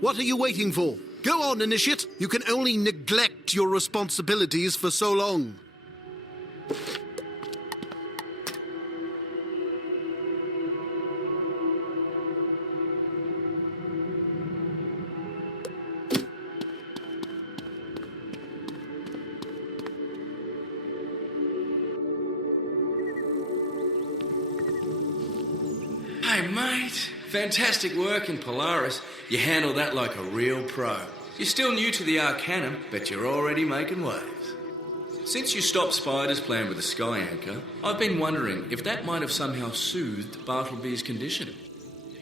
What are you waiting for? Go on, Initiate. You can only neglect your responsibilities for so long. Hey, mate. Fantastic work in Polaris. You handled that like a real pro. You're still new to the Arcanum, but you're already making waves. Since you stopped Spider's plan with the Sky Anchor, I've been wondering if that might have somehow soothed Bartleby's condition.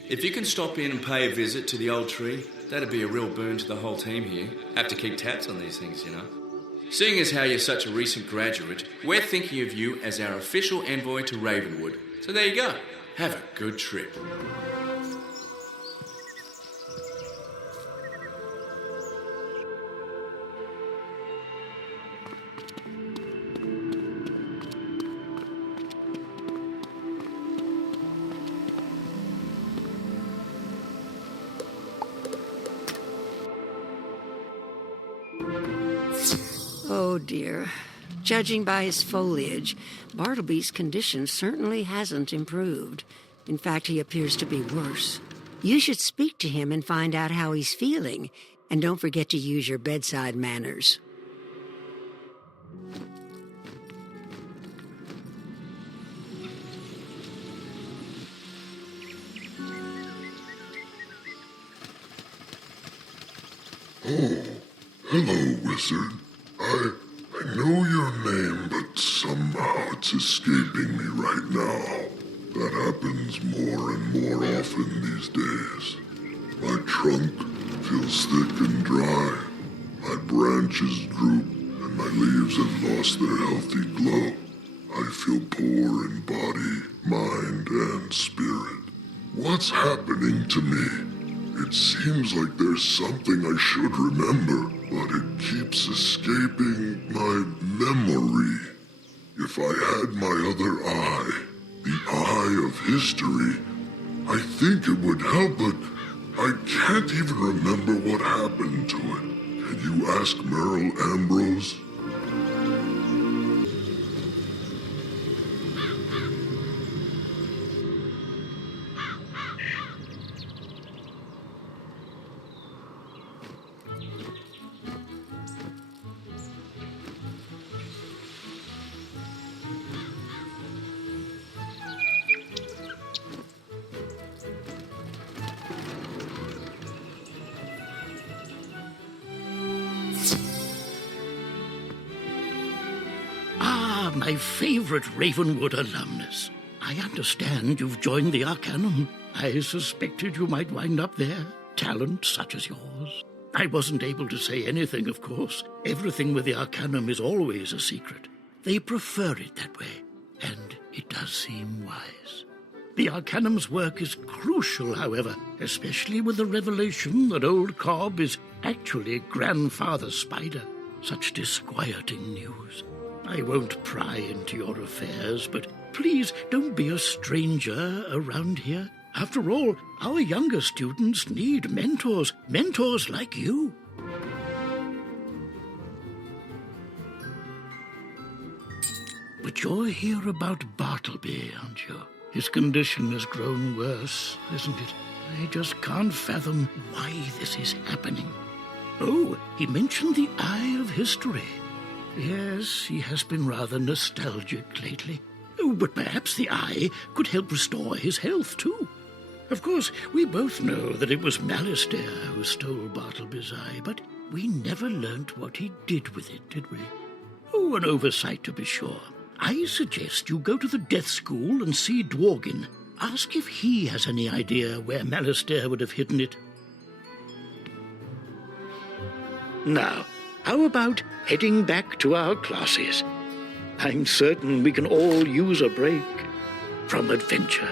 If you can stop in and pay a visit to the old tree, that'd be a real boon to the whole team here. Have to keep tabs on these things, you know. Seeing as how you're such a recent graduate, we're thinking of you as our official envoy to Ravenwood. So there you go. Have a good trip. Oh dear. Judging by his foliage, Bartleby's condition certainly hasn't improved. In fact, he appears to be worse. You should speak to him and find out how he's feeling. And don't forget to use your bedside manners. Oh, hello, Wizard. I know your name, but somehow it's escaping me right now. That happens more and more often these days. My trunk feels thick and dry. My branches droop, and my leaves have lost their healthy glow. I feel poor in body, mind, and spirit. What's happening to me? It seems like there's something I should remember, but it keeps escaping my memory. If I had my other eye, the eye of history, I think it would help, but I can't even remember what happened to it. Can you ask Merle Ambrose? My favorite Ravenwood alumnus. I understand you've joined the Arcanum. I suspected you might wind up there. Talent such as yours. I wasn't able to say anything, of course. Everything with the Arcanum is always a secret. They prefer it that way, and it does seem wise. The Arcanum's work is crucial, however, especially with the revelation that old Cobb is actually Grandfather Spider. Such disquieting news. I won't pry into your affairs, but please don't be a stranger around here. After all, our younger students need mentors like you. But you're here about Bartleby, aren't you? His condition has grown worse, isn't it? I just can't fathom why this is happening. Oh, he mentioned the Eye of History. Yes, he has been rather nostalgic lately. Oh, but perhaps the eye could help restore his health, too. Of course, we both know that it was Malistaire who stole Bartleby's eye, but we never learnt what he did with it, did we? Oh, an oversight to be sure. I suggest you go to the Death School and see Dworgin. Ask if he has any idea where Malistaire would have hidden it. Now, how about heading back to our classes? I'm certain we can all use a break from adventure.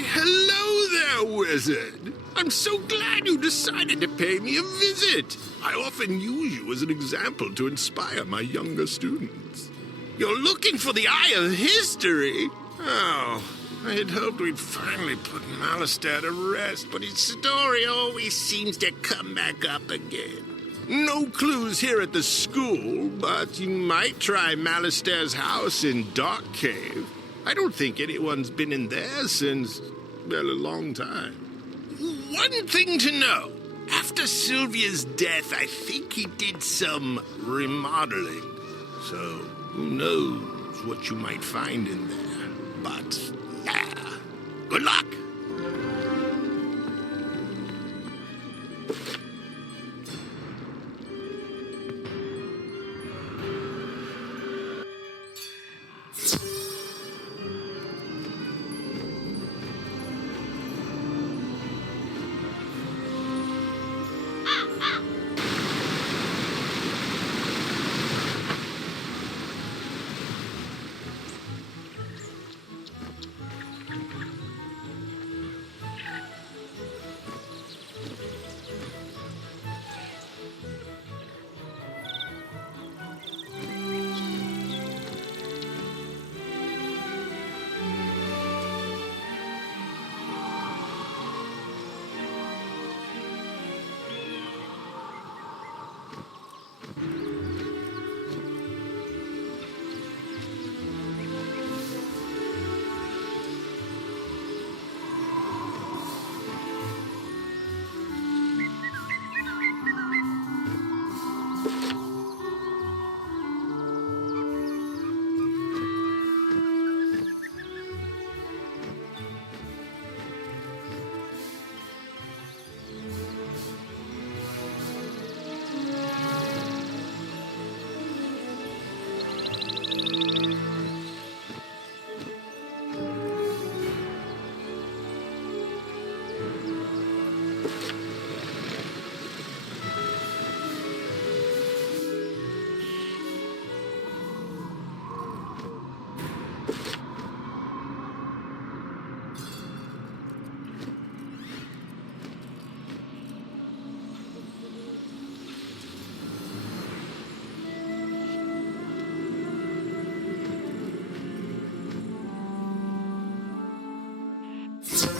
Why, hello there, Wizard. I'm so glad you decided to pay me a visit. I often use you as an example to inspire my younger students. You're looking for the Eye of History? Oh, I had hoped we'd finally put Malistaire to rest, but his story always seems to come back up again. No clues here at the school, but you might try Malistaire's house in Dark Cave. I don't think anyone's been in there since, well, a long time. One thing to know. After Sylvia's death, I think he did some remodeling. So, who knows what you might find in there. But, yeah, good luck!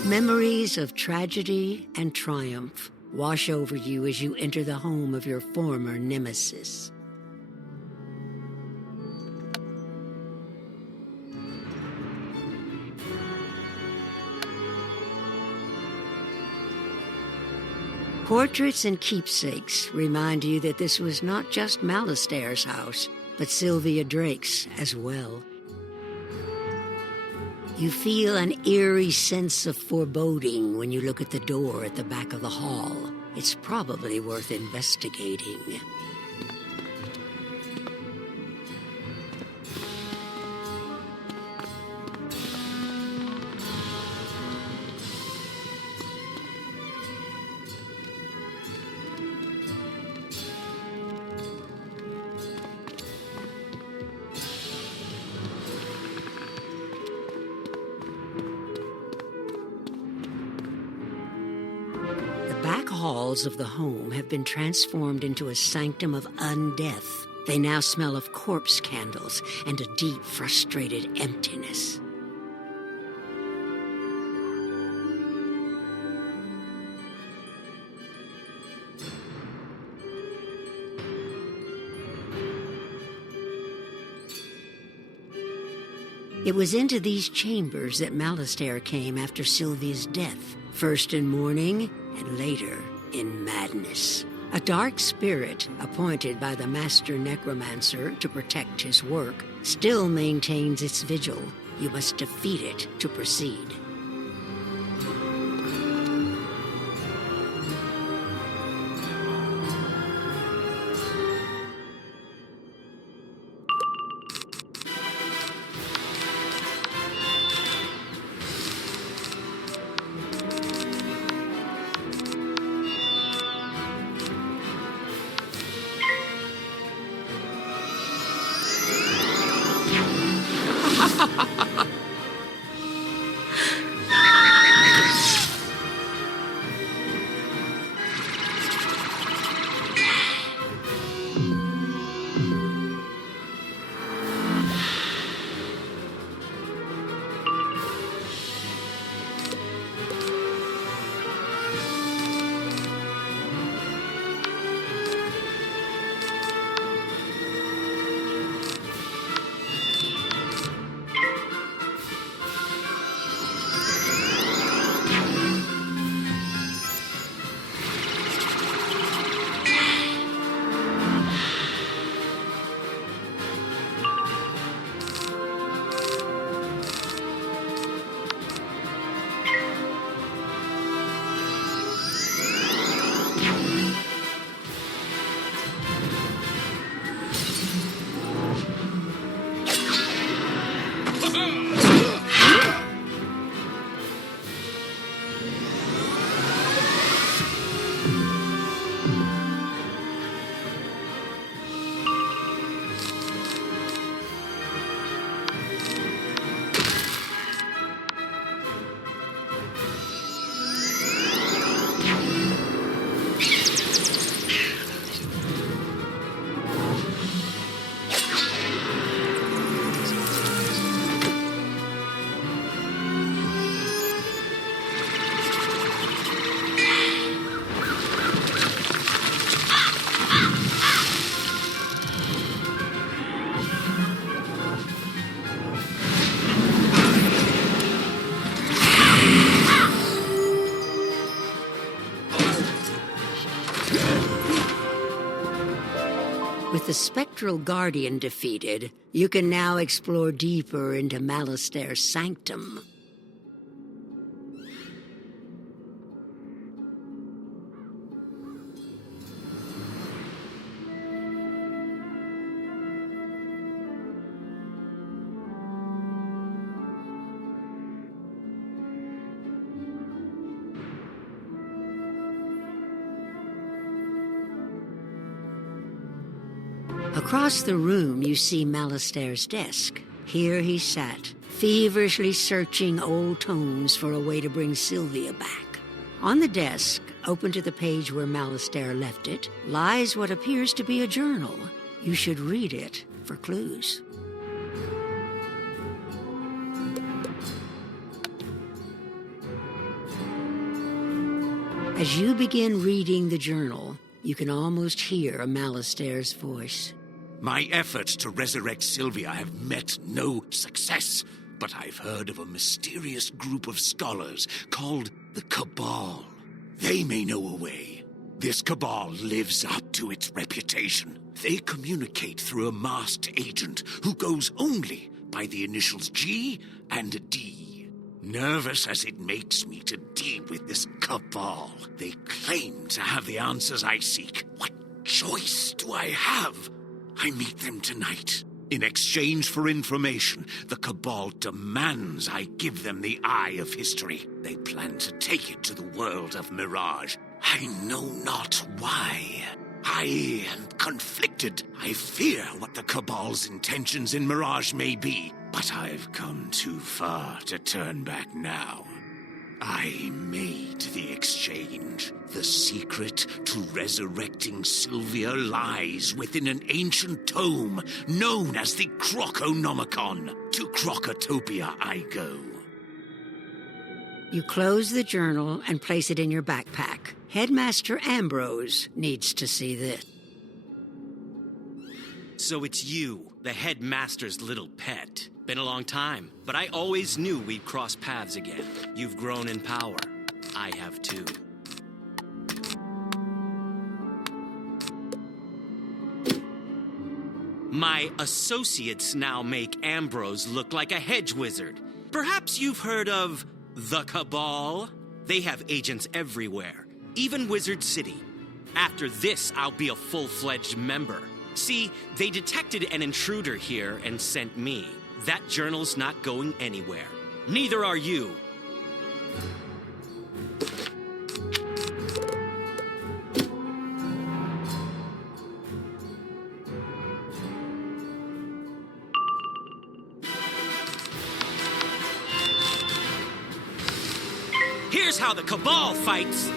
Memories of tragedy and triumph wash over you as you enter the home of your former nemesis. Portraits and keepsakes remind you that this was not just Malistaire's house, but Sylvia Drake's as well. You feel an eerie sense of foreboding when you look at the door at the back of the hall. It's probably worth investigating. Halls of the home have been transformed into a sanctum of undeath. They now smell of corpse candles and a deep, frustrated emptiness. It was into these chambers that Malistaire came after Sylvia's death, first in mourning and later in madness. A dark spirit, appointed by the master necromancer to protect his work, still maintains its vigil. You must defeat it to proceed. With the Spectral Guardian defeated, you can now explore deeper into Malastaire's sanctum. Across the room, you see Malastaire's desk. Here he sat, feverishly searching old tomes for a way to bring Sylvia back. On the desk, open to the page where Malastaire left it, lies what appears to be a journal. You should read it for clues. As you begin reading the journal, you can almost hear Malastaire's voice. My efforts to resurrect Sylvia have met no success, but I've heard of a mysterious group of scholars called the Cabal. They may know a way. This Cabal lives up to its reputation. They communicate through a masked agent who goes only by the initials G and D. Nervous as it makes me to deal with this Cabal, they claim to have the answers I seek. What choice do I have? I meet them tonight. In exchange for information, the Cabal demands I give them the Eye of History. They plan to take it to the world of Mirage. I know not why. I am conflicted. I fear what the Cabal's intentions in Mirage may be, but I've come too far to turn back now. I made the exchange. The secret to resurrecting Sylvia lies within an ancient tome known as the Croconomicon. To Crocotopia I go. You close the journal and place it in your backpack. Headmaster Ambrose needs to see this. So it's you, the headmaster's little pet. Been a long time, but I always knew we'd cross paths again. You've grown in power. I have too. My associates now make Ambrose look like a hedge wizard. Perhaps you've heard of the Cabal? They have agents everywhere, even Wizard City. After this, I'll be a full-fledged member. See, they detected an intruder here and sent me. That journal's not going anywhere. Neither are you. Here's how the Cabal fights.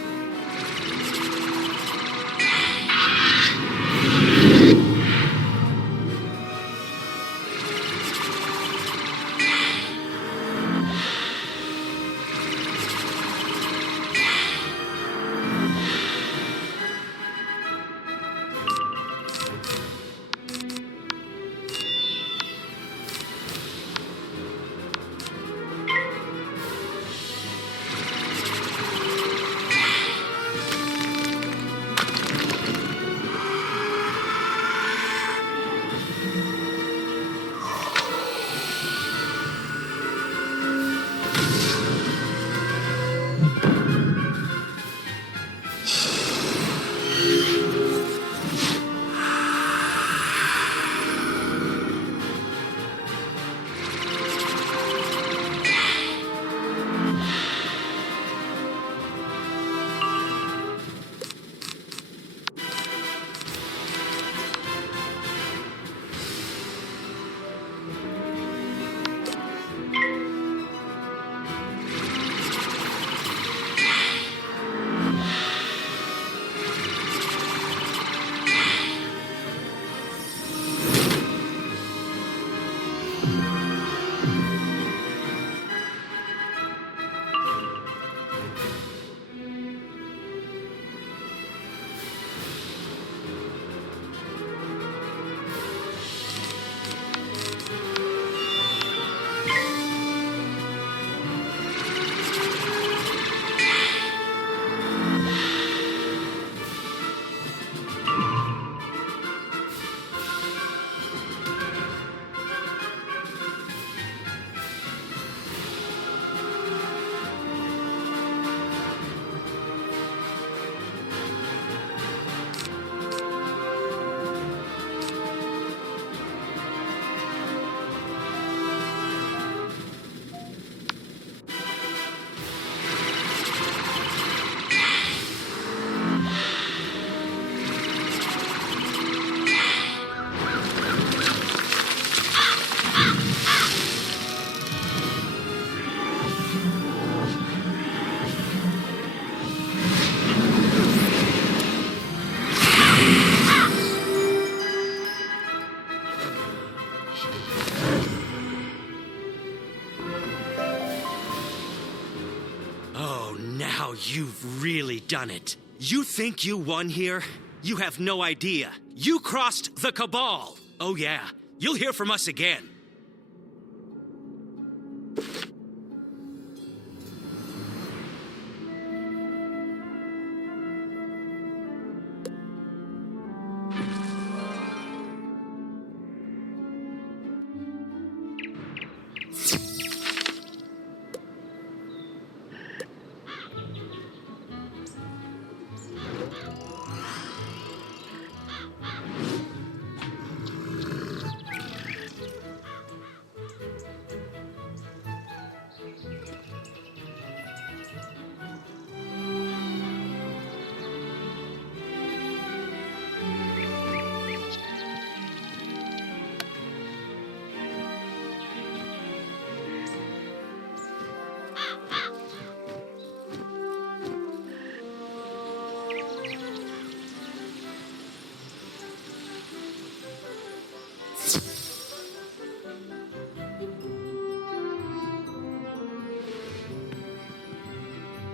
You've really done it. You think you won here? You have no idea. You crossed the Cabal. Oh yeah, you'll hear from us again.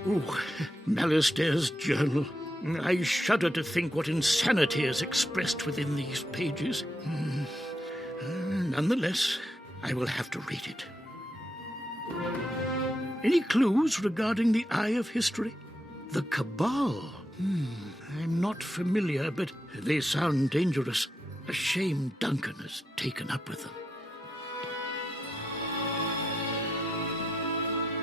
Ooh, Malistair's journal. I shudder to think what insanity is expressed within these pages. Nonetheless, I will have to read it. Any clues regarding the Eye of History? The Cabal? I'm not familiar, but they sound dangerous. A shame Duncan has taken up with them.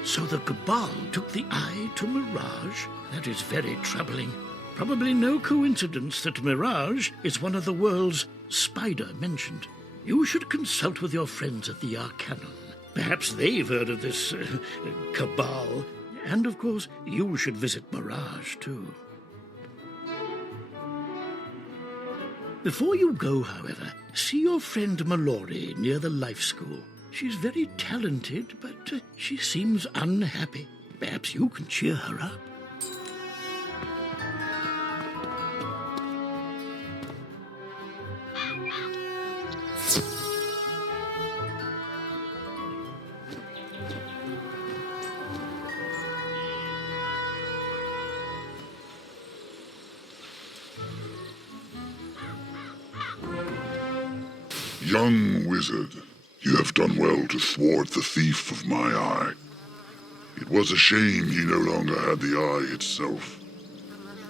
So the Cabal took the Eye to Mirage? That is very troubling. Probably no coincidence that Mirage is one of the world's spider mentioned. You should consult with your friends at the Arcanum. Perhaps they've heard of this Cabal. And, of course, you should visit Mirage, too. Before you go, however, see your friend Mallory near the Life School. She's very talented, but she seems unhappy. Perhaps you can cheer her up. Young wizard, you have done well to thwart the thief of my eye. It was a shame he no longer had the eye itself.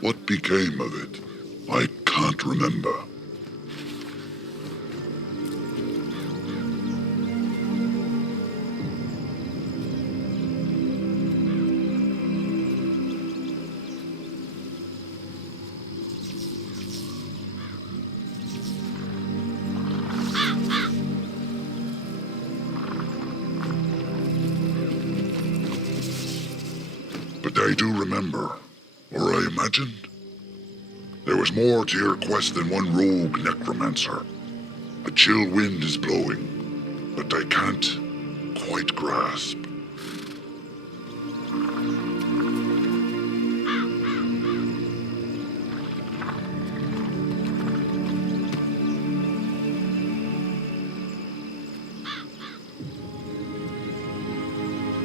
What became of it? I can't remember. But I do remember, or I imagined. There was more to your quest than one rogue necromancer. A chill wind is blowing, but I can't quite grasp.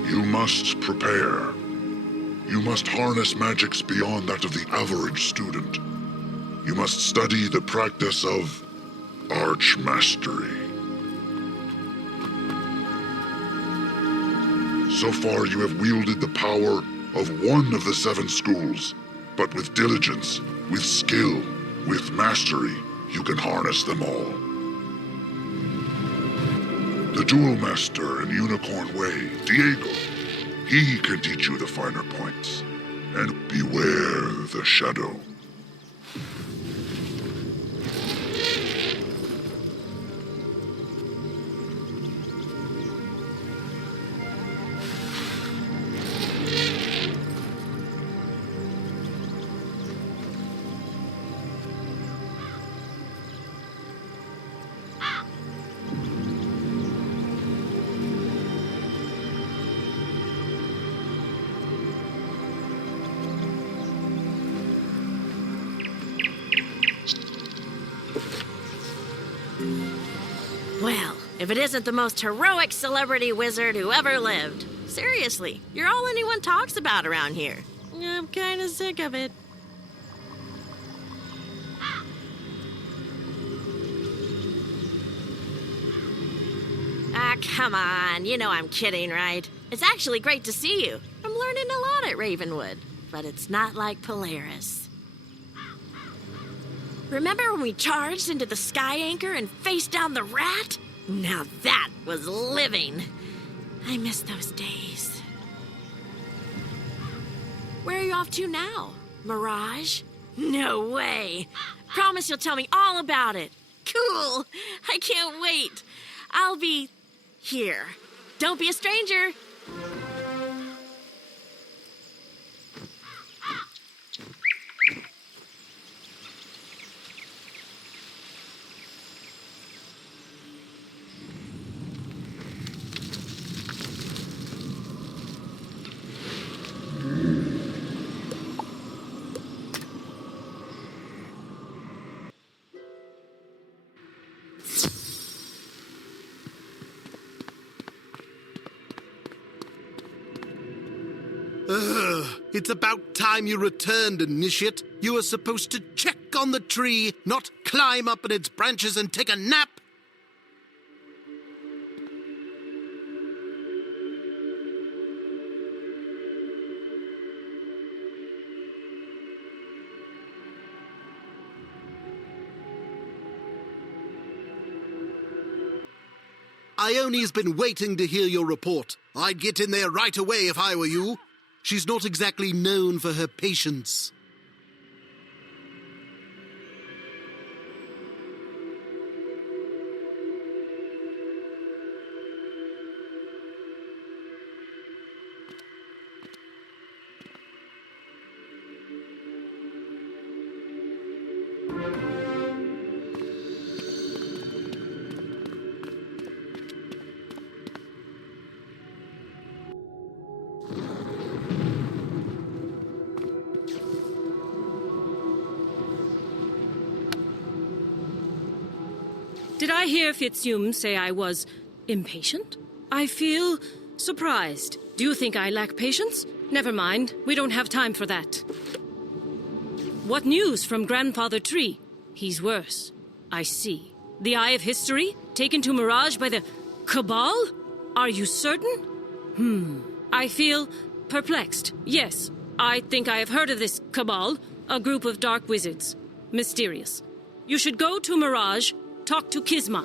You must prepare. You must harness magics beyond that of the average student. You must study the practice of archmastery. So far you have wielded the power of one of the 7 schools, but with diligence, with skill, with mastery, you can harness them all. The Duel Master in Unicorn Way, Diego, he can teach you the finer points. And beware the shadow. Well, if it isn't the most heroic celebrity wizard who ever lived. Seriously, you're all anyone talks about around here. I'm kind of sick of it. Ah, come on. You know I'm kidding, right? It's actually great to see you. I'm learning a lot at Ravenwood, but it's not like Polaris. Remember when we charged into the Sky Anchor and faced down the rat? Now that was living. I miss those days. Where are you off to now? Mirage? No way. Promise you'll tell me all about it. Cool. I can't wait. I'll be here. Don't be a stranger. It's about time you returned, Initiate. You were supposed to check on the tree, not climb up in its branches and take a nap. Ione's been waiting to hear your report. I'd get in there right away if I were you. She's not exactly known for her patience. Did I hear Fitzhume say I was impatient? I feel surprised. Do you think I lack patience? Never mind. We don't have time for that. What news from Grandfather Tree? He's worse. I see. The Eye of History? Taken to Mirage by the Cabal? Are you certain? I feel perplexed. Yes, I think I have heard of this Cabal. A group of dark wizards. Mysterious. You should go to Mirage. Talk to Kisma.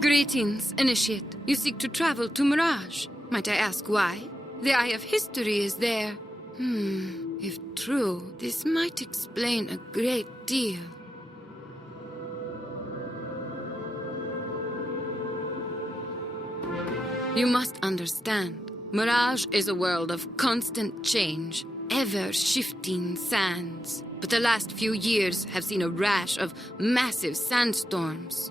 Greetings, Initiate. You seek to travel to Mirage. Might I ask why? The Eye of History is there. If true, this might explain a great deal. You must understand, Mirage is a world of constant change, ever-shifting sands. But the last few years have seen a rash of massive sandstorms.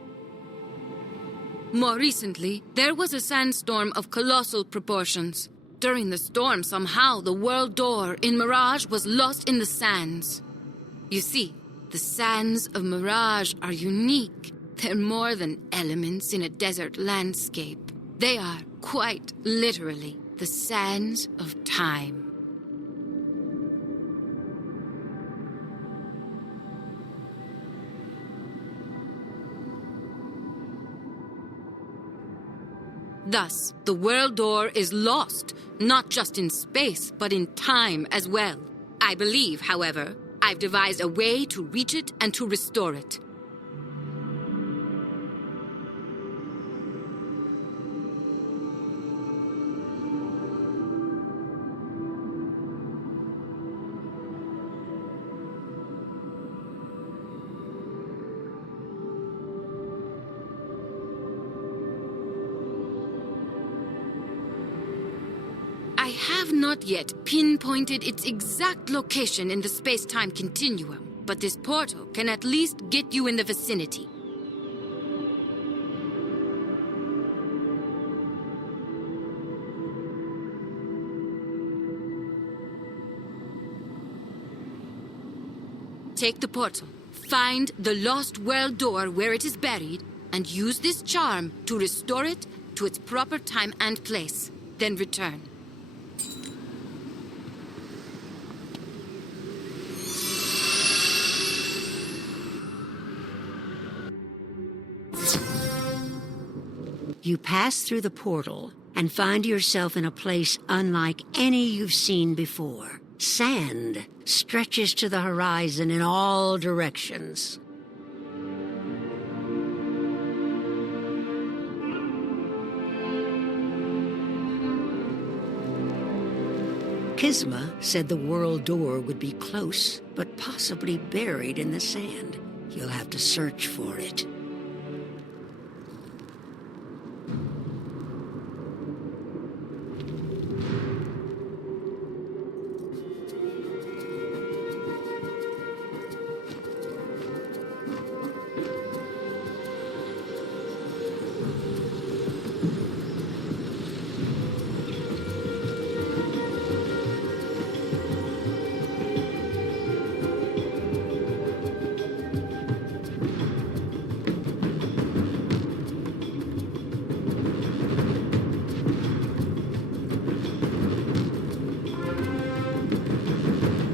More recently, there was a sandstorm of colossal proportions. During the storm, somehow the world door in Mirage was lost in the sands. You see, the sands of Mirage are unique. They're more than elements in a desert landscape. They are, quite literally, the sands of time. Thus, the world door is lost, not just in space, but in time as well. I believe, however, I've devised a way to reach it and to restore it. I have not yet pinpointed its exact location in the space-time continuum, but this portal can at least get you in the vicinity. Take the portal, find the lost world door where it is buried, and use this charm to restore it to its proper time and place. Then return. You pass through the portal and find yourself in a place unlike any you've seen before. Sand stretches to the horizon in all directions. Kisma said the world door would be close, but possibly buried in the sand. You'll have to search for it.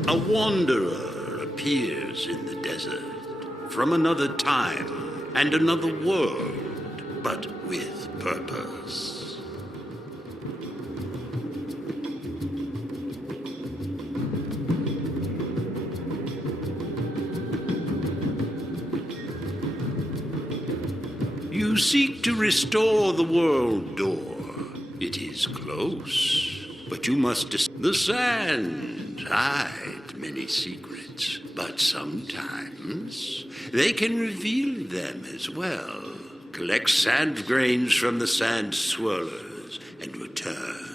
A wanderer appears in the desert from another time and another world, but with purpose. You seek to restore the world door. It is close, but you must the sand hide many secrets, but sometimes they can reveal them as well. Collect sand grains from the sand swirlers and return.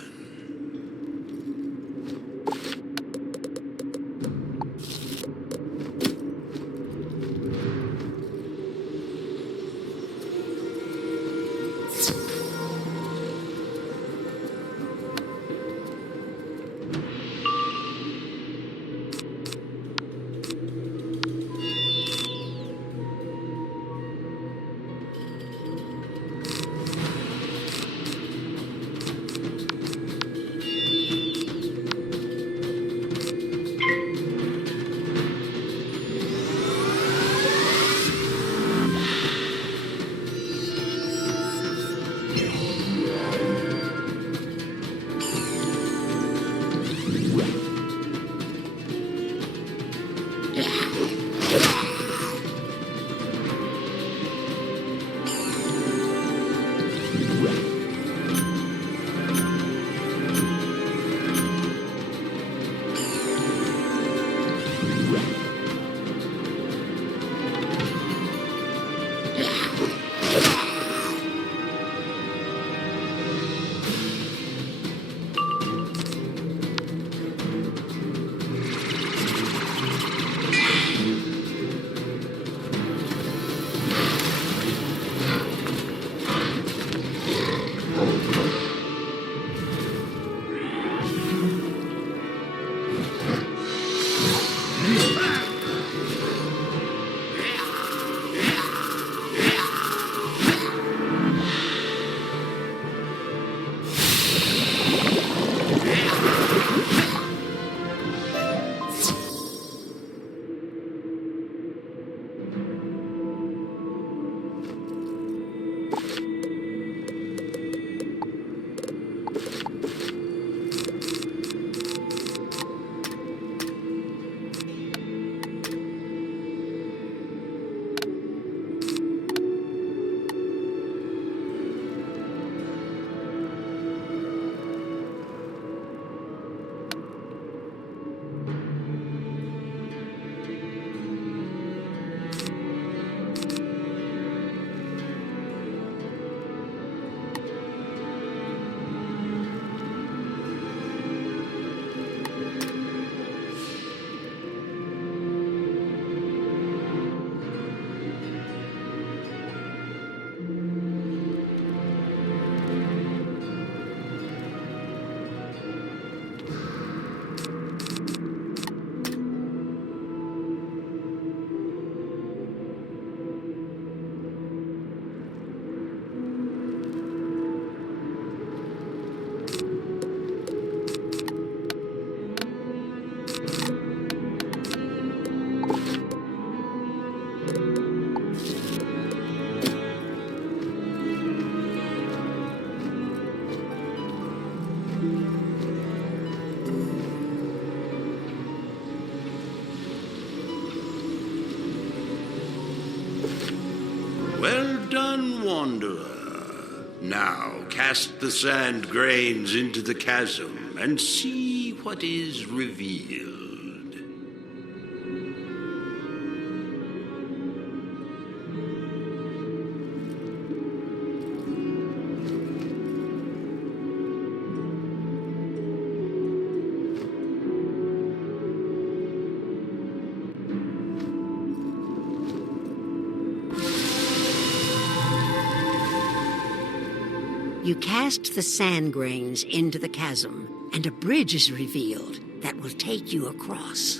Wanderer. Now cast the sand grains into the chasm and see what is revealed. You cast the sand grains into the chasm, and a bridge is revealed that will take you across.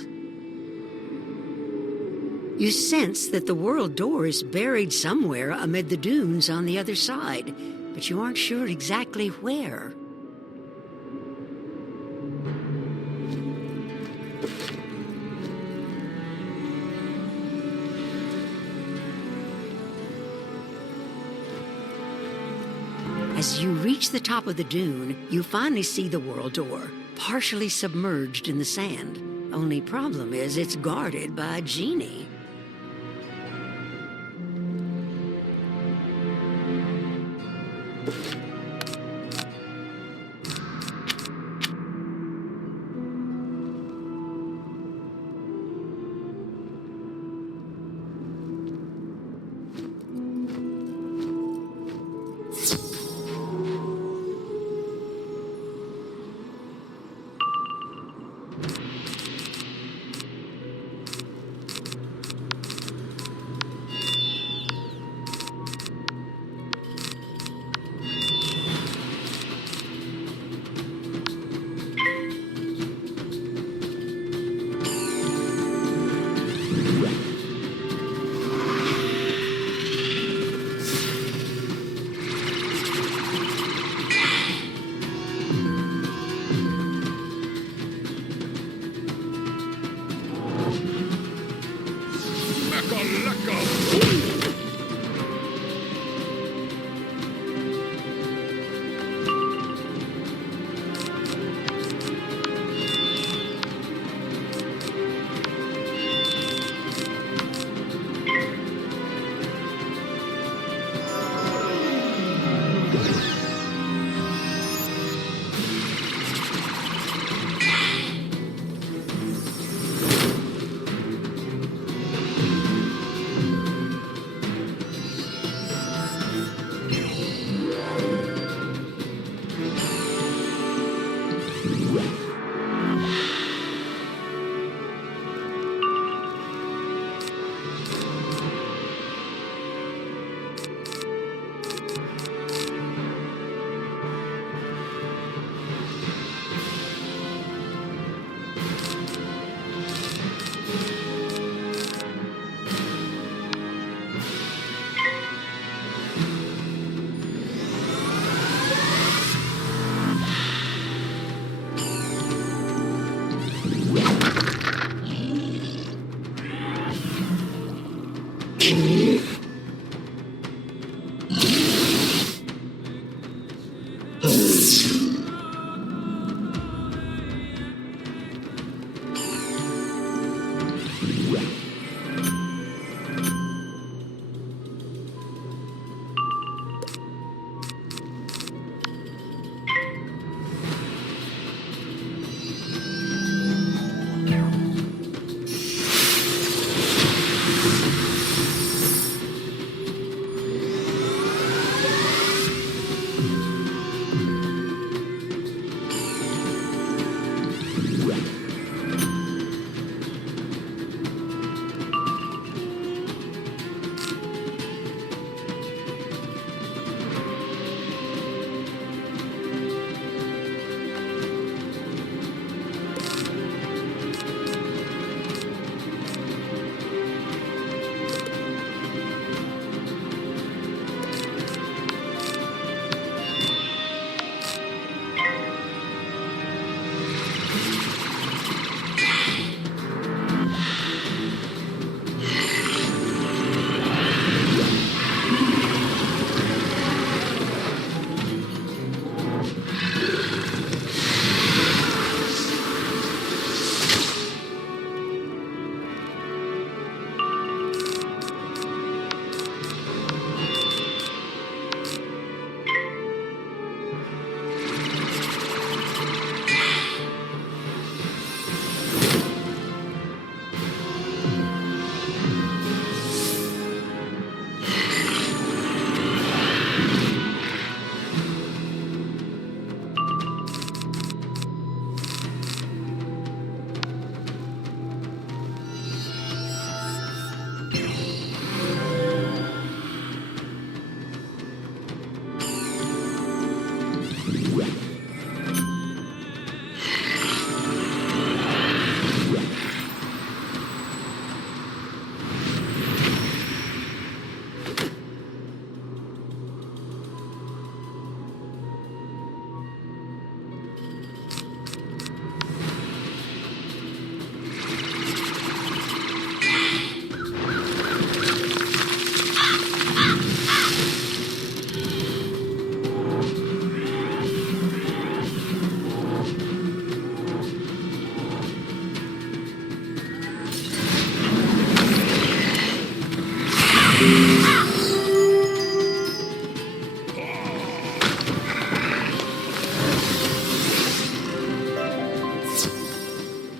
You sense that the world door is buried somewhere amid the dunes on the other side, but you aren't sure exactly where. As you reach the top of the dune, you finally see the world door, partially submerged in the sand. Only problem is it's guarded by a genie.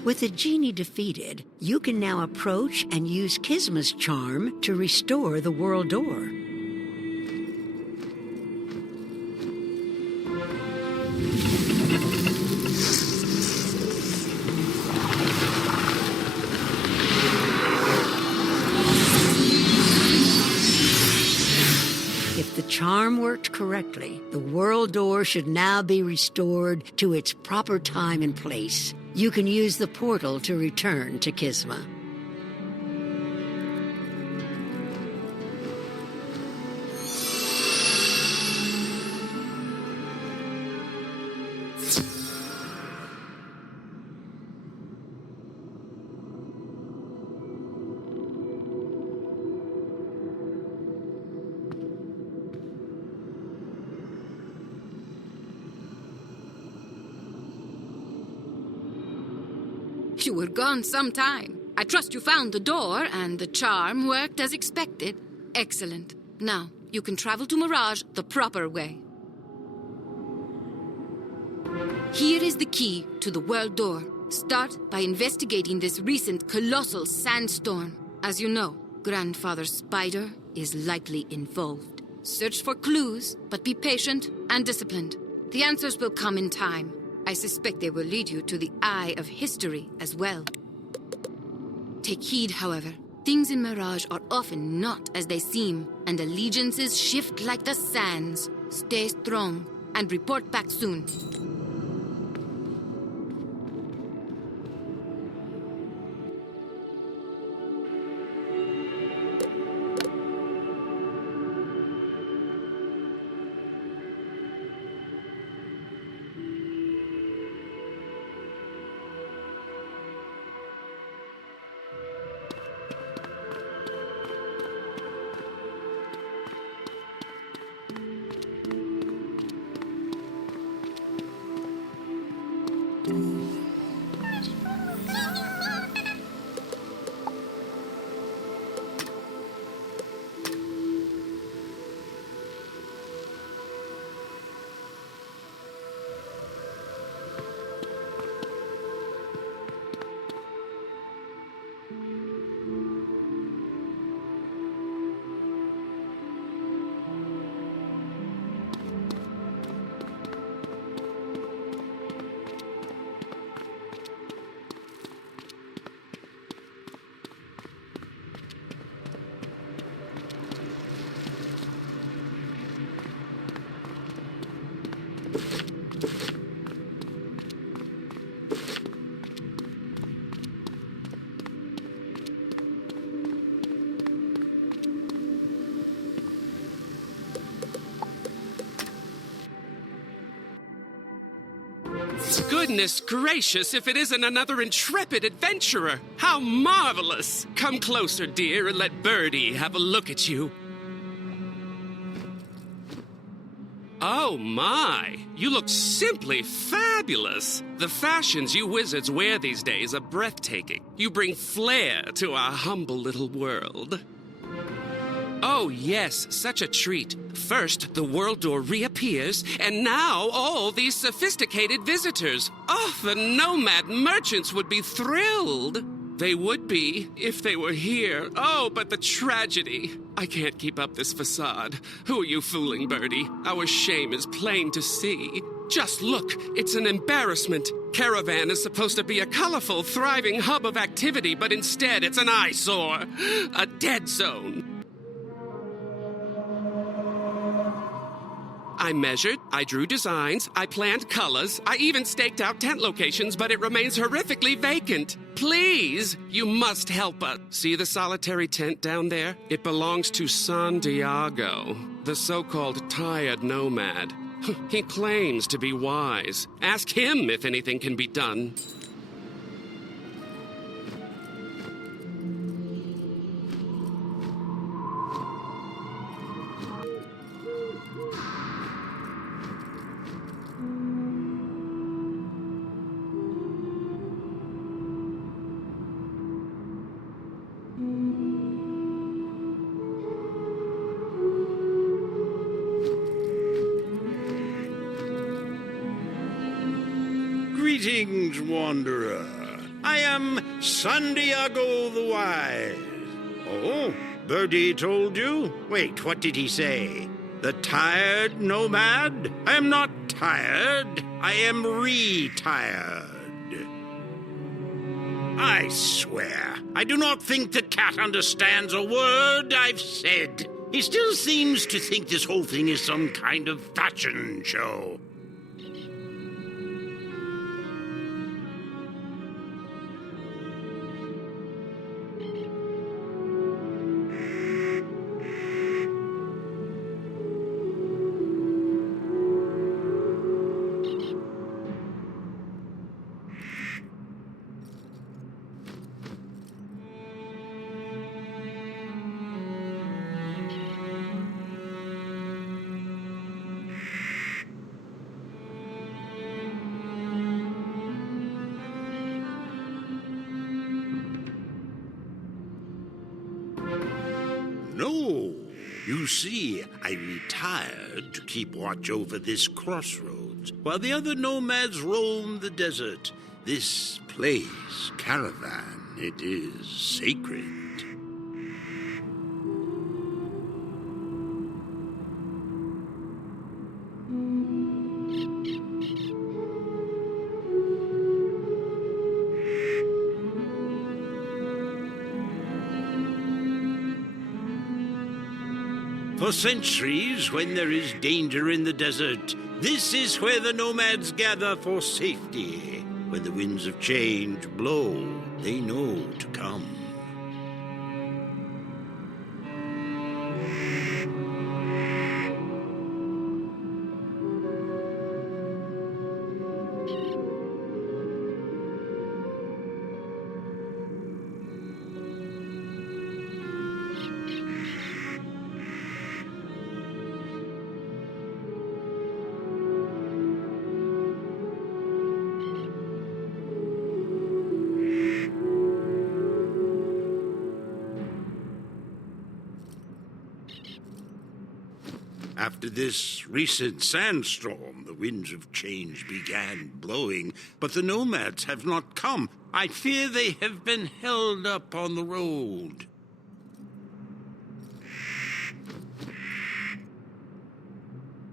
With the genie defeated, you can now approach and use Kisma's charm to restore the world door. If the charm worked correctly, the world door should now be restored to its proper time and place. You can use the portal to return to Kisma. You were gone some time. I trust you found the door, and the charm worked as expected. Excellent. Now, you can travel to Mirage the proper way. Here is the key to the world door. Start by investigating this recent colossal sandstorm. As you know, Grandfather Spider is likely involved. Search for clues, but be patient and disciplined. The answers will come in time. I suspect they will lead you to the Eye of History as well. Take heed, however. Things in Mirage are often not as they seem, and allegiances shift like the sands. Stay strong, and report back soon. Goodness gracious, if it isn't another intrepid adventurer! How marvelous! Come closer, dear, and let Birdie have a look at you. Oh my! You look simply fabulous! The fashions you wizards wear these days are breathtaking. You bring flair to our humble little world. Oh yes, such a treat. First, the world door reappears, and now all these sophisticated visitors. Oh, the nomad merchants would be thrilled. They would be, if they were here. Oh, but the tragedy. I can't keep up this facade. Who are you fooling, Birdie? Our shame is plain to see. Just look, it's an embarrassment. Caravan is supposed to be a colorful, thriving hub of activity, but instead it's an eyesore. A dead zone. I measured, I drew designs, I planned colors, I even staked out tent locations, but it remains horrifically vacant. Please, you must help us. See the solitary tent down there? It belongs to San Diego, the so-called tired nomad. He claims to be wise. Ask him if anything can be done. Greetings, wanderer. I am Santiago the Wise. Oh, Birdie told you? Wait, what did he say? The tired nomad? I am not tired. I am retired. I swear, I do not think the cat understands a word I've said. He still seems to think this whole thing is some kind of fashion show. No. You see, I retired to keep watch over this crossroads, while the other nomads roam the desert. This place, caravan, it is sacred. For centuries, when there is danger in the desert, this is where the nomads gather for safety. When the winds of change blow, they know to come. After this recent sandstorm, the winds of change began blowing, but the nomads have not come. I fear they have been held up on the road.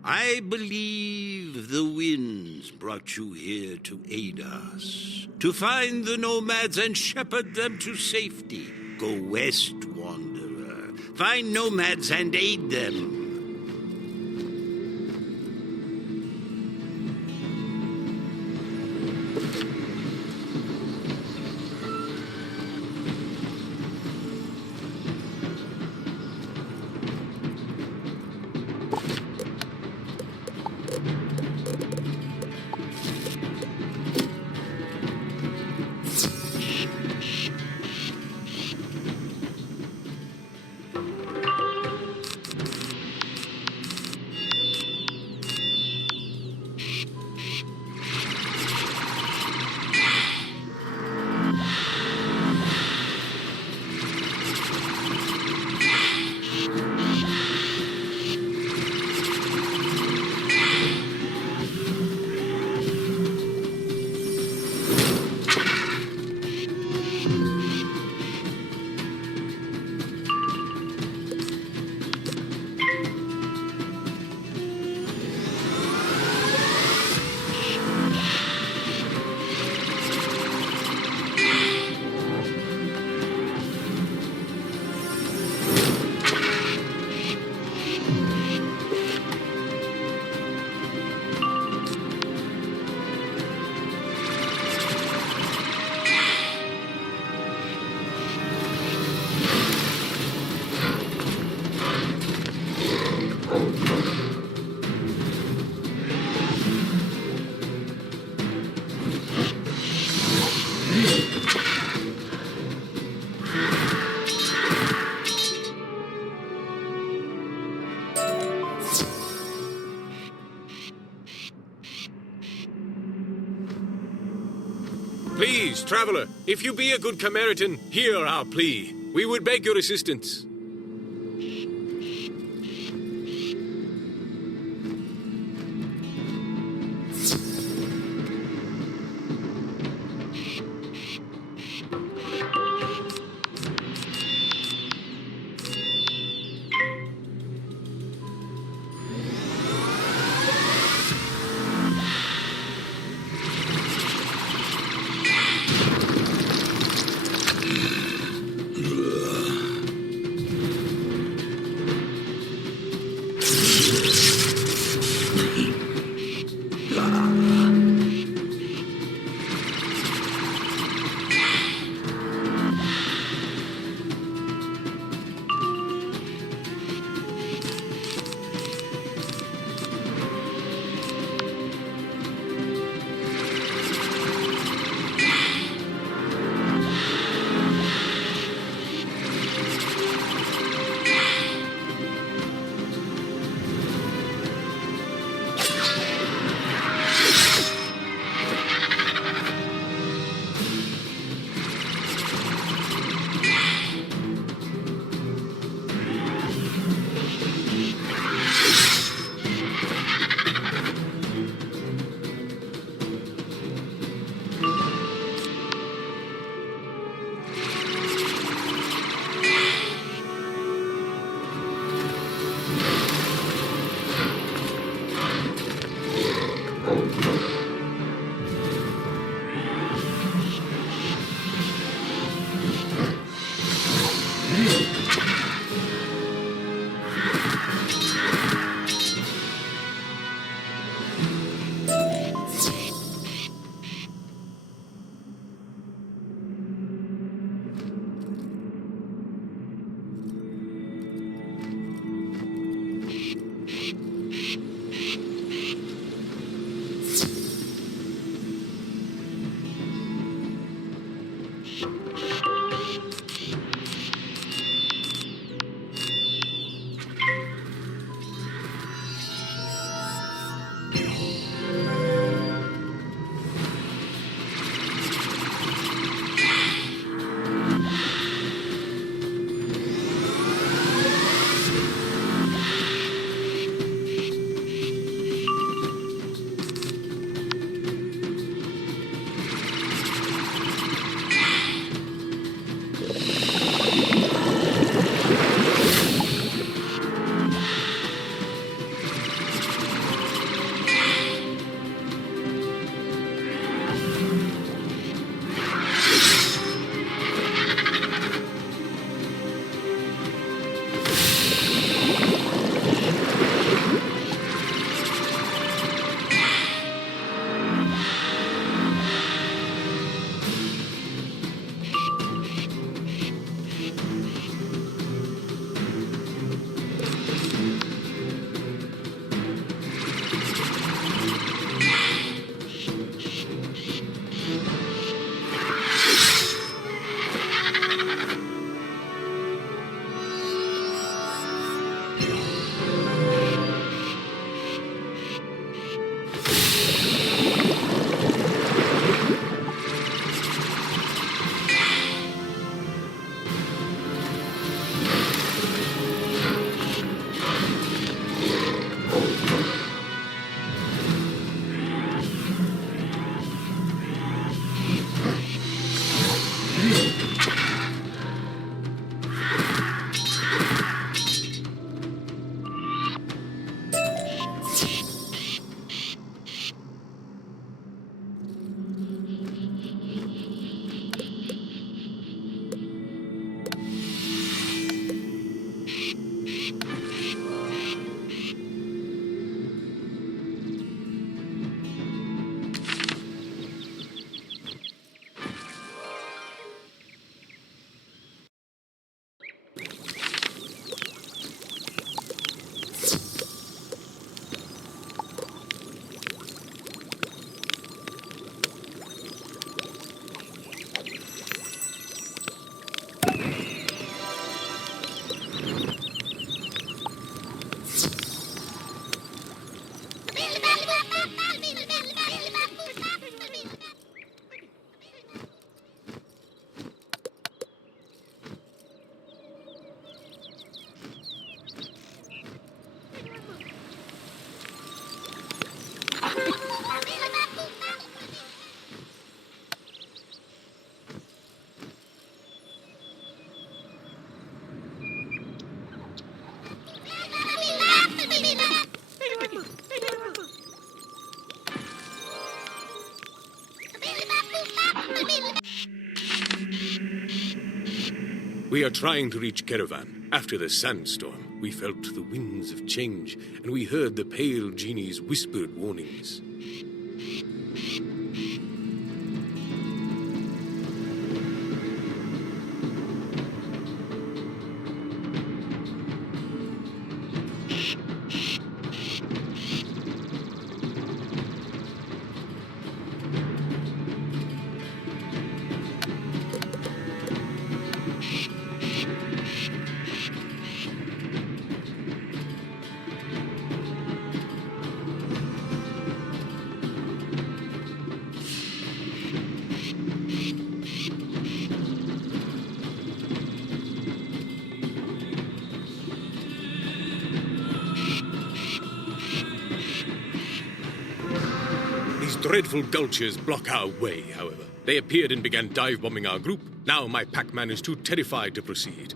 I believe the winds brought you here to aid us, to find the nomads and shepherd them to safety. Go west, wanderer. Find nomads and aid them. Please, traveler, if you be a good Samaritan, hear our plea. We would beg your assistance. We are trying to reach Caravan. After the sandstorm, we felt the winds of change, and we heard the pale genie's whispered warnings. Dreadful gulchers block our way, however. They appeared and began dive-bombing our group. Now my pack-man is too terrified to proceed.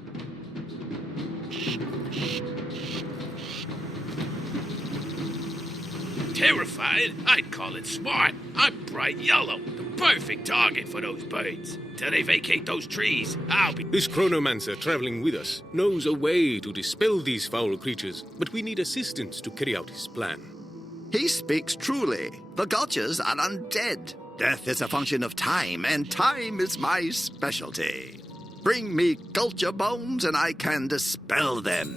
Terrified? I'd call it smart. I'm bright yellow, the perfect target for those birds. Till they vacate those trees, I'll be... This chronomancer traveling with us knows a way to dispel these foul creatures, but we need assistance to carry out his plan. He speaks truly. The Gulchers are undead. Death is a function of time, and time is my specialty. Bring me Gulcher bones, and I can dispel them.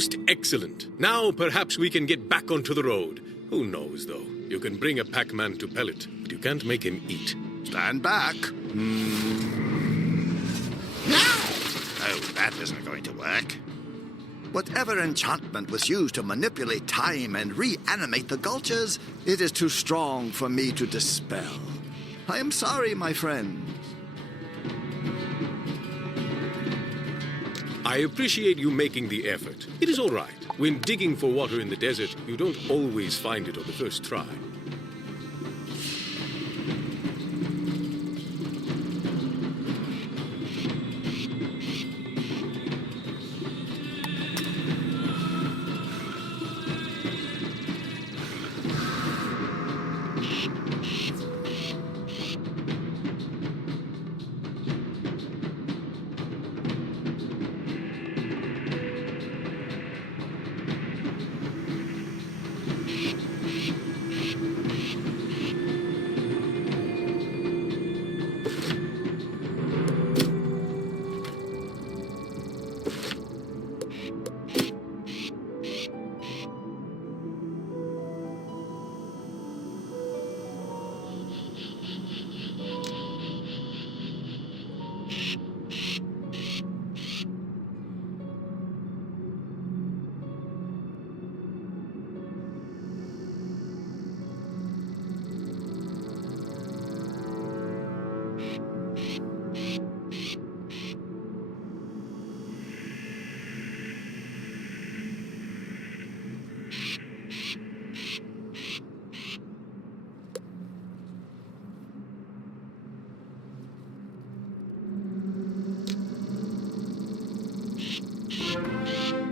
Most excellent. Now perhaps we can get back onto the road. Who knows, though? You can bring a Pac-Man to pellet, but you can't make him eat. Stand back. Oh, that isn't going to work. Whatever enchantment was used to manipulate time and reanimate the Gulchers, it is too strong for me to dispel. I am sorry, my friend. I appreciate you making the effort. It is all right. When digging for water in the desert, you don't always find it on the first try.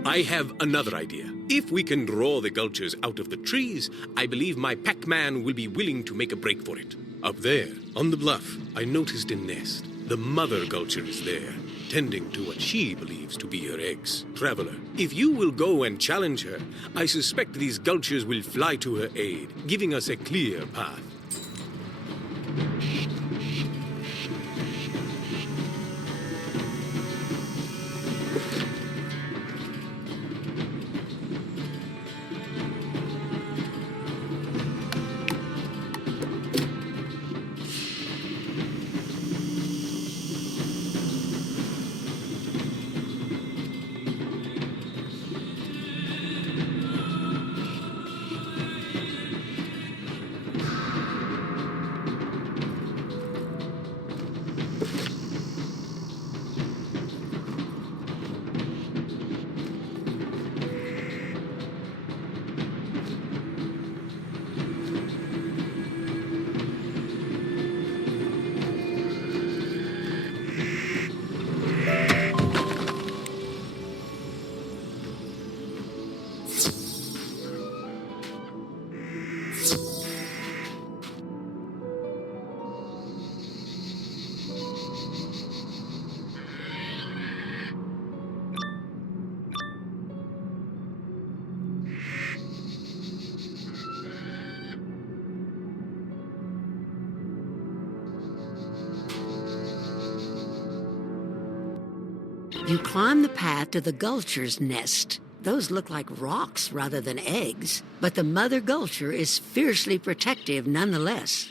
I have another idea. If we can draw the Gulchers out of the trees, I believe my Pac-Man will be willing to make a break for it. Up there, on the bluff, I noticed a nest. The mother Gulcher is there, tending to what she believes to be her eggs. Traveler, if you will go and challenge her, I suspect these Gulchers will fly to her aid, giving us a clear path. You climb the path to the Gulcher's nest. Those look like rocks rather than eggs, but the mother Gulcher is fiercely protective nonetheless.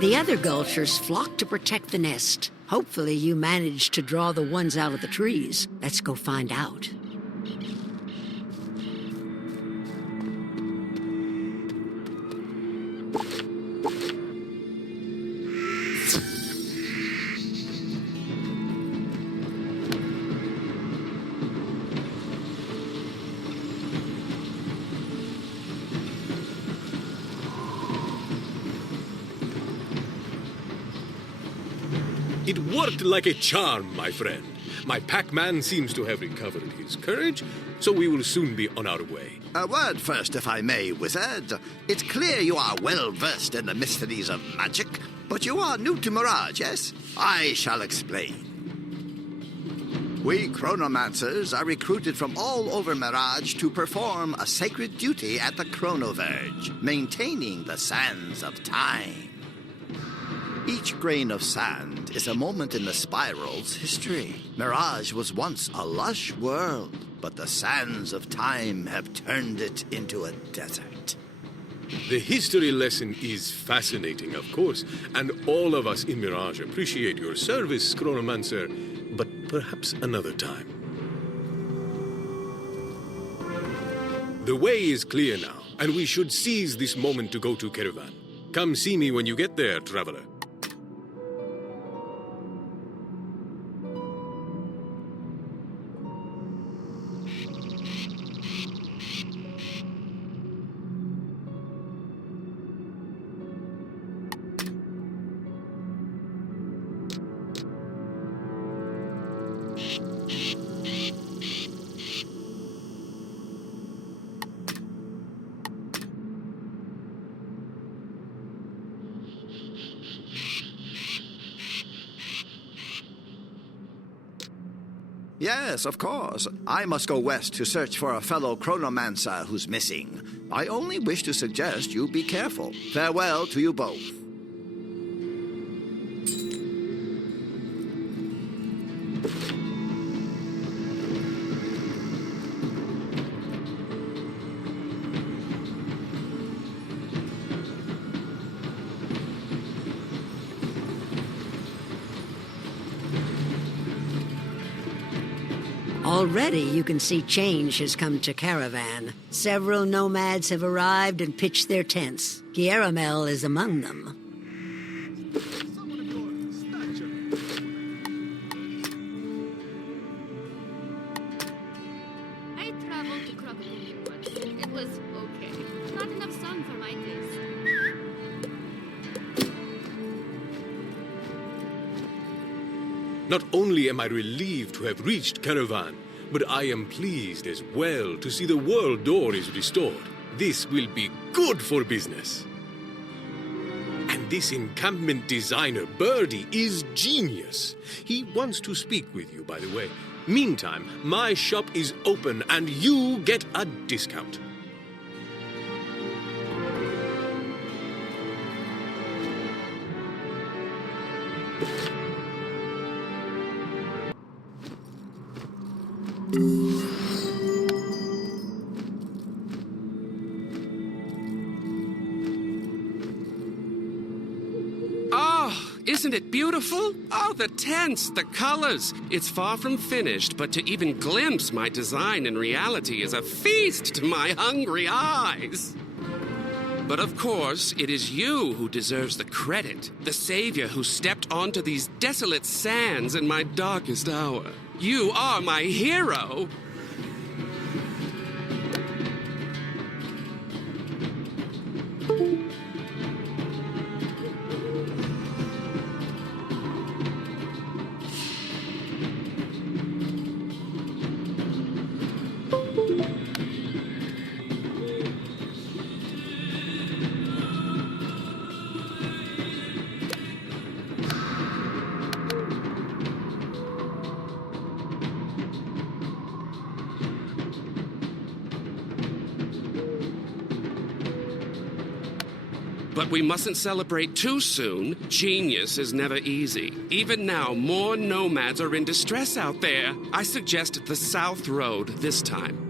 The other Gulchers flock to protect the nest. Hopefully you managed to draw the ones out of the trees. Let's go find out. It worked like a charm, my friend. My Pac-Man seems to have recovered his courage, so we will soon be on our way. A word first, if I may, Wizard. It's clear you are well versed in the mysteries of magic, but you are new to Mirage, yes? I shall explain. We chronomancers are recruited from all over Mirage to perform a sacred duty at the Chronoverge, maintaining the sands of time. Each grain of sand is a moment in the spiral's history. Mirage was once a lush world, but the sands of time have turned it into a desert. The history lesson is fascinating, of course, and all of us in Mirage appreciate your service, Chronomancer, but perhaps another time. The way is clear now, and we should seize this moment to go to Caravan. Come see me when you get there, traveler. Yes, of course. I must go west to search for a fellow chronomancer who's missing. I only wish to suggest you be careful. Farewell to you both. Already you can see change has come to Caravan. Several nomads have arrived and pitched their tents. Guillermel is among them. I traveled to Crocodile once. It was okay. Not enough sun for my taste. Not only am I relieved to have reached Caravan, but I am pleased as well to see the world door is restored. This will be good for business. And this encampment designer, Birdie, is genius. He wants to speak with you, by the way. Meantime, my shop is open and you get a discount. Oh, isn't it beautiful? Oh, the tents, the colors. It's far from finished, but to even glimpse my design in reality is a feast to my hungry eyes. But of course, it is you who deserves the credit. The savior who stepped onto these desolate sands in my darkest hour. You are my hero! But we mustn't celebrate too soon. Genius is never easy. Even now, more nomads are in distress out there. I suggest the South Road this time.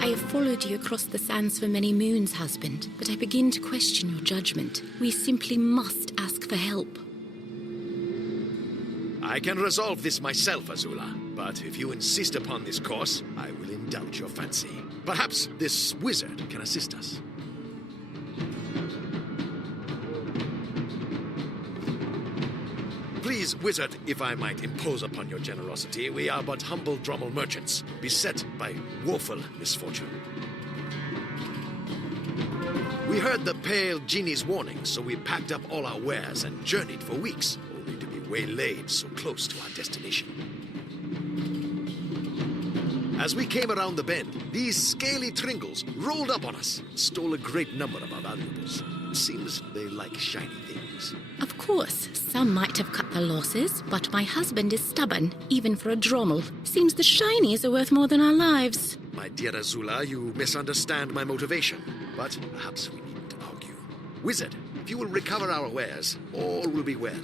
I have followed you across the sands for many moons, husband, but I begin to question your judgment. We simply must ask for help. I can resolve this myself, Azula. But if you insist upon this course, I will indulge your fancy. Perhaps this wizard can assist us. Please, wizard, if I might impose upon your generosity, we are but humble Drommel merchants, beset by woeful misfortune. We heard the pale genie's warning, so we packed up all our wares and journeyed for weeks, only to be waylaid so close to our destination. As we came around the bend, these scaly Tringles rolled up on us and stole a great number of our valuables. It seems they like shiny things. Of course, some might have cut their losses, but my husband is stubborn, even for a Drommel. Seems the shinies are worth more than our lives. My dear Azula, you misunderstand my motivation, but perhaps we needn't argue. Wizard, if you will recover our wares, all will be well.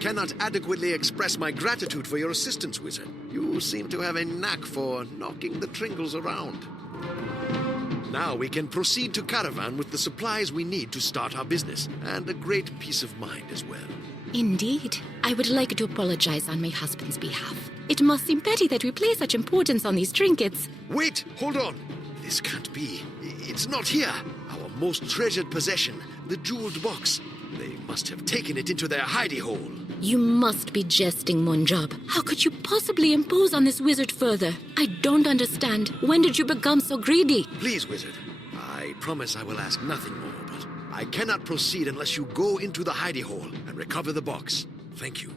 cannot adequately express my gratitude for your assistance, Wizard. You seem to have a knack for knocking the Tringles around. Now we can proceed to Caravan with the supplies we need to start our business, and a great peace of mind as well. Indeed. I would like to apologize on my husband's behalf. It must seem petty that we place such importance on these trinkets. Wait, hold on. This can't be. It's not here. Our most treasured possession, the jeweled box. They must have taken it into their hidey hole. You must be jesting, Munjab. How could you possibly impose on this wizard further? I don't understand. When did you become so greedy? Please, Wizard. I promise I will ask nothing more, but I cannot proceed unless you go into the hidey hole and recover the box. Thank you.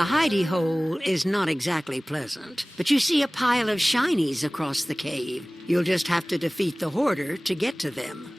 The hidey hole is not exactly pleasant, but you see a pile of shinies across the cave. You'll just have to defeat the hoarder to get to them.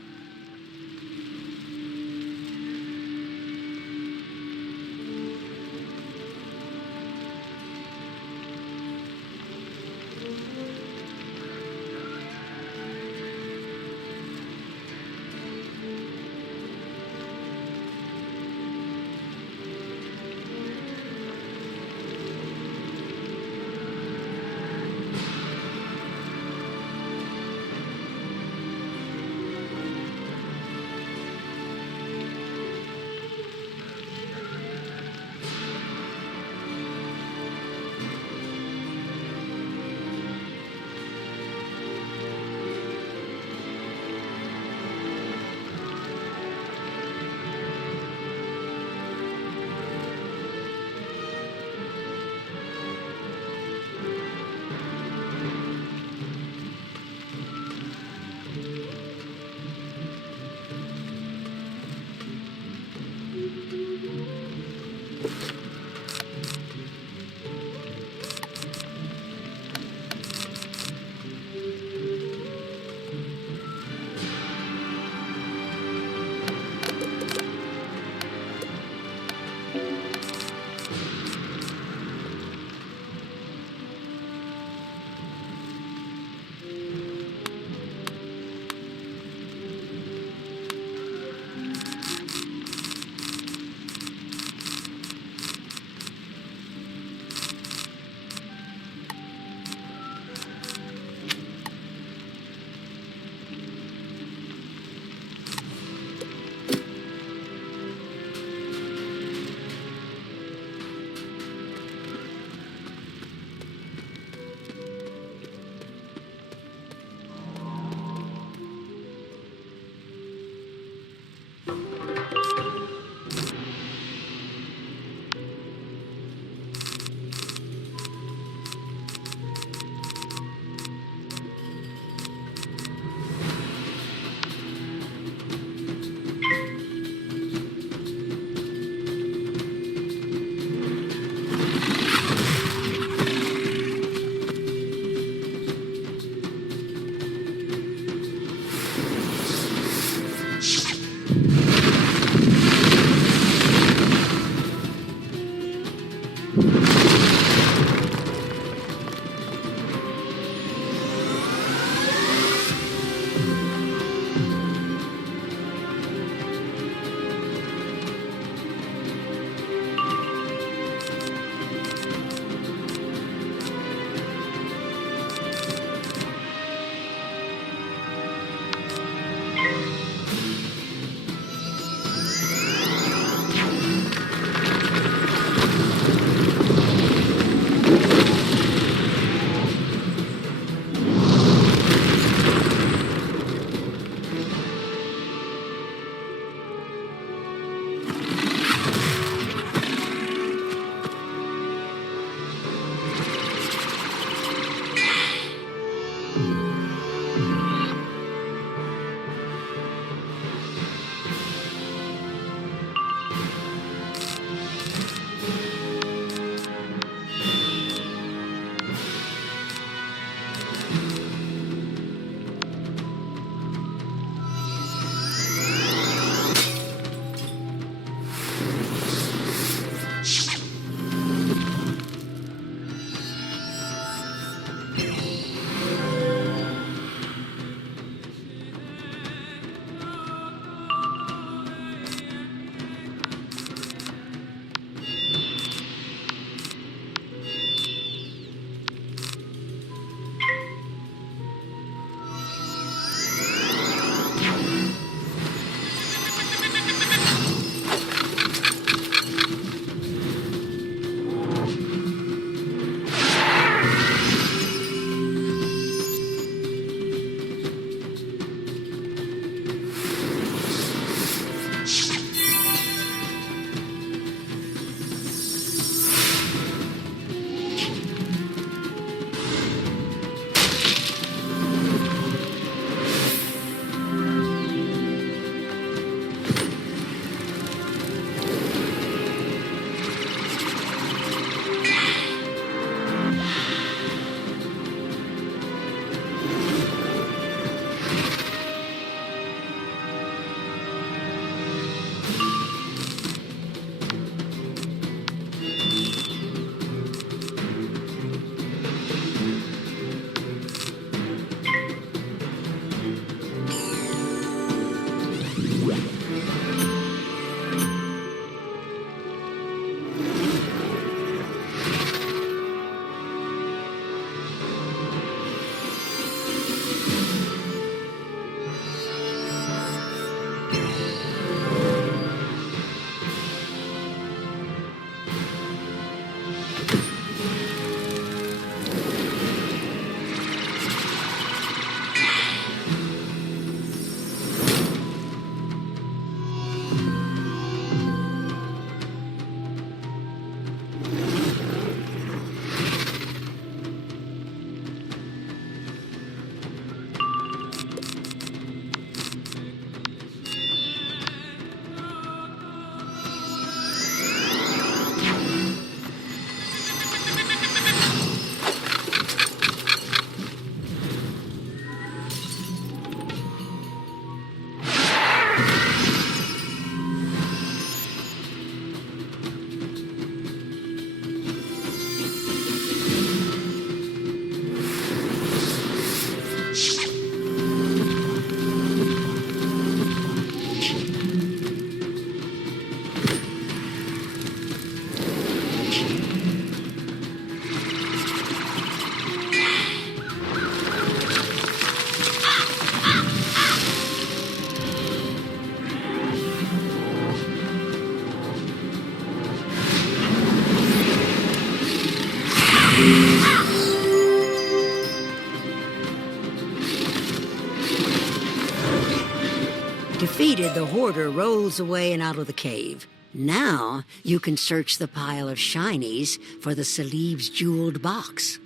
Defeated, the hoarder rolls away and out of the cave. Now you can search the pile of shinies for the Salib's jeweled box.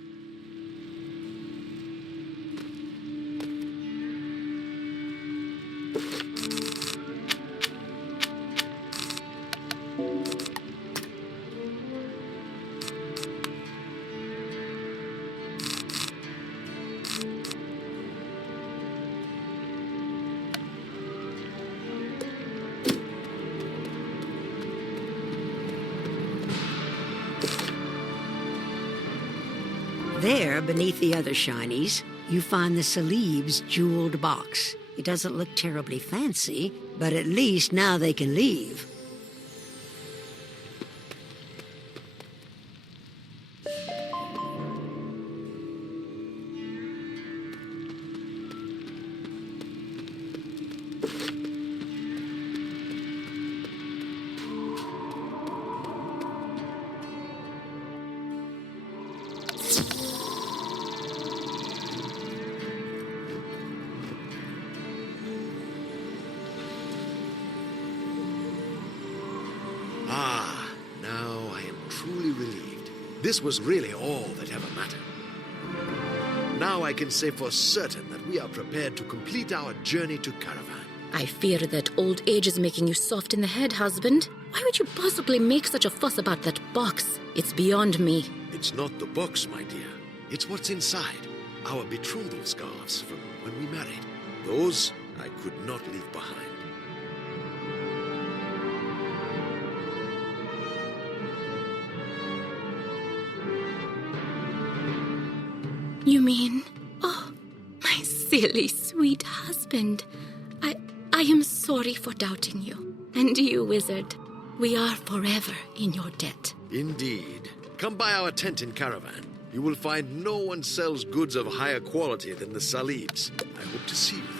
There, beneath the other shinies, you find the Salib's jeweled box. It doesn't look terribly fancy, but at least now they can leave. This was really all that ever mattered. Now I can say for certain that we are prepared to complete our journey to Caravan. I fear that old age is making you soft in the head, husband. Why would you possibly make such a fuss about that box? It's beyond me. It's not the box, my dear. It's what's inside. Our betrothal scarves from when we married. Those I could not leave behind. You mean... Oh, my silly, sweet husband. I am sorry for doubting you. And you, wizard. We are forever in your debt. Indeed. Come by our tent in Caravan. You will find no one sells goods of higher quality than the Salibs. I hope to see you then.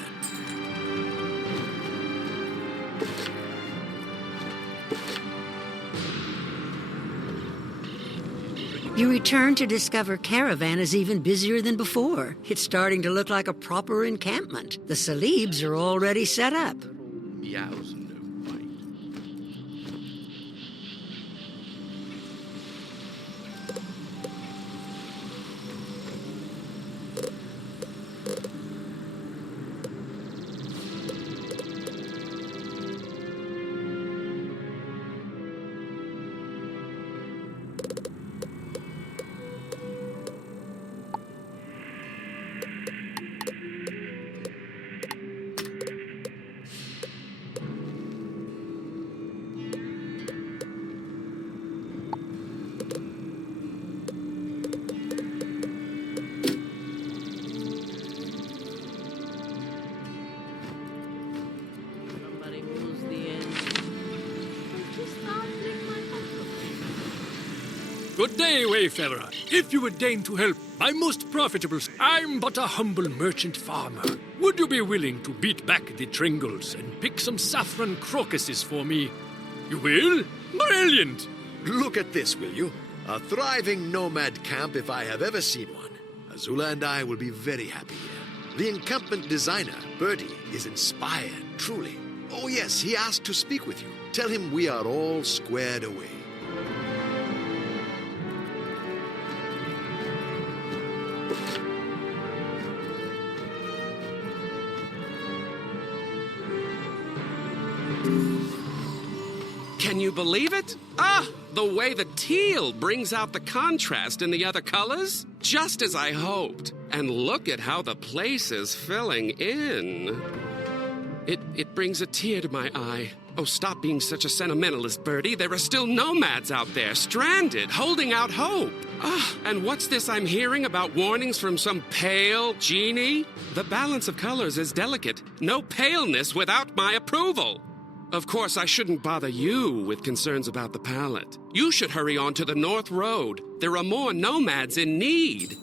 You return to discover Caravan is even busier than before. It's starting to look like a proper encampment. The Salibs are already set up. Good day, wayfarer. If you would deign to help, my most profitable... I'm but a humble merchant farmer. Would you be willing to beat back the Tringles and pick some saffron crocuses for me? You will? Brilliant! Look at this, will you? A thriving nomad camp if I have ever seen one. Azula and I will be very happy here. The encampment designer, Birdie, is inspired, truly. Oh yes, he asked to speak with you. Tell him we are all squared away. Can you believe it? Ah, the way the teal brings out the contrast in the other colors. Just as I hoped. And look at how the place is filling in. It brings a tear to my eye. Oh, stop being such a sentimentalist, Birdie. There are still nomads out there, stranded, holding out hope. Ah, and what's this I'm hearing about warnings from some pale genie? The balance of colors is delicate. No paleness without my approval. Of course, I shouldn't bother you with concerns about the palette. You should hurry on to the North Road. There are more nomads in need.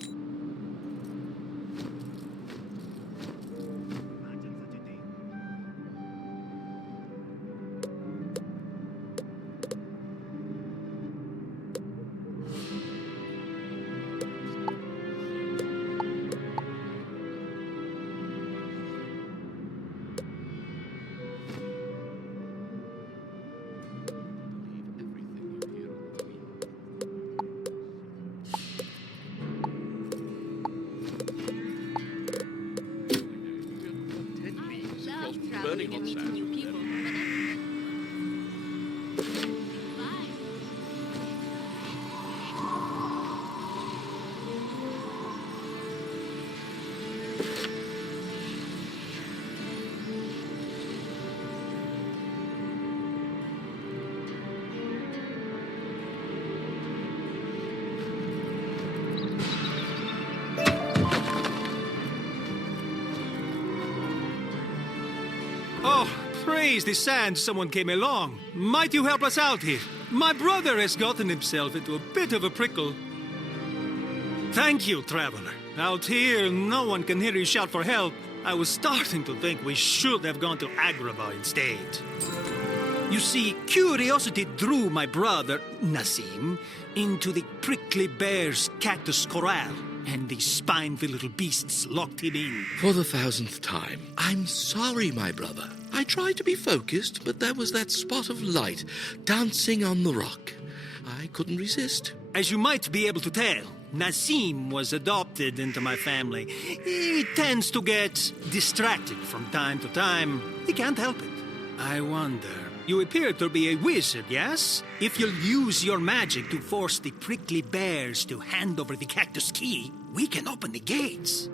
burning on sand. Oh, praise the sands someone came along. Might you help us out here? My brother has gotten himself into a bit of a prickle. Thank you, traveler. Out here, no one can hear you shout for help. I was starting to think we should have gone to Agrabah instead. You see, curiosity drew my brother, Nazim, into the prickly bear's cactus corral, and the spine-filled little beasts locked him in. For the 1000th time, I'm sorry, my brother. I tried to be focused, but there was that spot of light dancing on the rock. I couldn't resist. As you might be able to tell, Nazim was adopted into my family. He tends to get distracted from time to time. He can't help it. I wonder... You appear to be a wizard, yes? If you'll use your magic to force the prickly bears to hand over the cactus key, we can open the gates.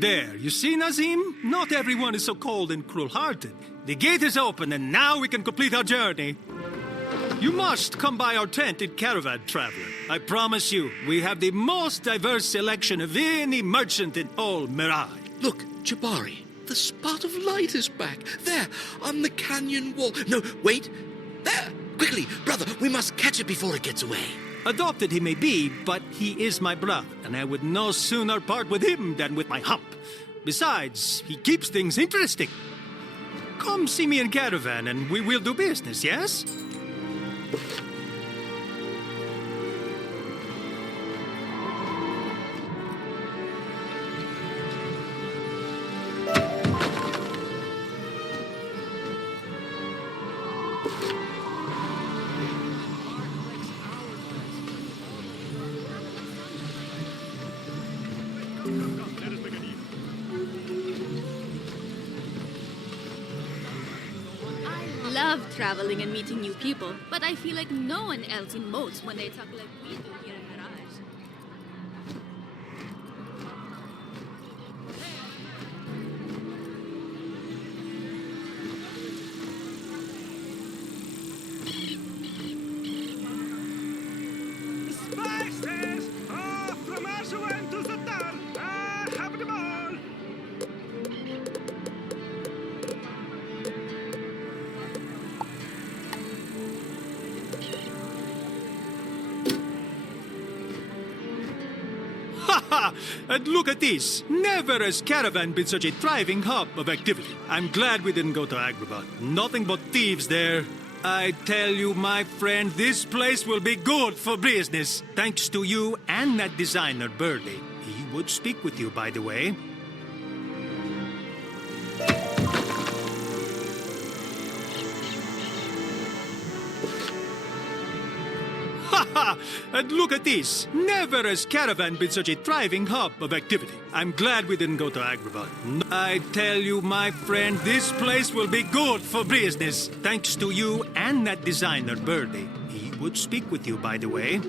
There, you see, Nazim? Not everyone is so cold and cruel-hearted. The gate is open, and now we can complete our journey. You must come by our tent in Caravan, traveler. I promise you, we have the most diverse selection of any merchant in all Mirage. Look, Jabari, the spot of light is back. There, on the canyon wall. No, wait. There! Quickly, brother, we must catch it before it gets away. Adopted he may be, but he is my brother, and I would no sooner part with him than with my hump. Besides, he keeps things interesting. Come see me in Caravan, and we will do business, yes? I love traveling and meeting new people, but I feel like no one else emotes when they talk like we do here in Mirage. ha! And look at this. Never has Caravan been such a thriving hub of activity. I'm glad we didn't go to Agrabah. Nothing but thieves there. I tell you, my friend, this place will be good for business. Thanks to you and that designer, Birdie. He would speak with you, by the way. Ha ha! And look at this. Never has Caravan been such a thriving hub of activity. I'm glad we didn't go to Agrabah. I tell you, my friend, this place will be good for business. Thanks to you and that designer, Birdie. He would speak with you, by the way.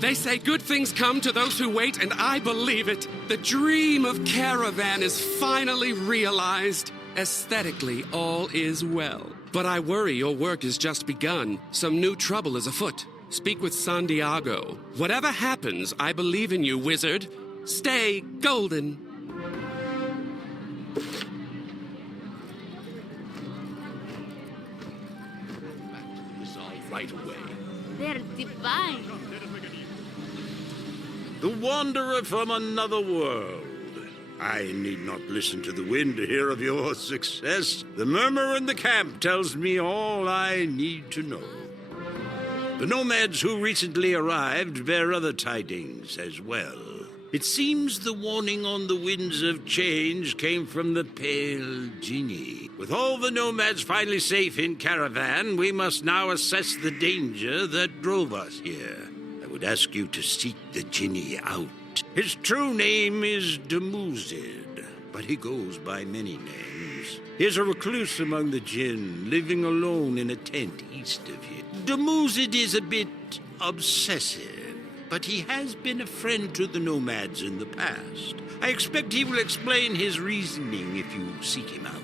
They say good things come to those who wait, and I believe it. The dream of Caravan is finally realized. Aesthetically, all is well. But I worry your work has just begun. Some new trouble is afoot. Speak with Santiago. Whatever happens, I believe in you, wizard. Stay golden. Right away. They're divine. The wanderer from another world. I need not listen to the wind to hear of your success. The murmur in the camp tells me all I need to know. The nomads who recently arrived bear other tidings as well. It seems the warning on the winds of change came from the pale genie. With all the nomads finally safe in Caravan, we must now assess the danger that drove us here. I would ask you to seek the genie out. His true name is Demuzid, but he goes by many names. He is a recluse among the jinn, living alone in a tent east of here. Demuzid is a bit obsessive, but he has been a friend to the nomads in the past. I expect he will explain his reasoning if you seek him out.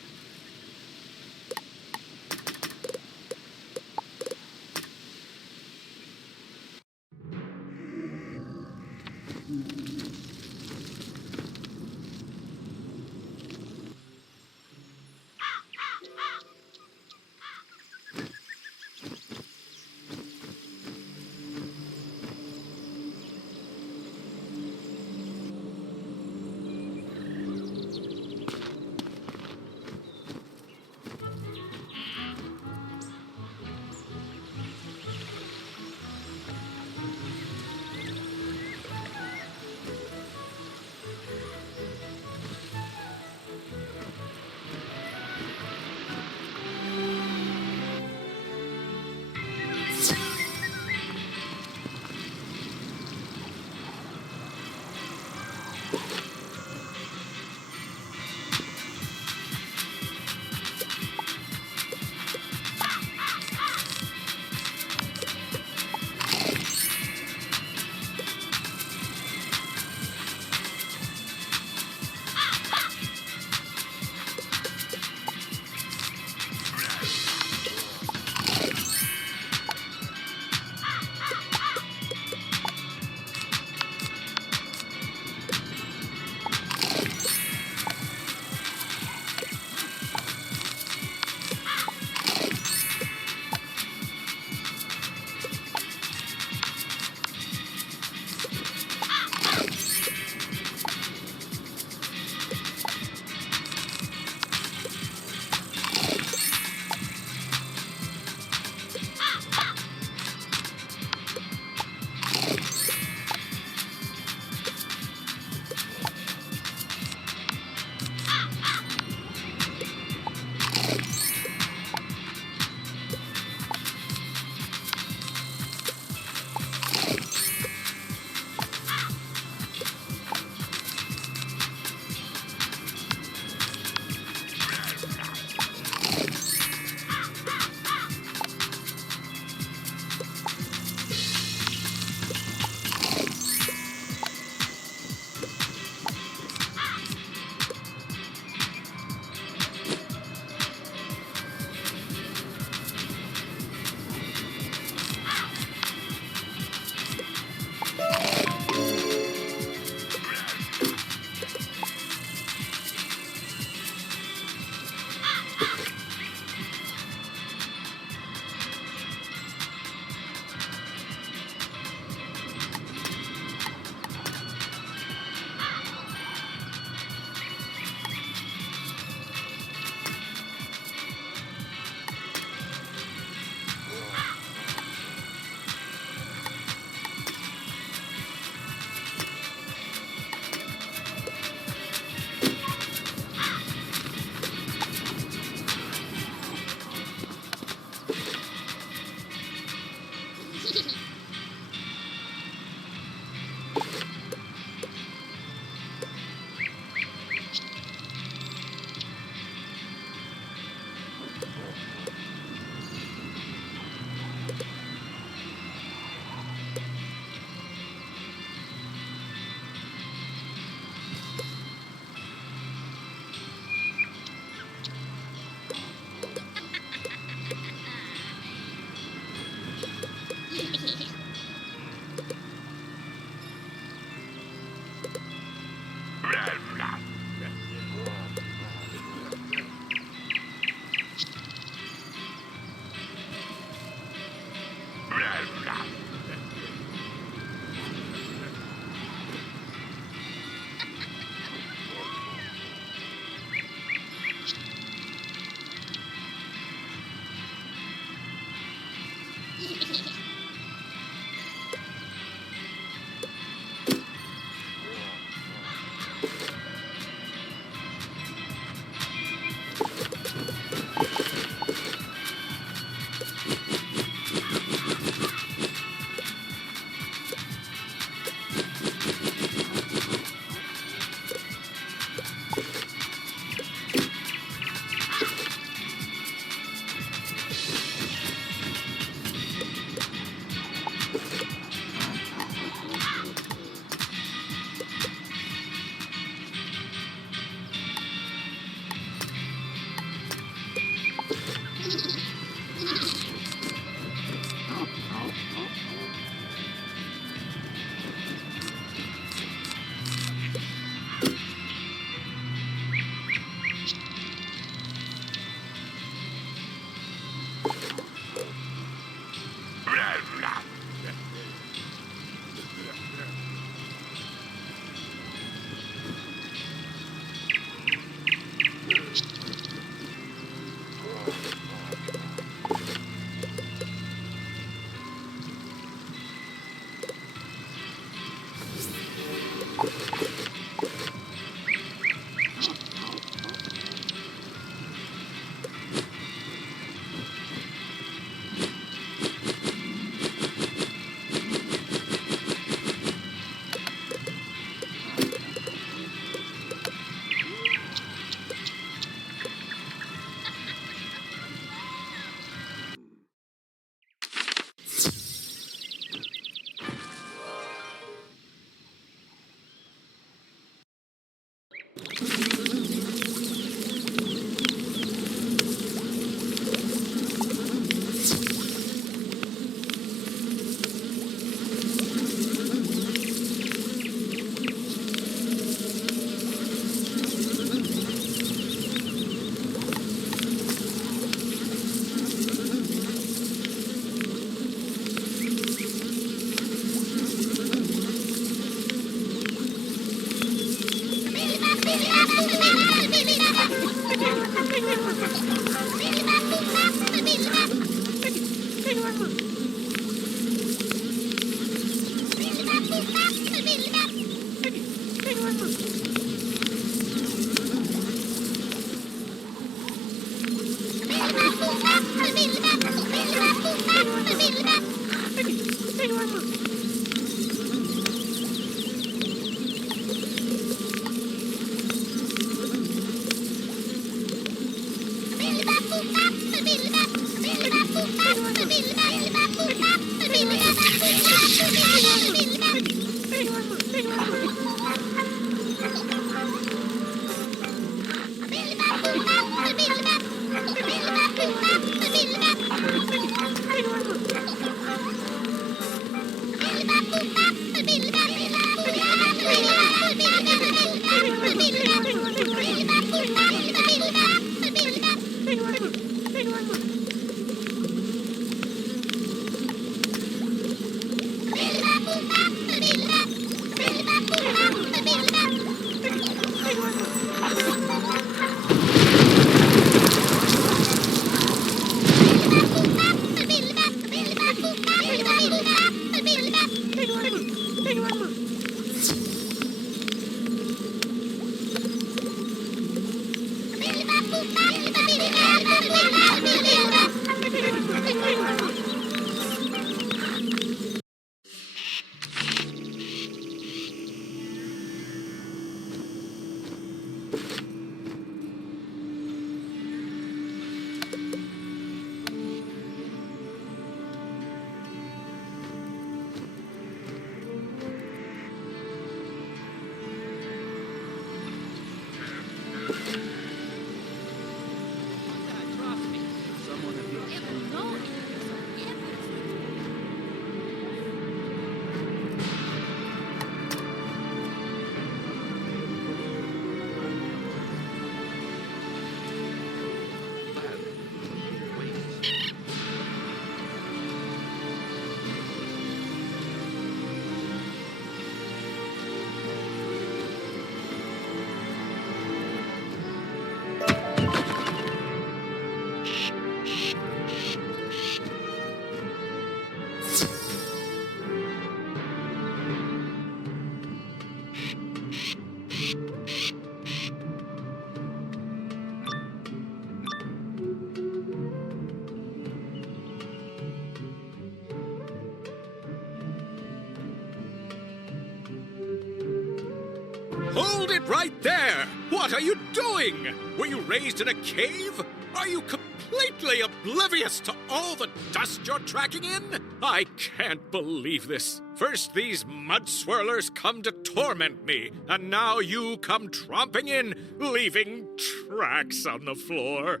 right there! What are you doing? Were you raised in a cave? Are you completely oblivious to all the dust you're tracking in? I can't believe this. First these mud swirlers come to torment me, and now you come tromping in, leaving tracks on the floor.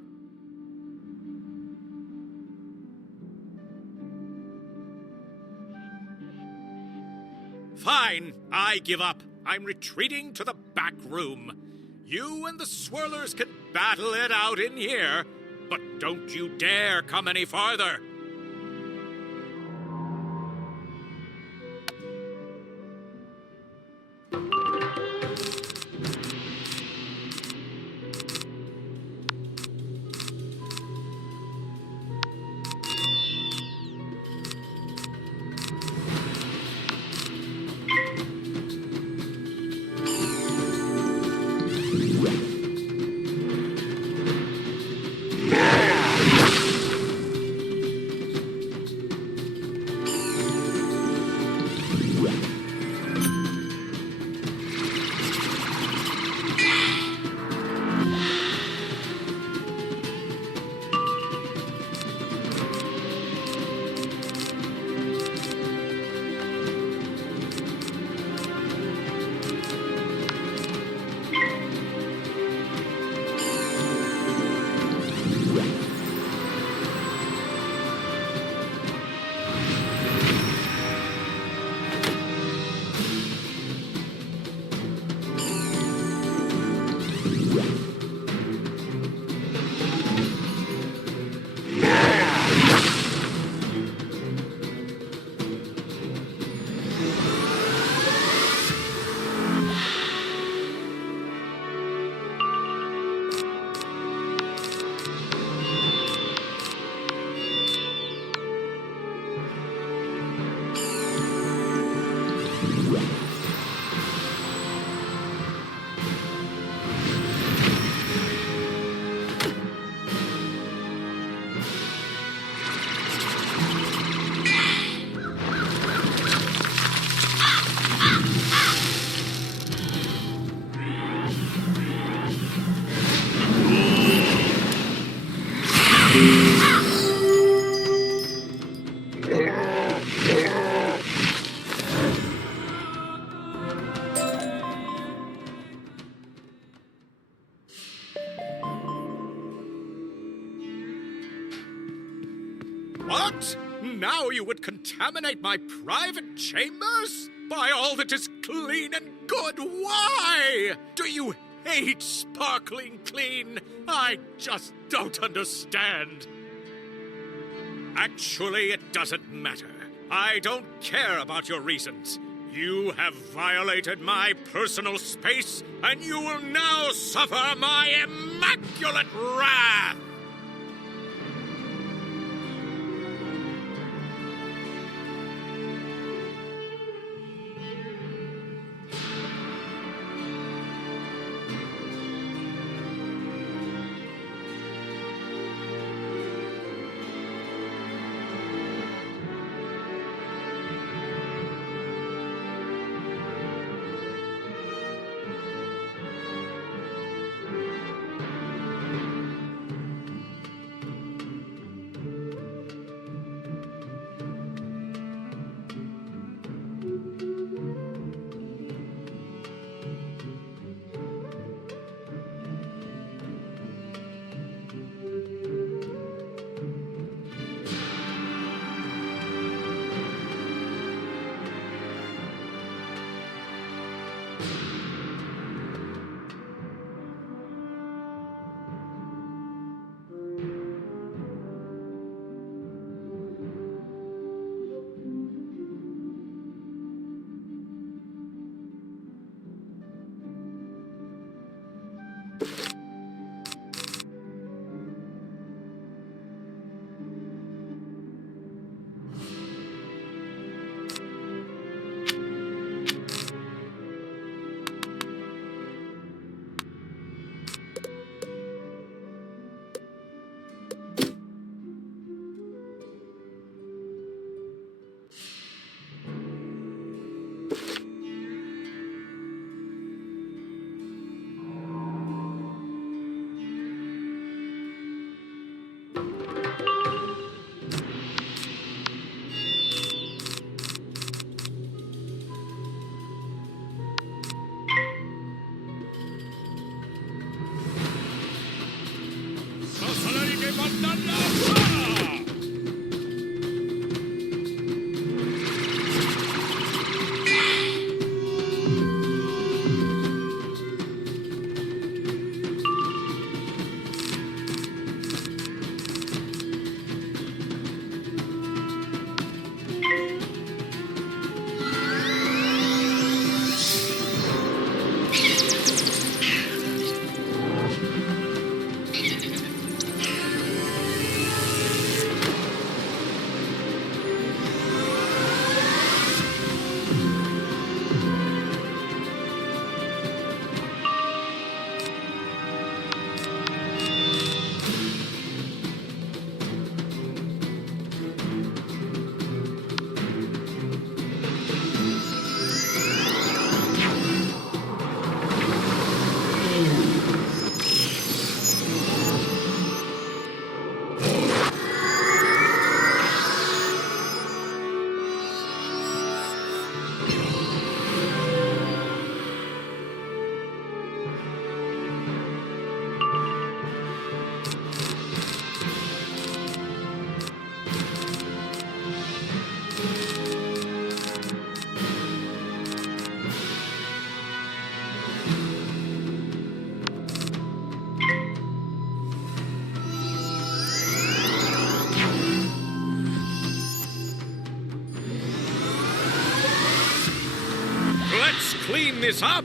Fine, I give up. I'm retreating to the back room. You and the swirlers can battle it out in here, but don't you dare come any farther. What? Now you would contaminate my private chambers? By all that is clean and good, why? Do you hate sparkling clean? I just don't understand. Actually, it doesn't matter. I don't care about your reasons. You have violated my personal space, and you will now suffer my immaculate wrath! Let's clean this up.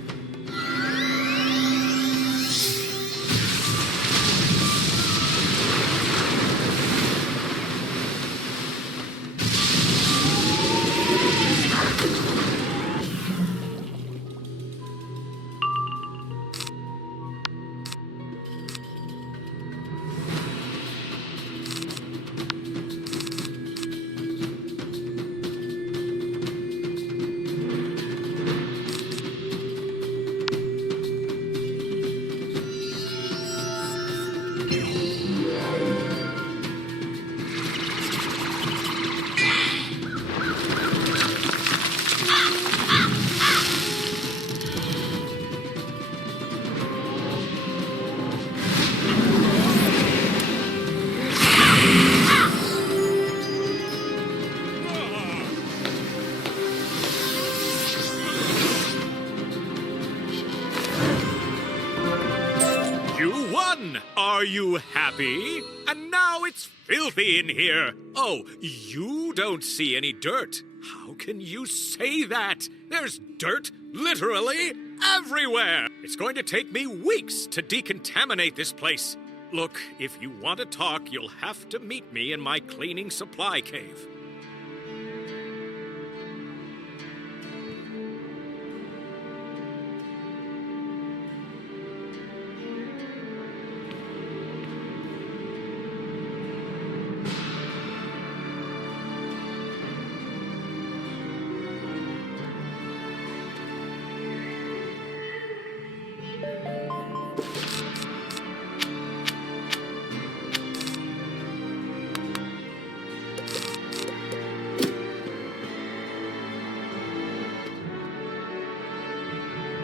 You won! Are you happy? And now it's filthy in here. Oh, you don't see any dirt. How can you say that? There's dirt literally everywhere. It's going to take me weeks to decontaminate this place. Look, if you want to talk, you'll have to meet me in my cleaning supply cave.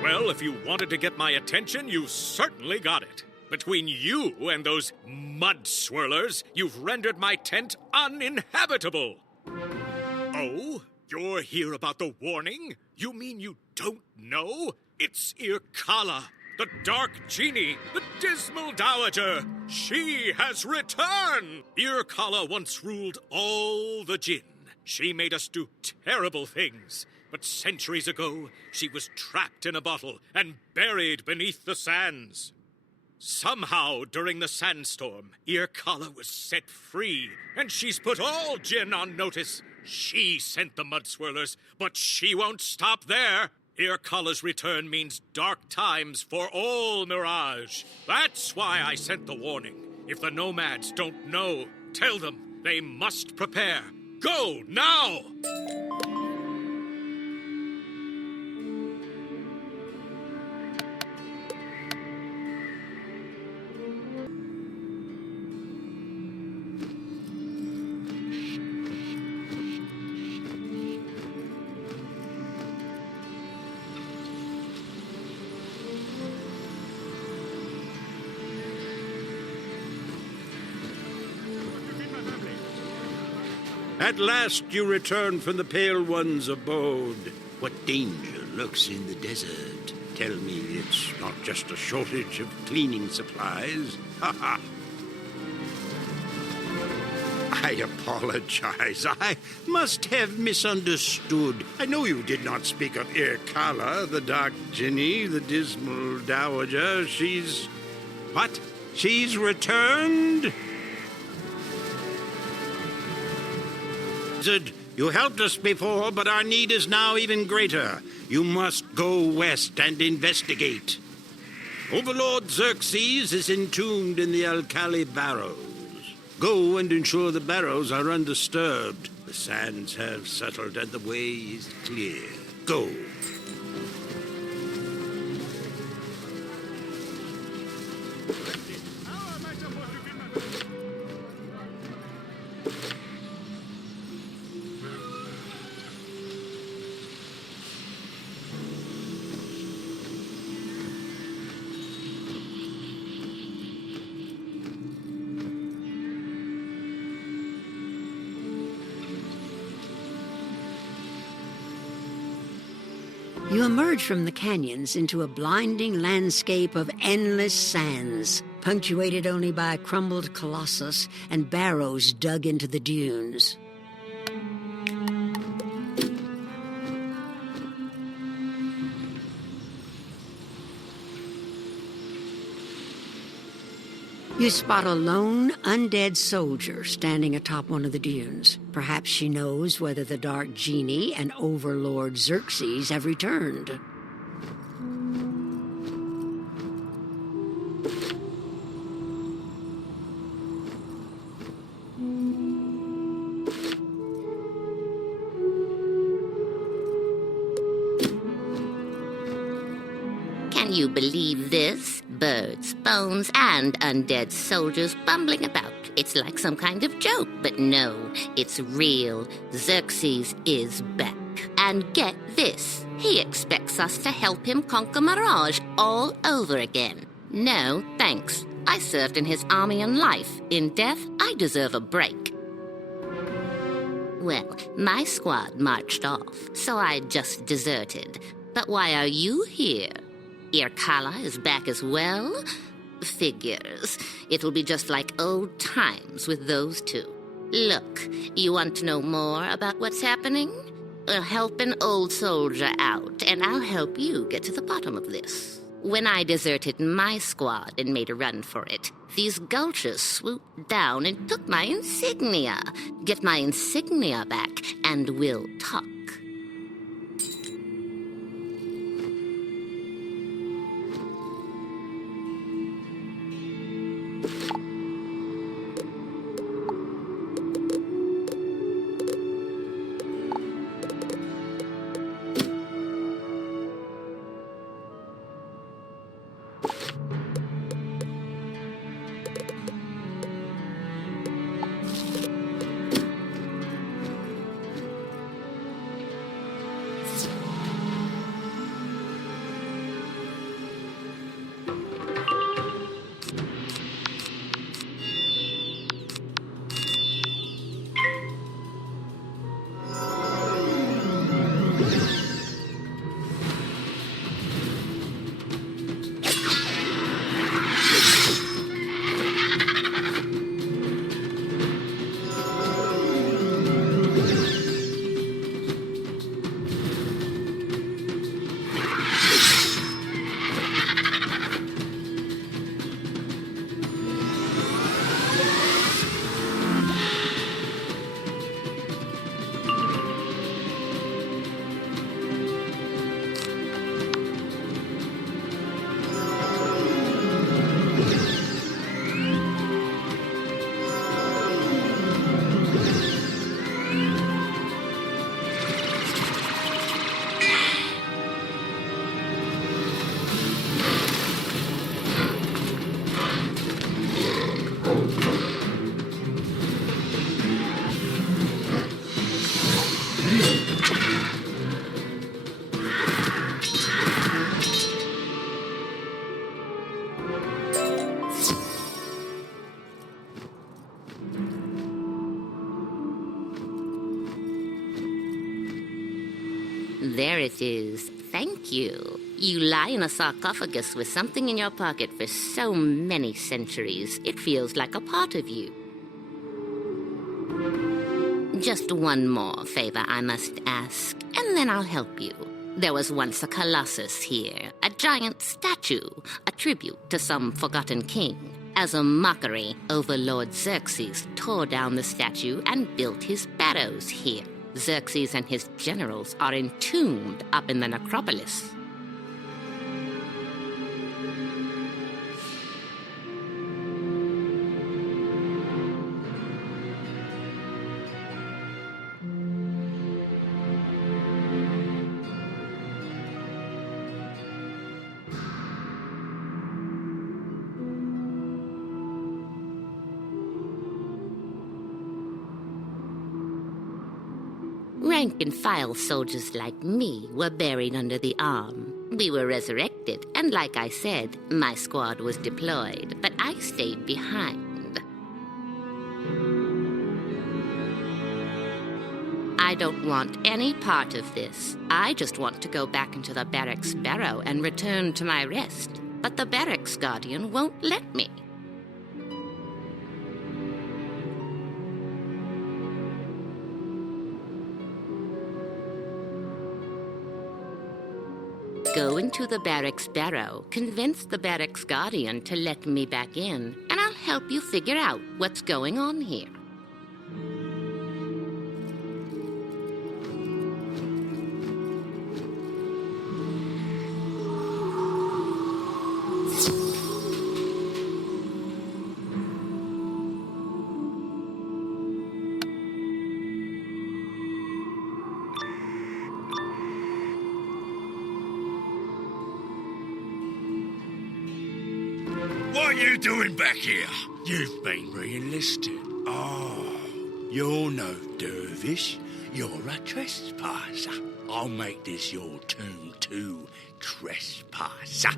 Well, if you wanted to get my attention, you certainly got it. Between you and those mud swirlers, you've rendered my tent uninhabitable. Oh? You're here about the warning? You mean you don't know? It's Irkala, the dark genie, the dismal dowager. She has returned! Irkala once ruled all the jinn. She made us do terrible things. But centuries ago, she was trapped in a bottle and buried beneath the sands. Somehow, during the sandstorm, Irkala was set free, and she's put all jinn on notice. She sent the mud swirlers, but she won't stop there. Irkala's return means dark times for all Mirage. That's why I sent the warning. If the nomads don't know, tell them they must prepare. Go now! At last you return from the Pale One's abode. What danger lurks in the desert? Tell me it's not just a shortage of cleaning supplies. Ha ha! I apologize. I must have misunderstood. I know you did not speak of Irkala, the dark genie, the dismal dowager. She's... what? She's returned? Wizard, you helped us before, but our need is now even greater. You must go west and investigate. Overlord Xerxes is entombed in the Alkali Barrows. Go and ensure the barrows are undisturbed. The sands have settled and the way is clear. Go. You emerge from the canyons into a blinding landscape of endless sands, punctuated only by a crumbled colossus and barrows dug into the dunes. You spot a lone, undead soldier standing atop one of the dunes. Perhaps she knows whether the Dark Genie and Overlord Xerxes have returned. Can you believe this? Birds, bones, and undead soldiers bumbling about. It's like some kind of joke, but no, it's real. Xerxes is back. And get this, he expects us to help him conquer Mirage all over again. No, thanks. I served in his army in life. In death, I deserve a break. Well, my squad marched off, so I just deserted. But why are you here? Irkala is back as well? Figures. It'll be just like old times with those two. Look, you want to know more about what's happening? Well, help an old soldier out, and I'll help you get to the bottom of this. When I deserted my squad and made a run for it, these gulchers swooped down and took my insignia. Get my insignia back, and we'll talk. There it is. Thank you. You lie in a sarcophagus with something in your pocket for so many centuries, it feels like a part of you. Just one more favor I must ask, and then I'll help you. There was once a colossus here, a giant statue, a tribute to some forgotten king. As a mockery, Overlord Xerxes tore down the statue and built his barrows here. Xerxes and his generals are entombed up in the necropolis. Rank-and-file soldiers like me were buried under the arm. We were resurrected, and like I said, my squad was deployed, but I stayed behind. I don't want any part of this. I just want to go back into the barracks barrow and return to my rest. But the barracks guardian won't let me. Go into the barracks barrow, convince the barracks guardian to let me back in, and I'll help you figure out what's going on here. What are you doing back here? You've been re-enlisted. Oh, you're no dervish. You're a trespasser. I'll make this your tomb too, trespasser.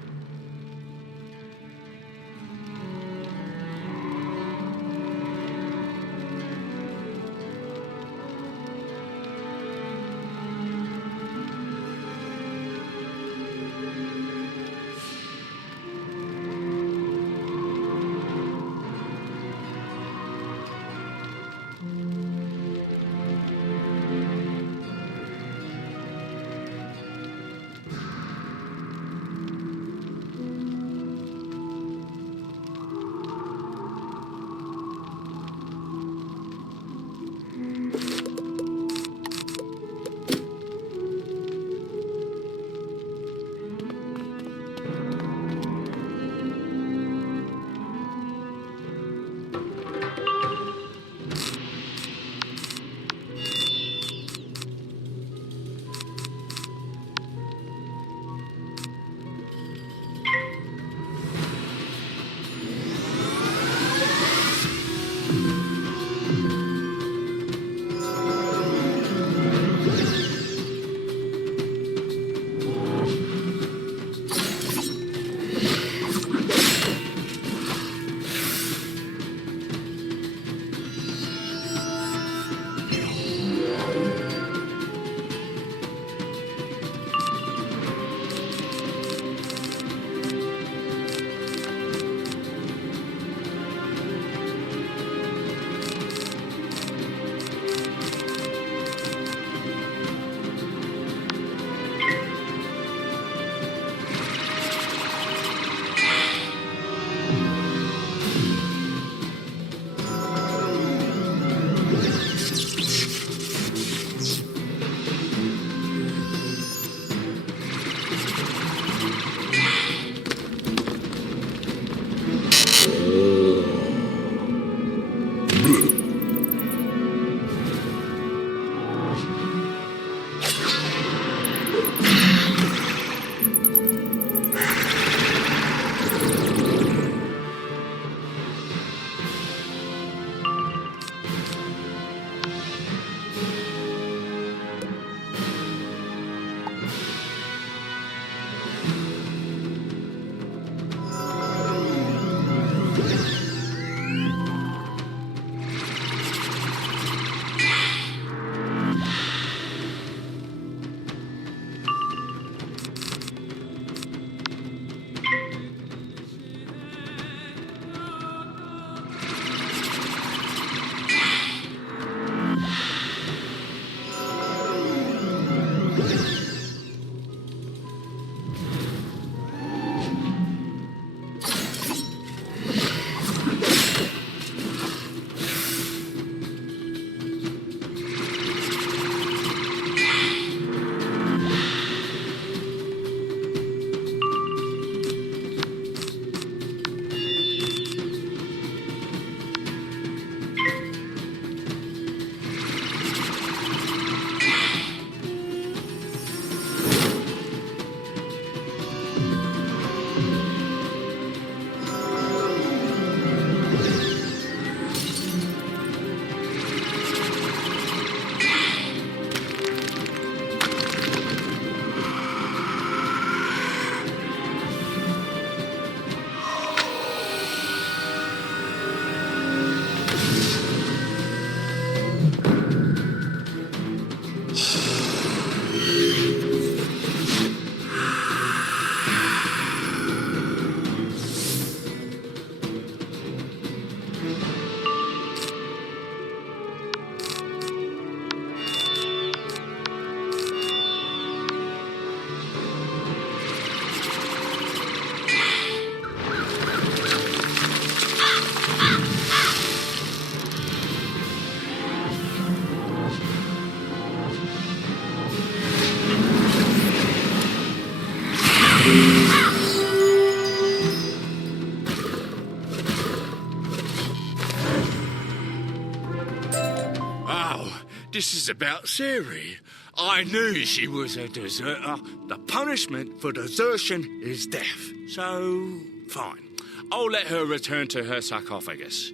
Oh, this is about Siri. I knew she was a deserter. The punishment for desertion is death. So, fine. I'll let her return to her sarcophagus.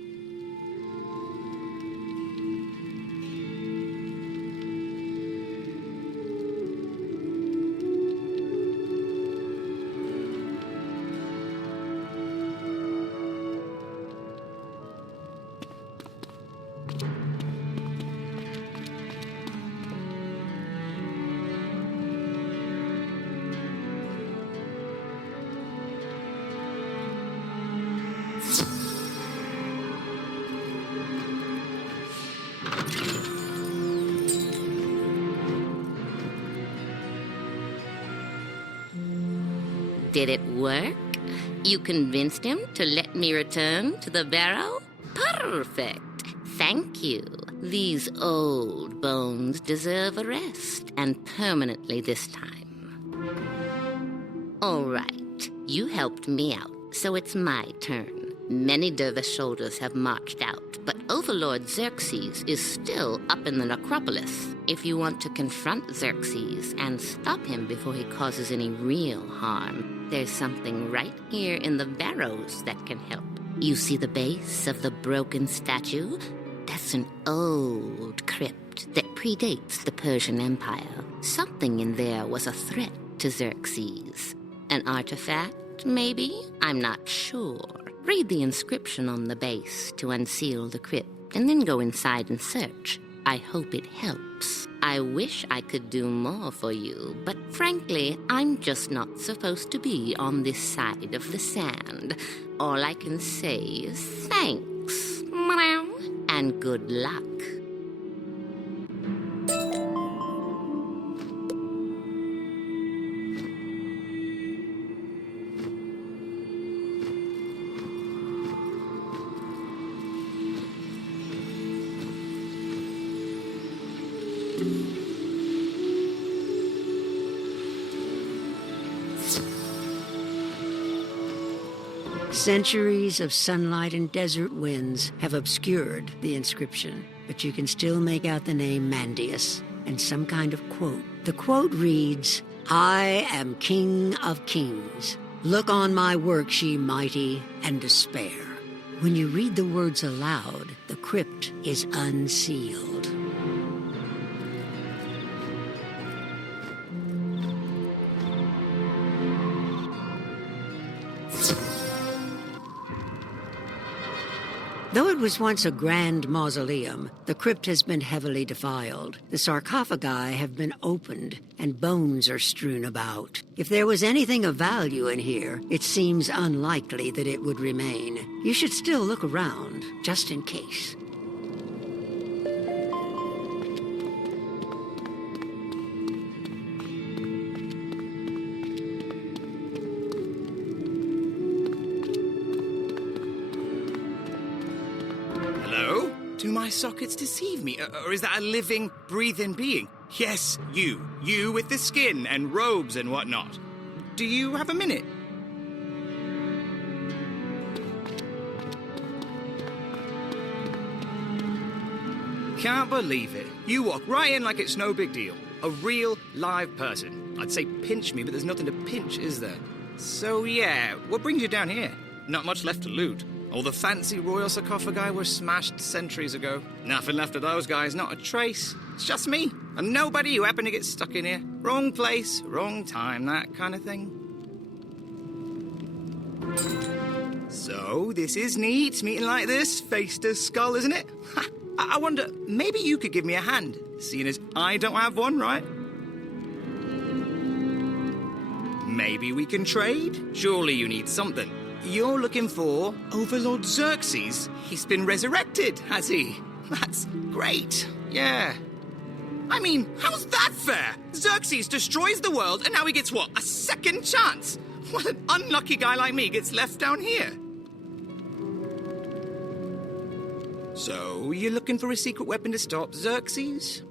Did it work? You convinced him to let me return to the barrow? Perfect. Thank you. These old bones deserve a rest, and permanently this time. All right. You helped me out, so it's my turn. Many dervish soldiers have marched out, but Overlord Xerxes is still up in the necropolis. If you want to confront Xerxes and stop him before he causes any real harm, there's something right here in the barrows that can help. You see the base of the broken statue? That's an old crypt that predates the Persian Empire. Something in there was a threat to Xerxes. An artifact, maybe? I'm not sure. Read the inscription on the base to unseal the crypt, and then go inside and search. I hope it helps. I wish I could do more for you, but frankly, I'm just not supposed to be on this side of the sand. All I can say is thanks, and good luck. Centuries of sunlight and desert winds have obscured the inscription, but you can still make out the name Mandius and some kind of quote. The quote reads, "I am King of Kings. Look on my works, ye mighty, and despair." When you read the words aloud, the crypt is unsealed. Though it was once a grand mausoleum, the crypt has been heavily defiled. The sarcophagi have been opened, and bones are strewn about. If there was anything of value in here, it seems unlikely that it would remain. You should still look around, just in case. Do my sockets deceive me? Or is that a living, breathing being? Yes, you. You with the skin and robes and whatnot. Do you have a minute? Can't believe it. You walk right in like it's no big deal. A real, live person. I'd say pinch me, but there's nothing to pinch, is there? So yeah, what brings you down here? Not much left to loot. All the fancy royal sarcophagi were smashed centuries ago. Nothing left of those guys, not a trace. It's just me, and nobody who happened to get stuck in here. Wrong place, wrong time, that kind of thing. So, this is neat, meeting like this, face to skull, isn't it? I wonder, maybe you could give me a hand, seeing as I don't have one, right? Maybe we can trade? Surely you need something. You're looking for Overlord Xerxes. He's been resurrected, has he? That's great. Yeah. I mean, how's that fair? Xerxes destroys the world, and now he gets what? A second chance? What an unlucky guy like me gets left down here. So, you're looking for a secret weapon to stop Xerxes?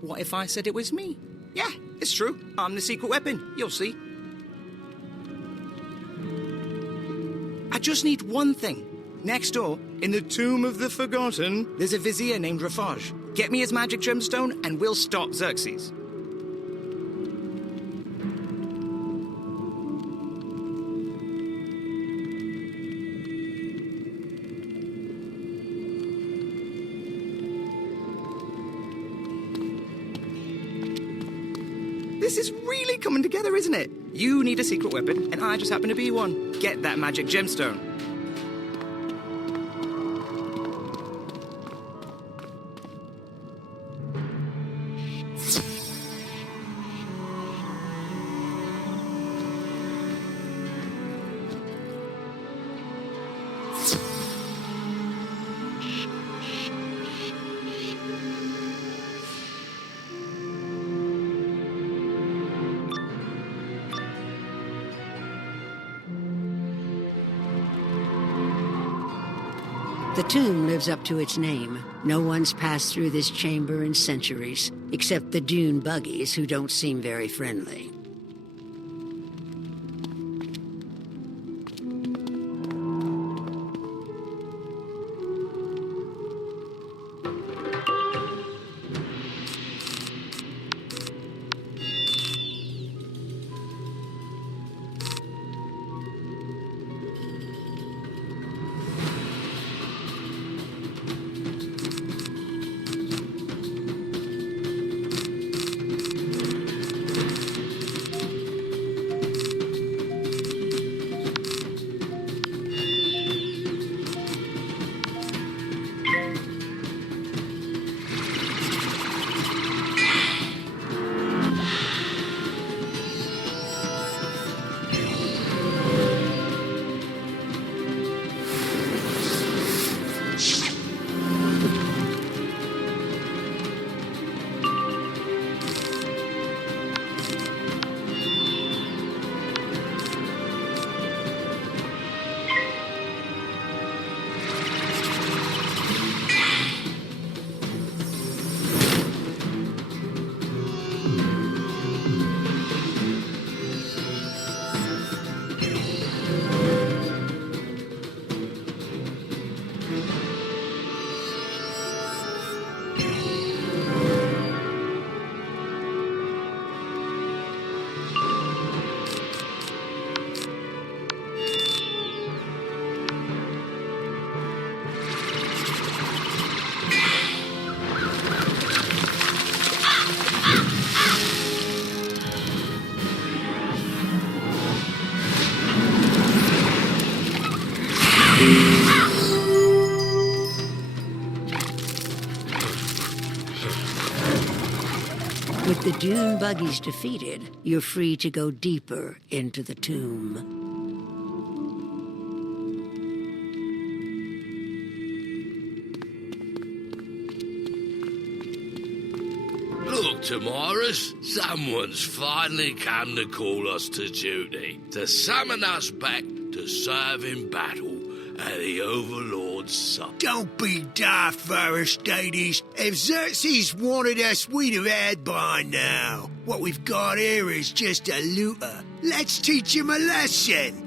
What if I said it was me? Yeah, it's true. I'm the secret weapon. You'll see. I just need one thing. Next door, in the Tomb of the Forgotten, there's a vizier named Rafaj. Get me his magic gemstone, and we'll stop Xerxes. This is really coming together, isn't it? You need a secret weapon, and I just happen to be one. Get that magic gemstone. The tomb lives up to its name. No one's passed through this chamber in centuries, except the dune buggies, who don't seem very friendly. With the dune buggies defeated, you're free to go deeper into the tomb. Look, Tamaris, someone's finally come to call us to duty, to summon us back to serve in battle at the Overlord's supper. Don't be daft, Aristides. If Xerxes wanted us, we'd have had by now. What we've got here is just a looter. Let's teach him a lesson.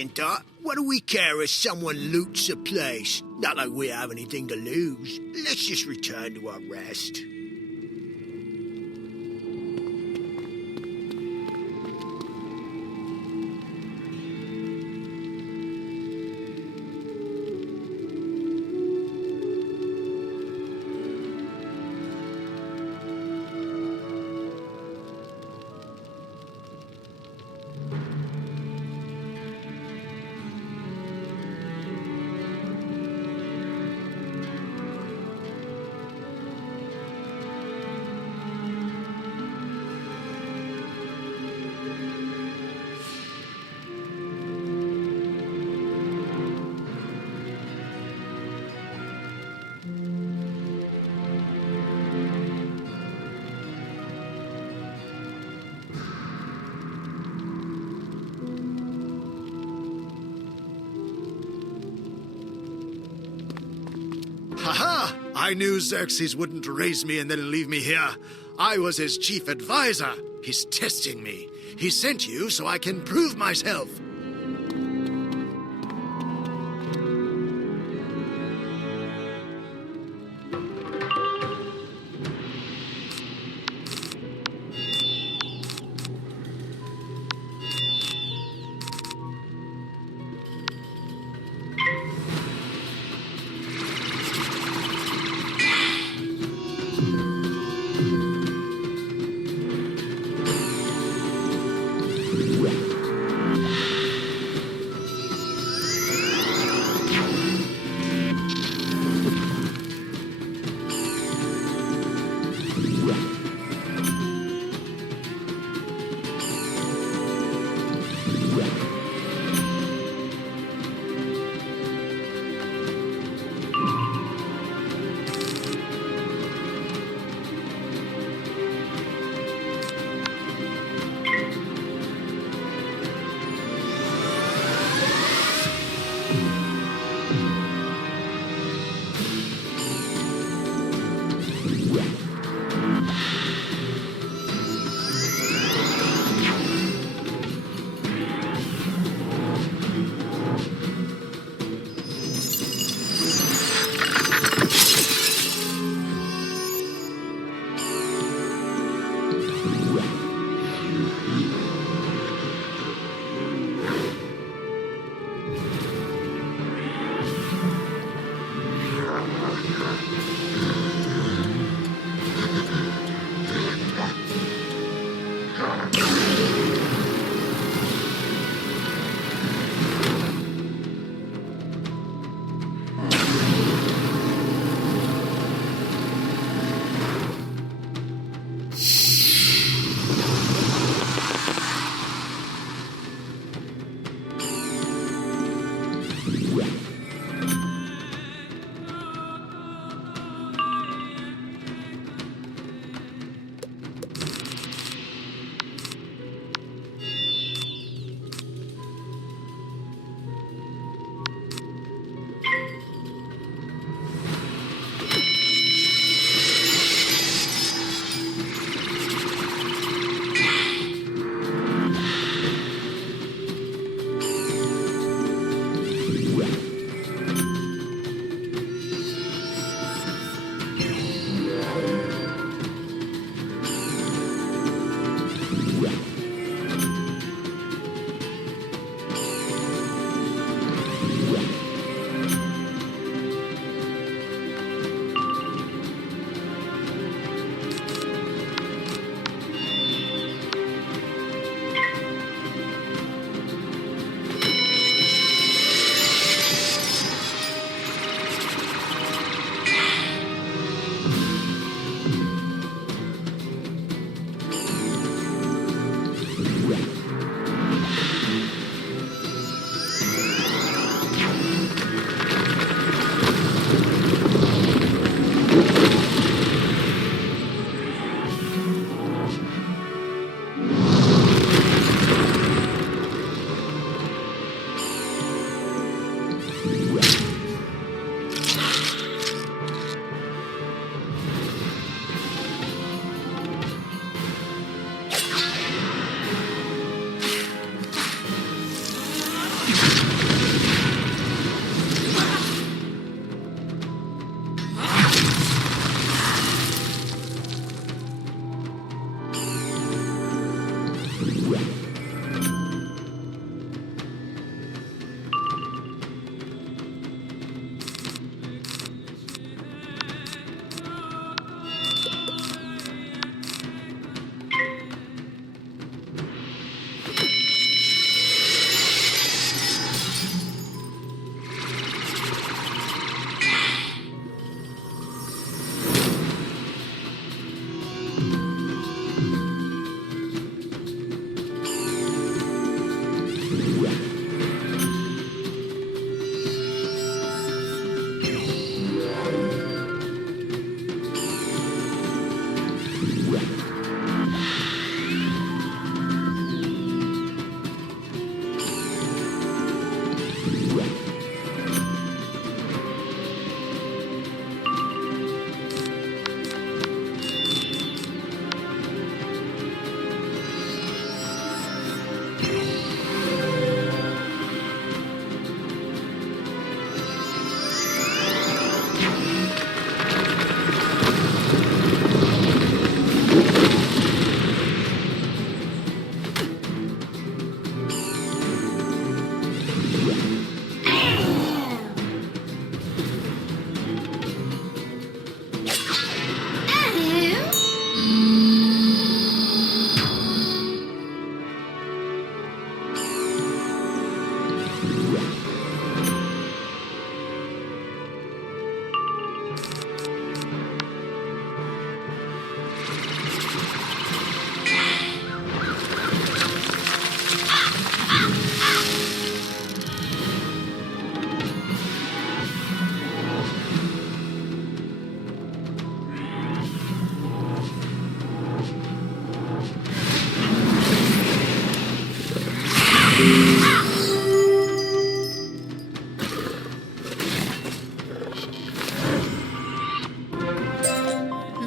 second thought, what do we care if someone loots a place? Not like we have anything to lose. Let's just return to our rest. Haha! I knew Xerxes wouldn't raise me and then leave me here. I was his chief advisor. He's testing me. He sent you so I can prove myself.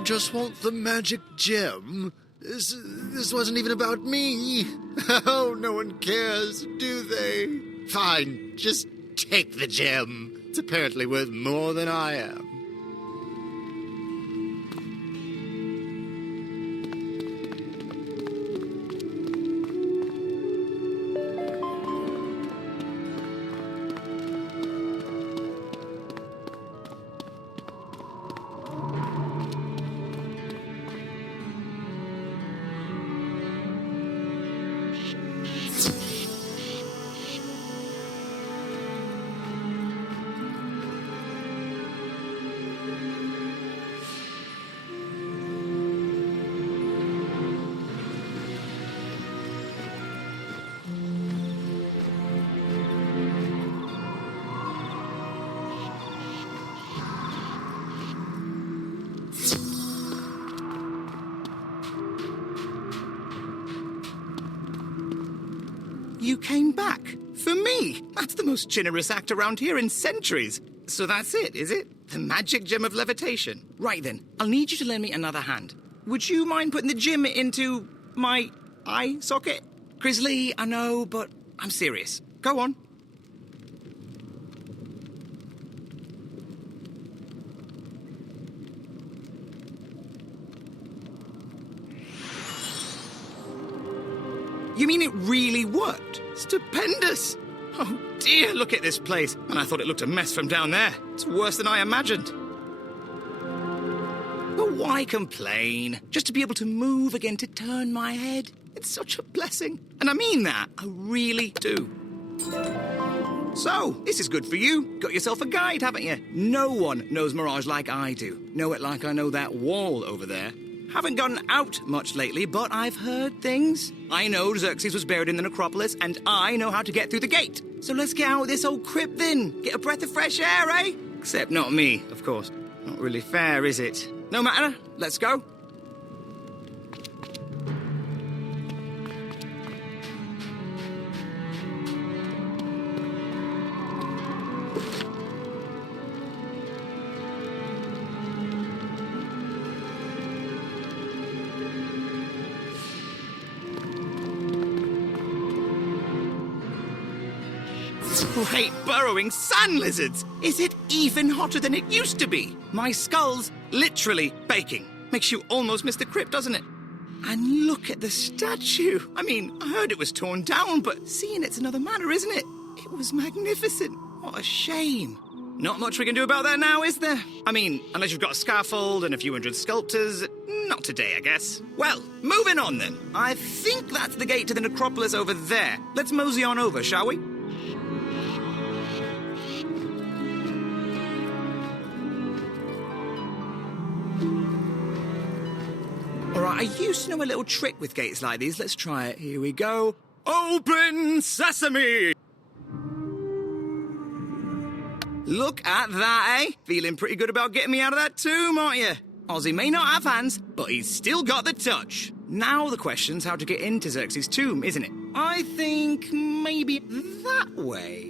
just want the magic gem? This wasn't even about me. Oh, no one cares, do they? Fine, just take the gem. It's apparently worth more than I am. You came back? For me? That's the most generous act around here in centuries. So that's it, is it? The magic gem of levitation. Right then, I'll need you to lend me another hand. Would you mind putting the gem into my eye socket? Grizzly, I know, but I'm serious. Go on. You mean it really worked? Stupendous! Oh dear, look at this place. And I thought it looked a mess from down there. It's worse than I imagined. But why complain? Just to be able to move again, to turn my head. It's such a blessing. And I mean that. I really do. So, this is good for you. Got yourself a guide, haven't you? No one knows Mirage like I do. Know it like I know that wall over there. Haven't gotten out much lately, but I've heard things. I know Xerxes was buried in the necropolis, and I know how to get through the gate. So let's get out of this old crypt then. Get a breath of fresh air, eh? Except not me, of course. Not really fair, is it? No matter. Let's go. Great burrowing sand lizards! Is it even hotter than it used to be? My skull's literally baking. Makes you almost miss the crypt, doesn't it? And look at the statue. I mean, I heard it was torn down, but seeing it's another matter, isn't it? It was magnificent. What a shame. Not much we can do about that now, is there? I mean, unless you've got a scaffold and a few hundred sculptors. Not today, I guess. Well, moving on then. I think that's the gate to the necropolis over there. Let's mosey on over, shall we? Alright, I used to know a little trick with gates like these. Let's try it. Here we go. Open sesame! Look at that, eh? Feeling pretty good about getting me out of that tomb, aren't you? Ozzy may not have hands, but he's still got the touch. Now the question's how to get into Xerxes' tomb, isn't it? I think maybe that way.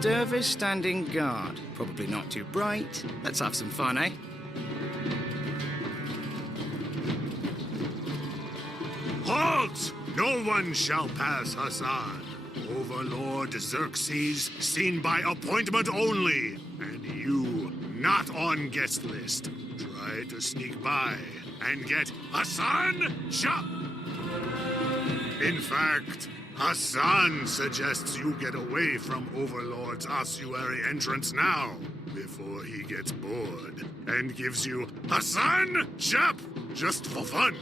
Dervish standing guard. Probably not too bright. Let's have some fun, eh? Halt! No one shall pass Hassan. Overlord Xerxes, seen by appointment only. And you, not on guest list. Try to sneak by and get Hassan shot. In fact, Hassan suggests you get away from Overlord's ossuary entrance now, before he gets bored, and gives you Hassan Chap, just for fun.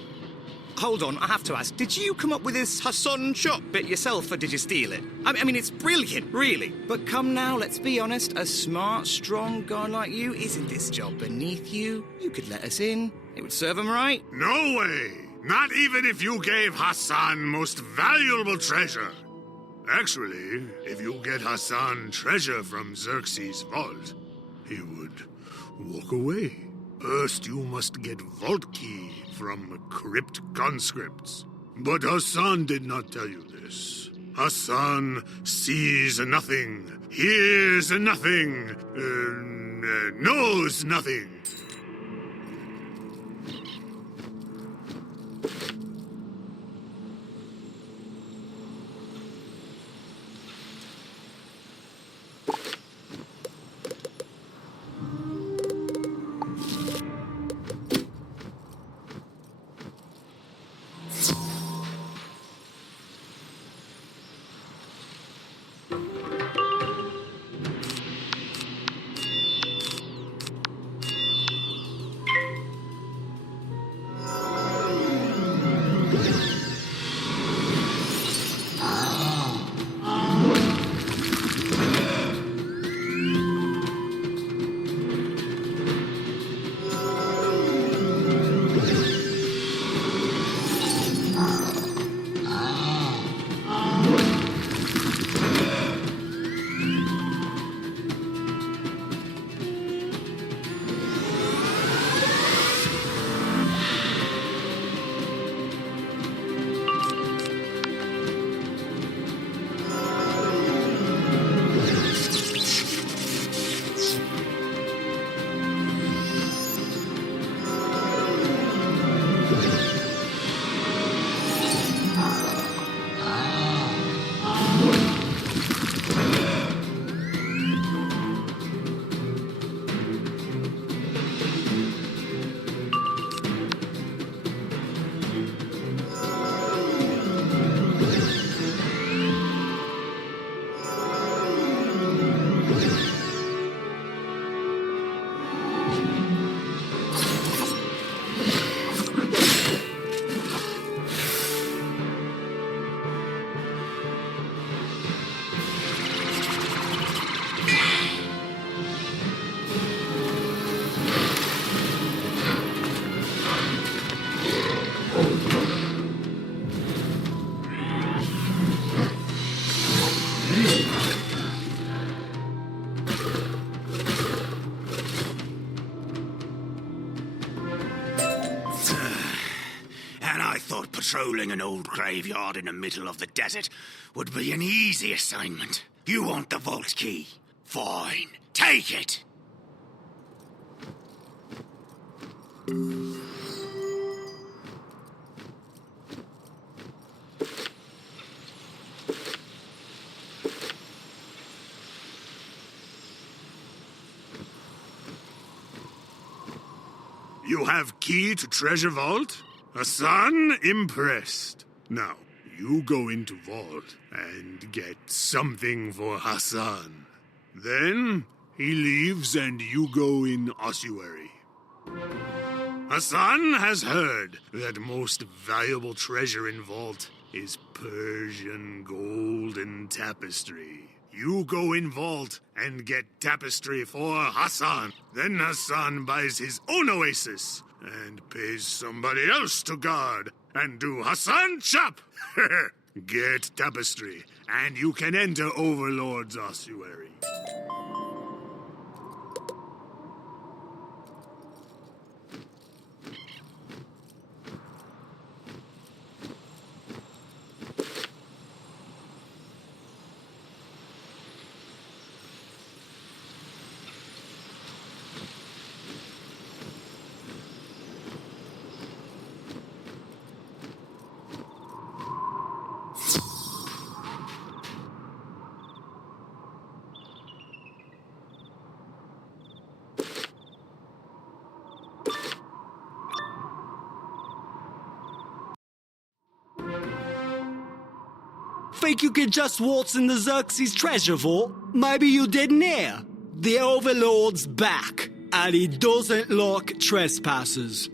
Hold on, I have to ask, did you come up with this Hassan Chop bit yourself, or did you steal it? I mean, it's brilliant, really. But come now, let's be honest, a smart, strong guy like you, isn't this job beneath you? You could let us in. It would serve him right. No way! Not even if you gave Hassan most valuable treasure. Actually, if you get Hassan treasure from Xerxes' vault, he would walk away. First, you must get vault key from crypt conscripts. But Hassan did not tell you this. Hassan sees nothing, hears nothing, knows nothing. Patrolling an old graveyard in the middle of the desert would be an easy assignment. You want the vault key? Fine. Take it! You have key to treasure vault? Hassan impressed. Now, you go into vault and get something for Hassan. Then, he leaves and you go in ossuary. Hassan has heard that most valuable treasure in vault is Persian gold and tapestry. You go in vault and get tapestry for Hassan. Then Hassan buys his own oasis and pays somebody else to guard and do Hassan chop. Get tapestry, and you can enter Overlord's ossuary. Think you can just waltz in the Xerxes treasure vault? Maybe you didn't hear. The Overlord's back, and he doesn't like trespassers.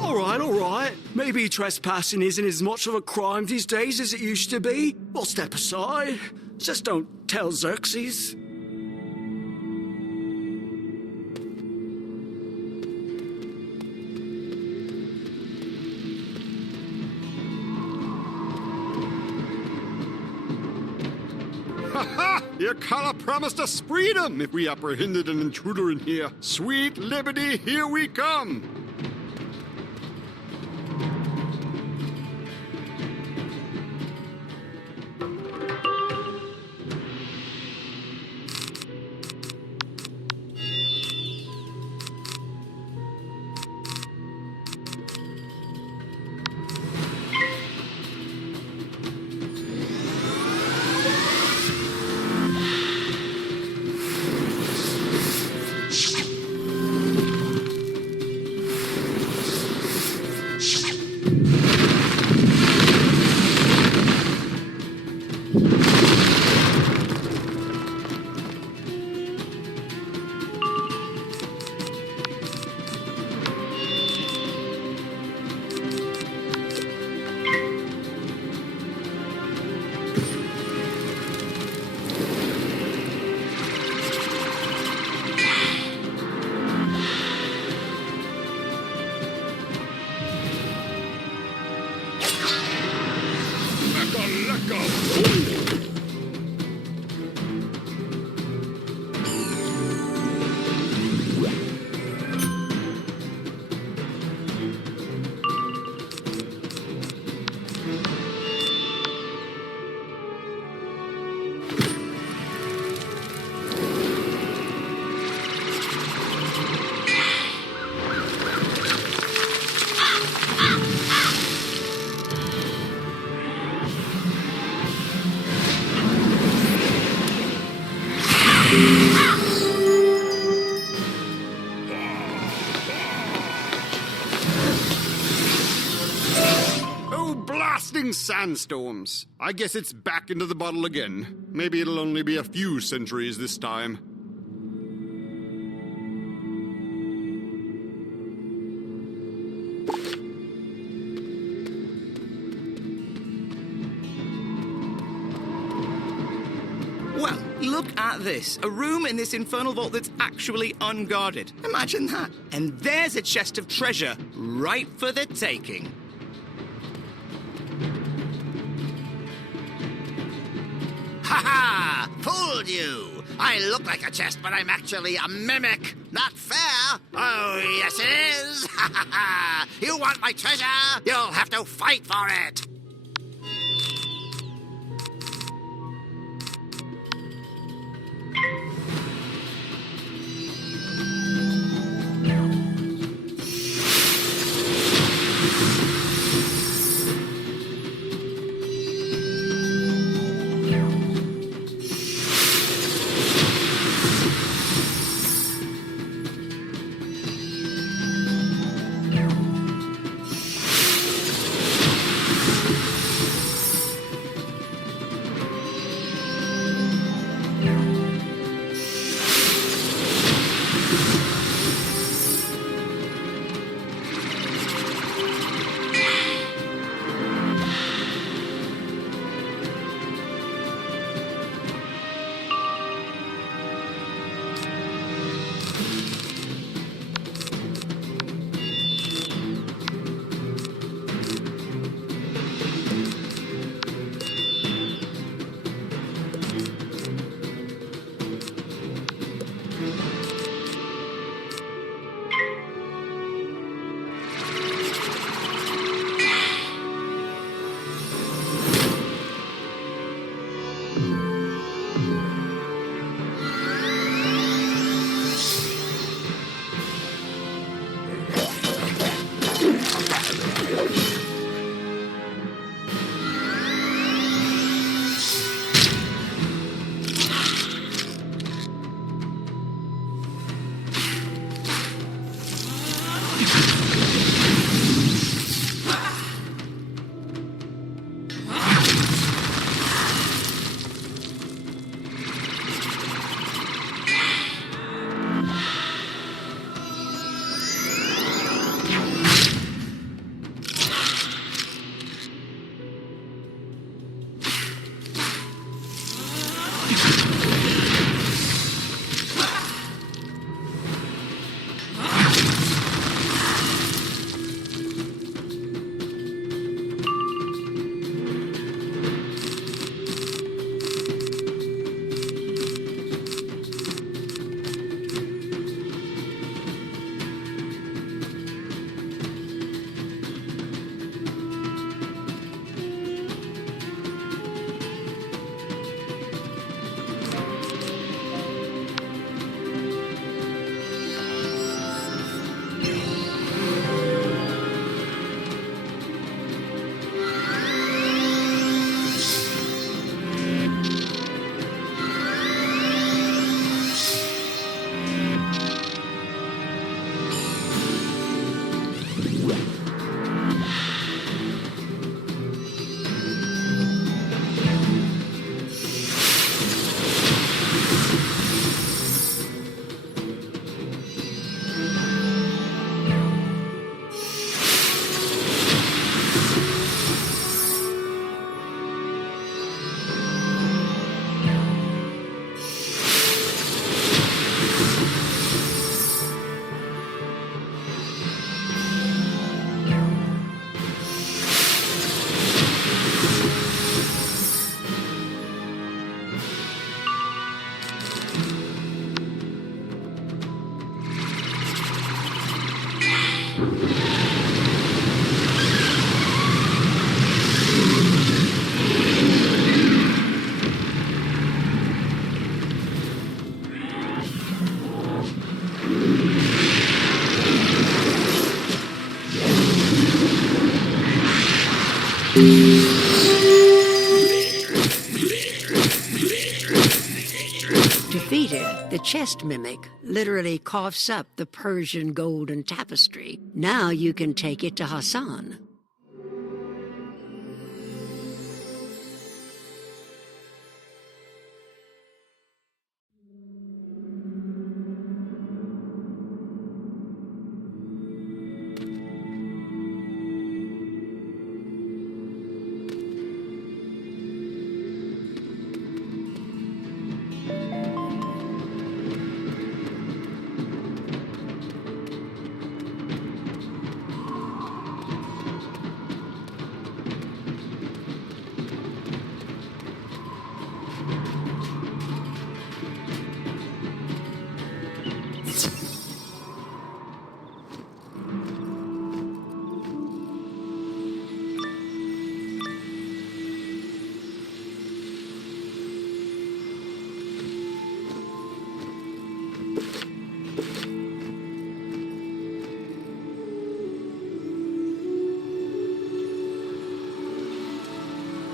All right. Maybe trespassing isn't as much of a crime these days as it used to be. We'll step aside. Just don't tell Xerxes. Ha! Your collar promised us freedom if we apprehended an intruder in here. Sweet liberty, here we come! Sandstorms. I guess it's back into the bottle again. Maybe it'll only be a few centuries this time. Well, look at this. A room in this infernal vault that's actually unguarded. Imagine that. And there's a chest of treasure right for the taking. Ha ha! Fooled you! I look like a chest, but I'm actually a mimic. Not fair. Oh, yes it is. Ha ha ha! You want my treasure? You'll have to fight for it. Defeated, the chest mimic literally coughs up the Persian golden tapestry. Now you can take it to Hassan.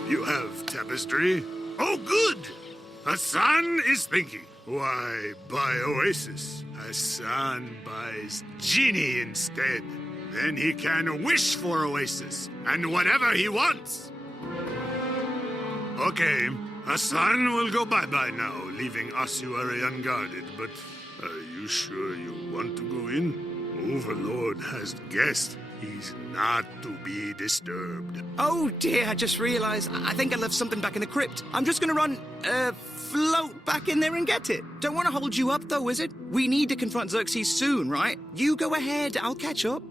You have tapestry? Oh, good! Hassan is thinking. Why buy Oasis? Hassan buys Genie instead. Then he can wish for Oasis, and whatever he wants. Okay, Hassan will go bye-bye now, leaving ossuary unguarded, but are you sure you want to go in? Overlord has guests. He's not to be disturbed. Oh dear, I just realized. I think I left something back in the crypt. I'm just gonna run, float back in there and get it. Don't want to hold you up though, Wizard. We need to confront Xerxes soon, right? You go ahead, I'll catch up.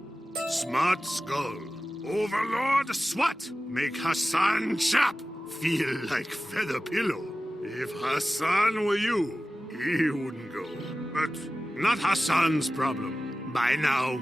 Smart skull. Overlord SWAT. Make Hassan chop. Feel like feather pillow. If Hassan were you, he wouldn't go. But not Hassan's problem. Bye now.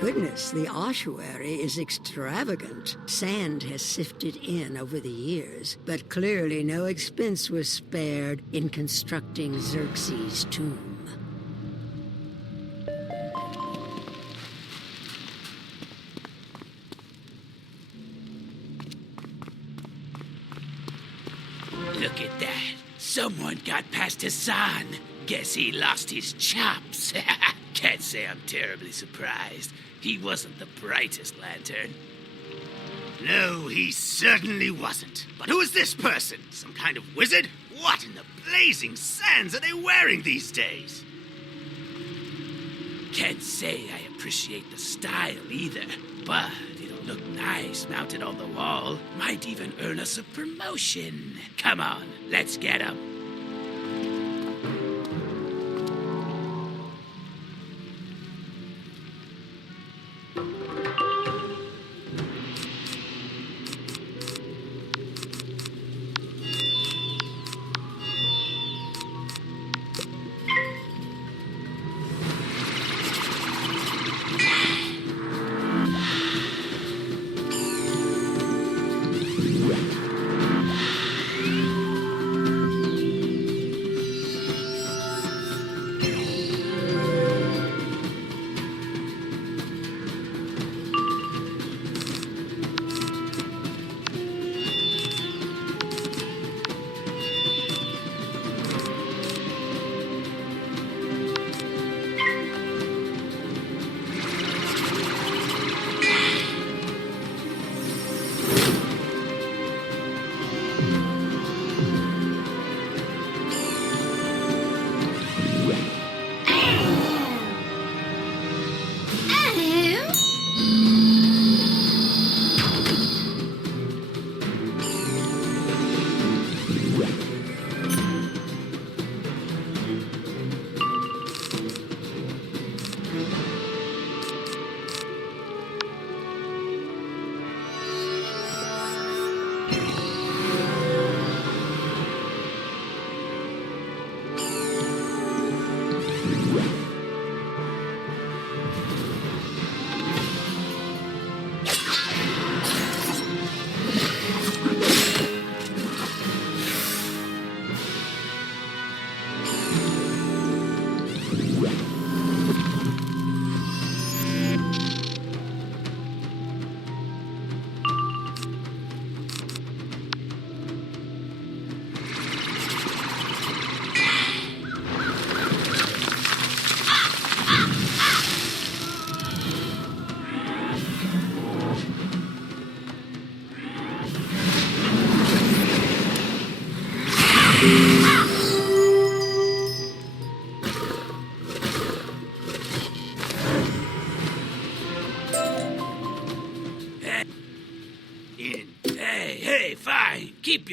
Goodness, the ossuary is extravagant. Sand has sifted in over the years, but clearly no expense was spared in constructing Xerxes' tomb. Look at that. Someone got past Hassan. Guess he lost his chops. Can't say I'm terribly surprised. He wasn't the brightest lantern. No, he certainly wasn't. But who is this person? Some kind of wizard? What in the blazing sands are they wearing these days? Can't say I appreciate the style either, but it'll look nice mounted on the wall. Might even earn us a promotion. Come on, let's get him.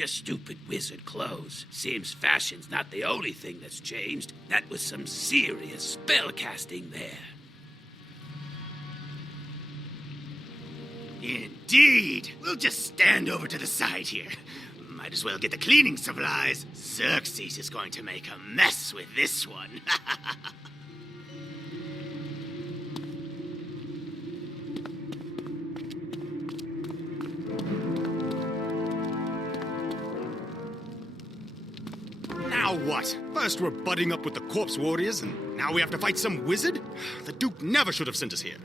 your stupid wizard clothes. Seems fashion's not the only thing that's changed. That was some serious spellcasting there. Indeed. We'll just stand over to the side here. Might as well get the cleaning supplies. Xerxes is going to make a mess with this one. Now what? First we're butting up with the corpse warriors, and now we have to fight some wizard? The Duke never should have sent us here.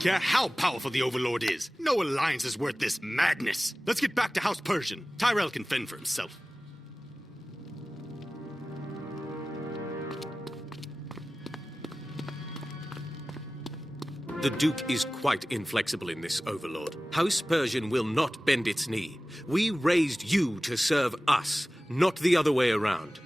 Care how powerful the Overlord is. No alliance is worth this madness. Let's get back to House Persian. Tyrell can fend for himself. The Duke is quite inflexible in this, Overlord. House Persian will not bend its knee. We raised you to serve us, not the other way around.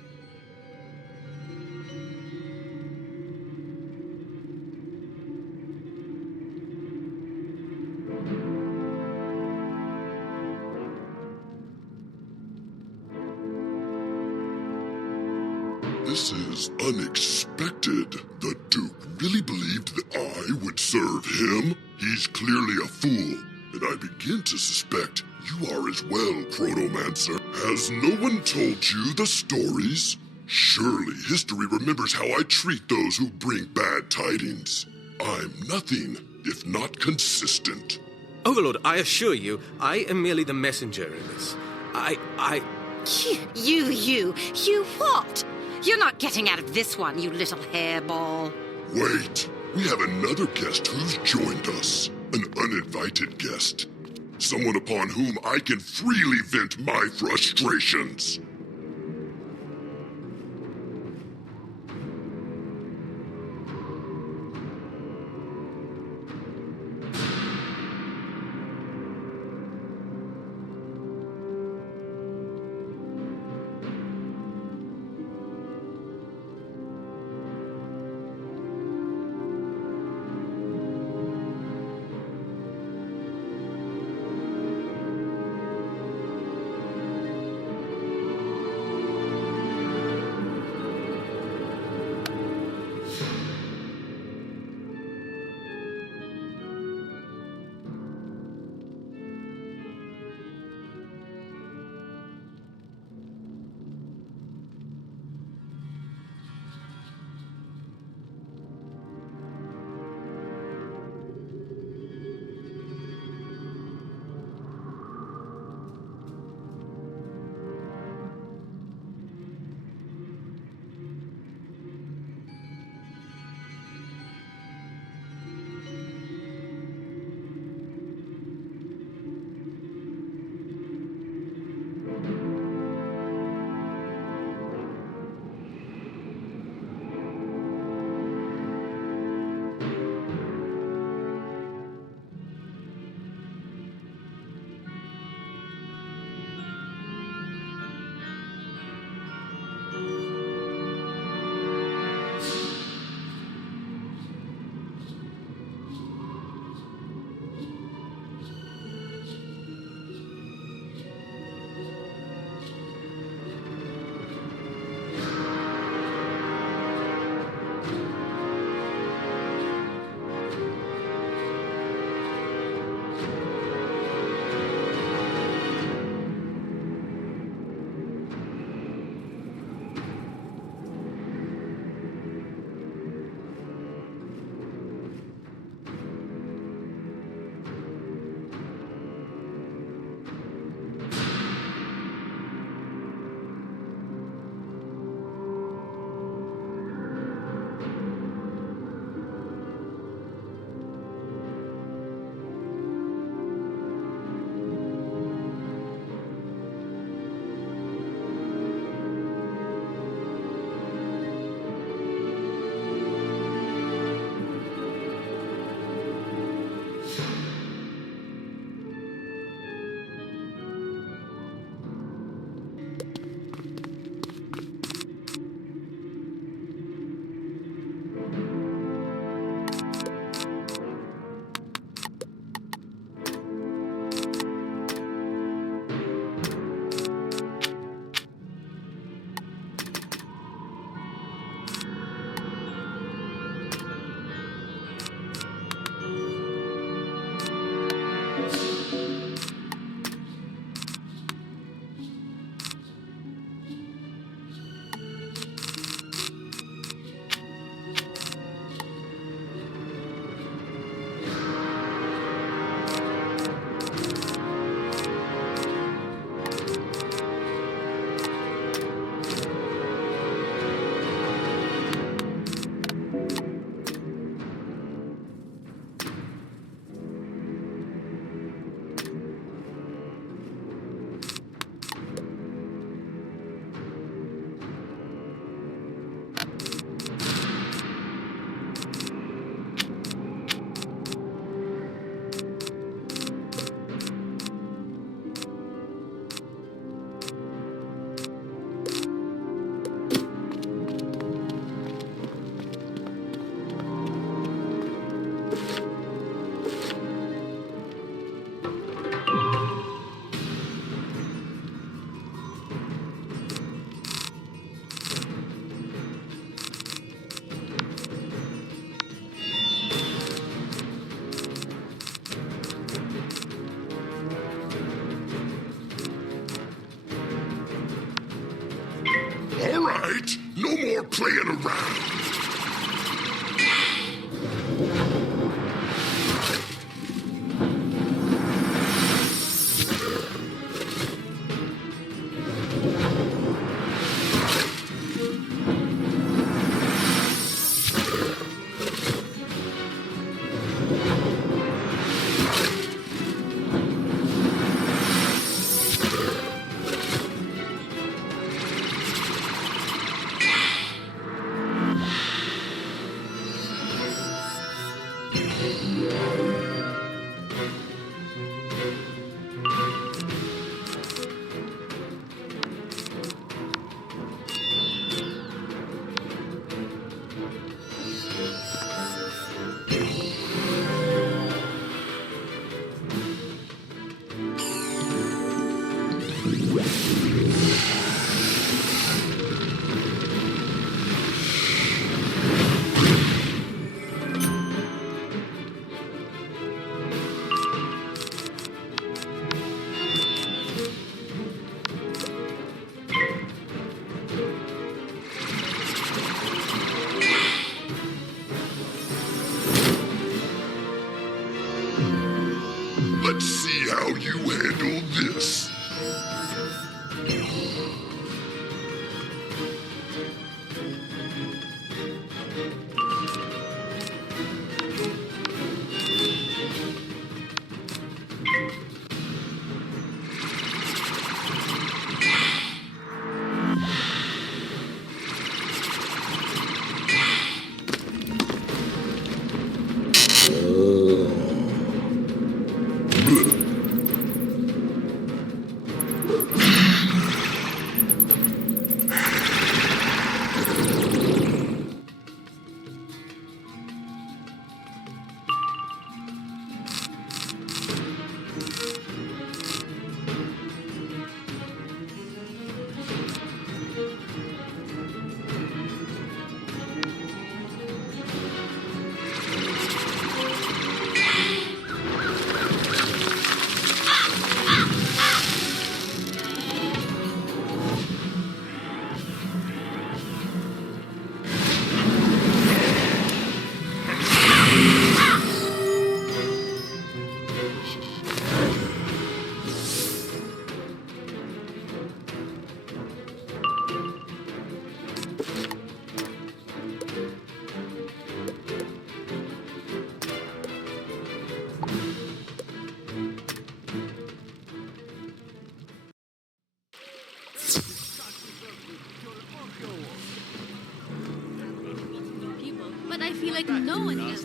This is unexpected. The Duke really believed that I would serve him? He's clearly a fool, and I begin to suspect you are as well, Chronomancer. Has no one told you the stories? Surely history remembers how I treat those who bring bad tidings. I'm nothing if not consistent. Overlord, I assure you, I am merely the messenger in this. You what? You're not getting out of this one, you little hairball. Wait, we have another guest who's joined us. An uninvited guest. Someone upon whom I can freely vent my frustrations. around. Let's see how you handle this. People, but I feel like no one else.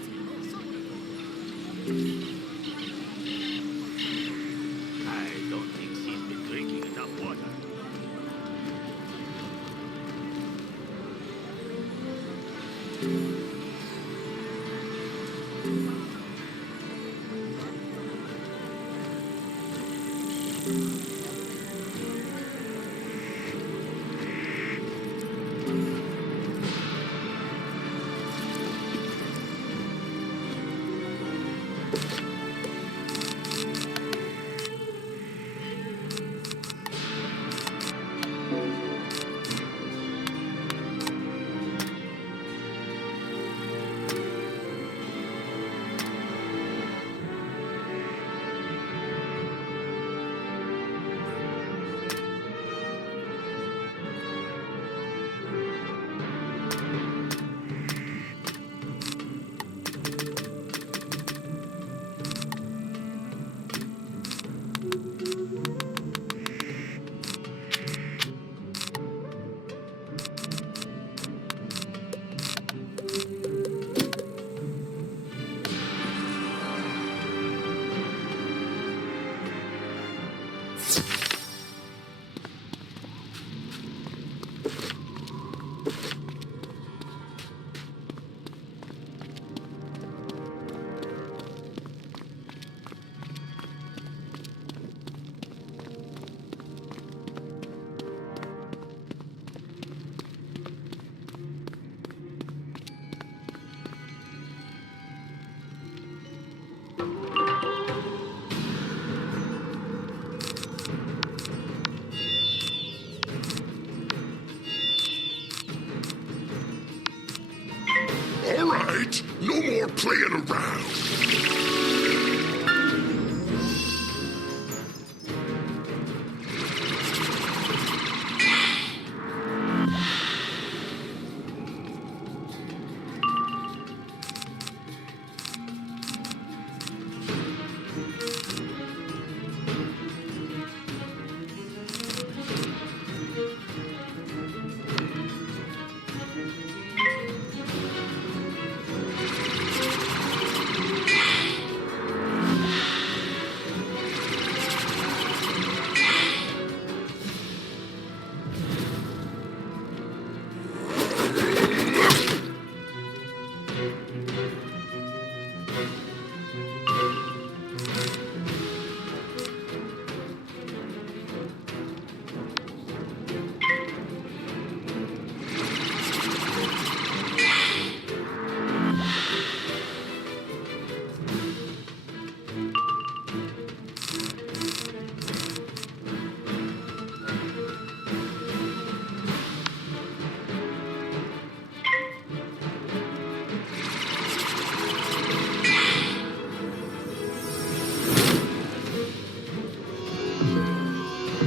I don't think she's been drinking enough water. right. No more playing around.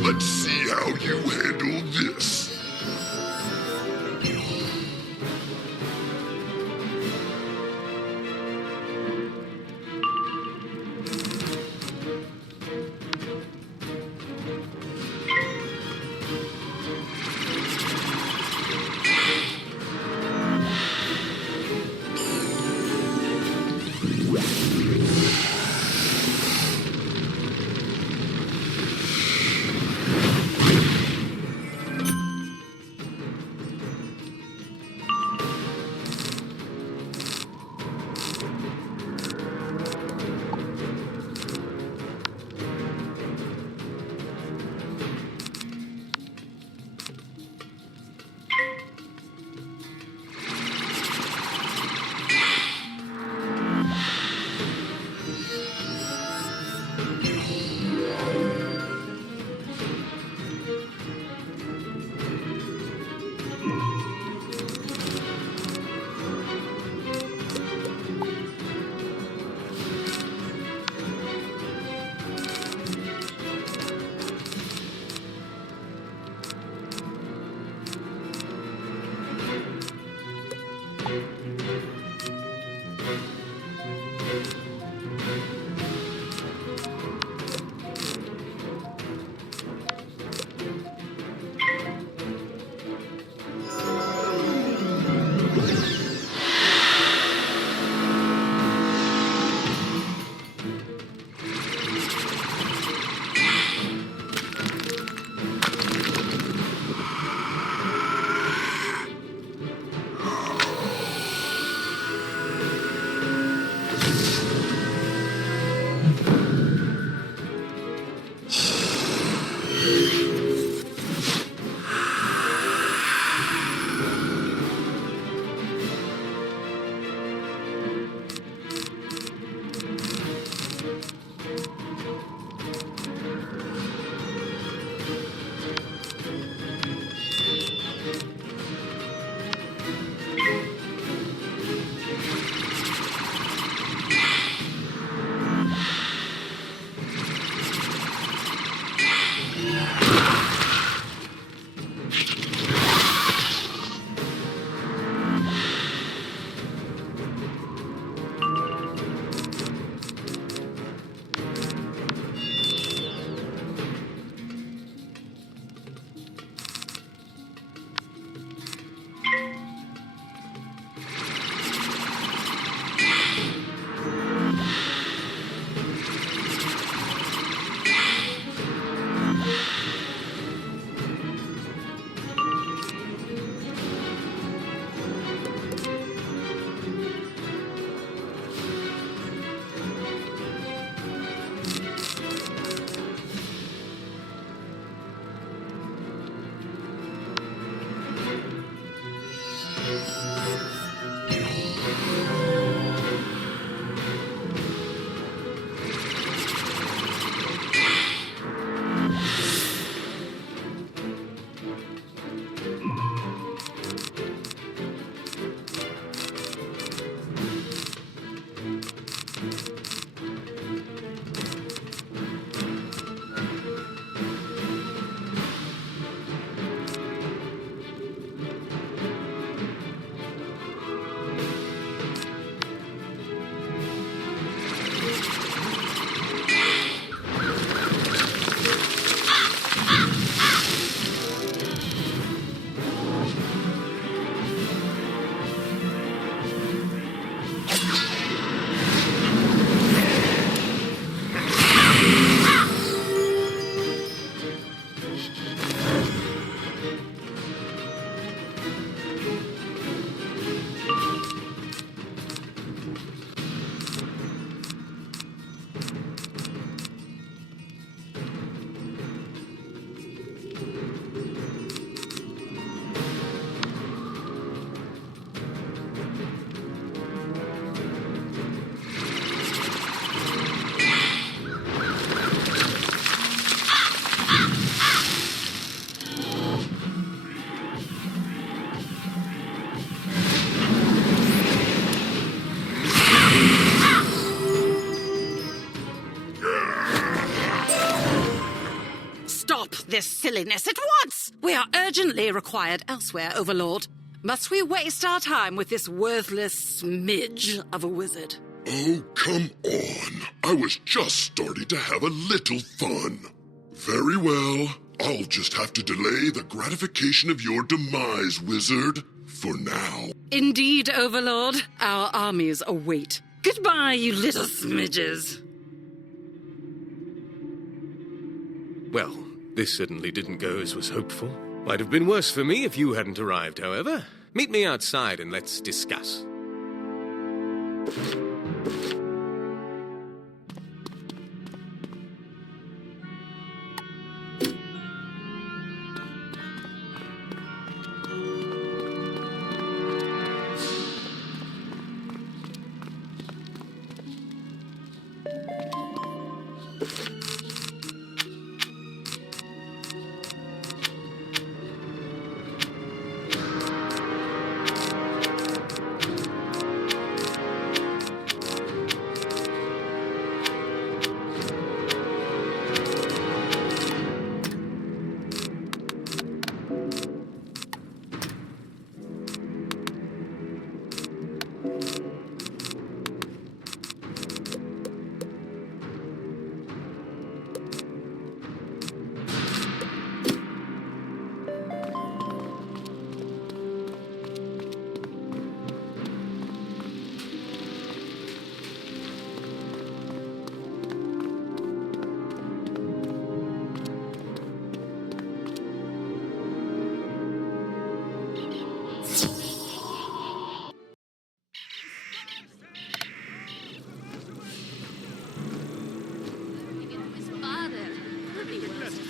Let's see how you handle this. this silliness at once! We are urgently required elsewhere, Overlord. Must we waste our time with this worthless smidge of a wizard? Oh, come on. I was just starting to have a little fun. Very well. I'll just have to delay the gratification of your demise, wizard. For now. Indeed, Overlord. Our armies await. Goodbye, you little smidges. Well, this certainly didn't go as was hoped for. Might have been worse for me if you hadn't arrived, however. Meet me outside and let's discuss.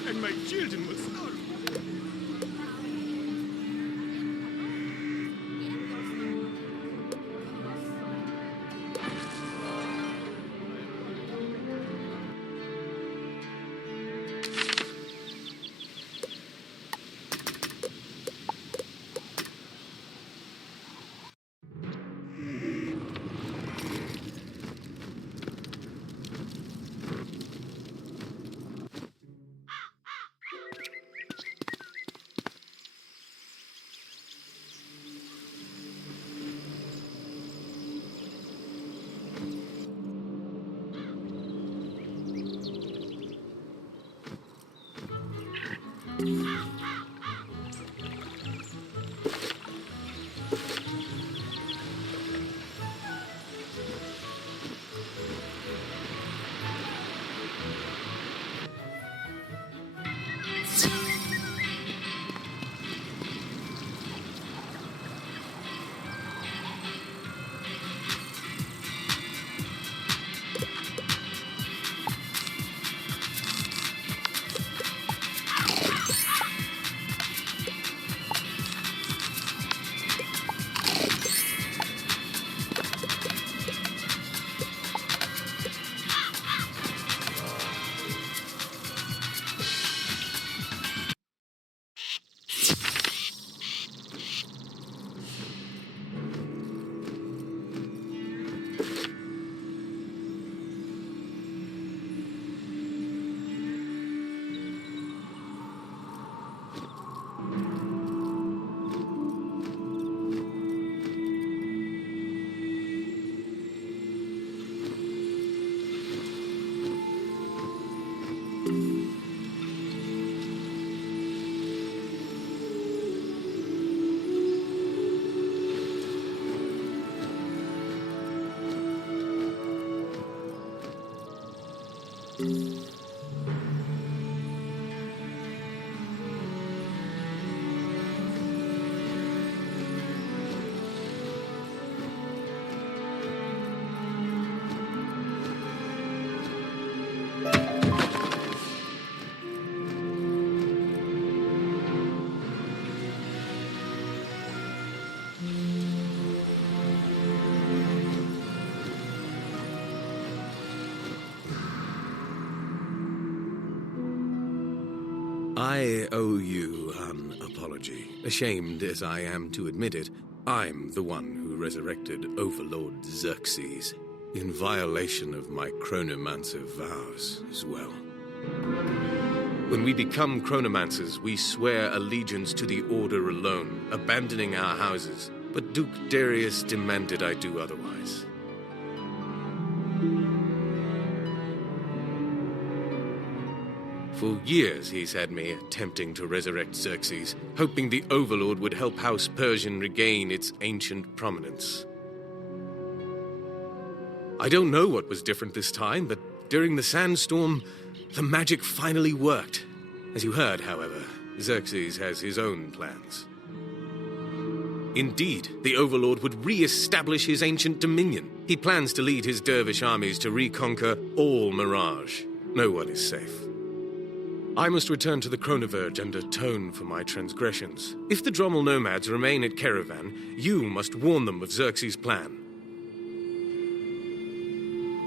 And my children will starve. I owe you an apology. Ashamed as I am to admit it, I'm the one who resurrected Overlord Xerxes, in violation of my chronomancer vows as well. When we become chronomancers, we swear allegiance to the Order alone, abandoning our houses. But Duke Darius demanded I do otherwise. For years he's had me attempting to resurrect Xerxes, hoping the Overlord would help House Persian regain its ancient prominence. I don't know what was different this time, but during the sandstorm, the magic finally worked. As you heard, however, Xerxes has his own plans. Indeed, the Overlord would re-establish his ancient dominion. He plans to lead his dervish armies to reconquer all Mirage. No one is safe. I must return to the Chronoverge and atone for my transgressions. If the Drommel nomads remain at Caravan, you must warn them of Xerxes' plan.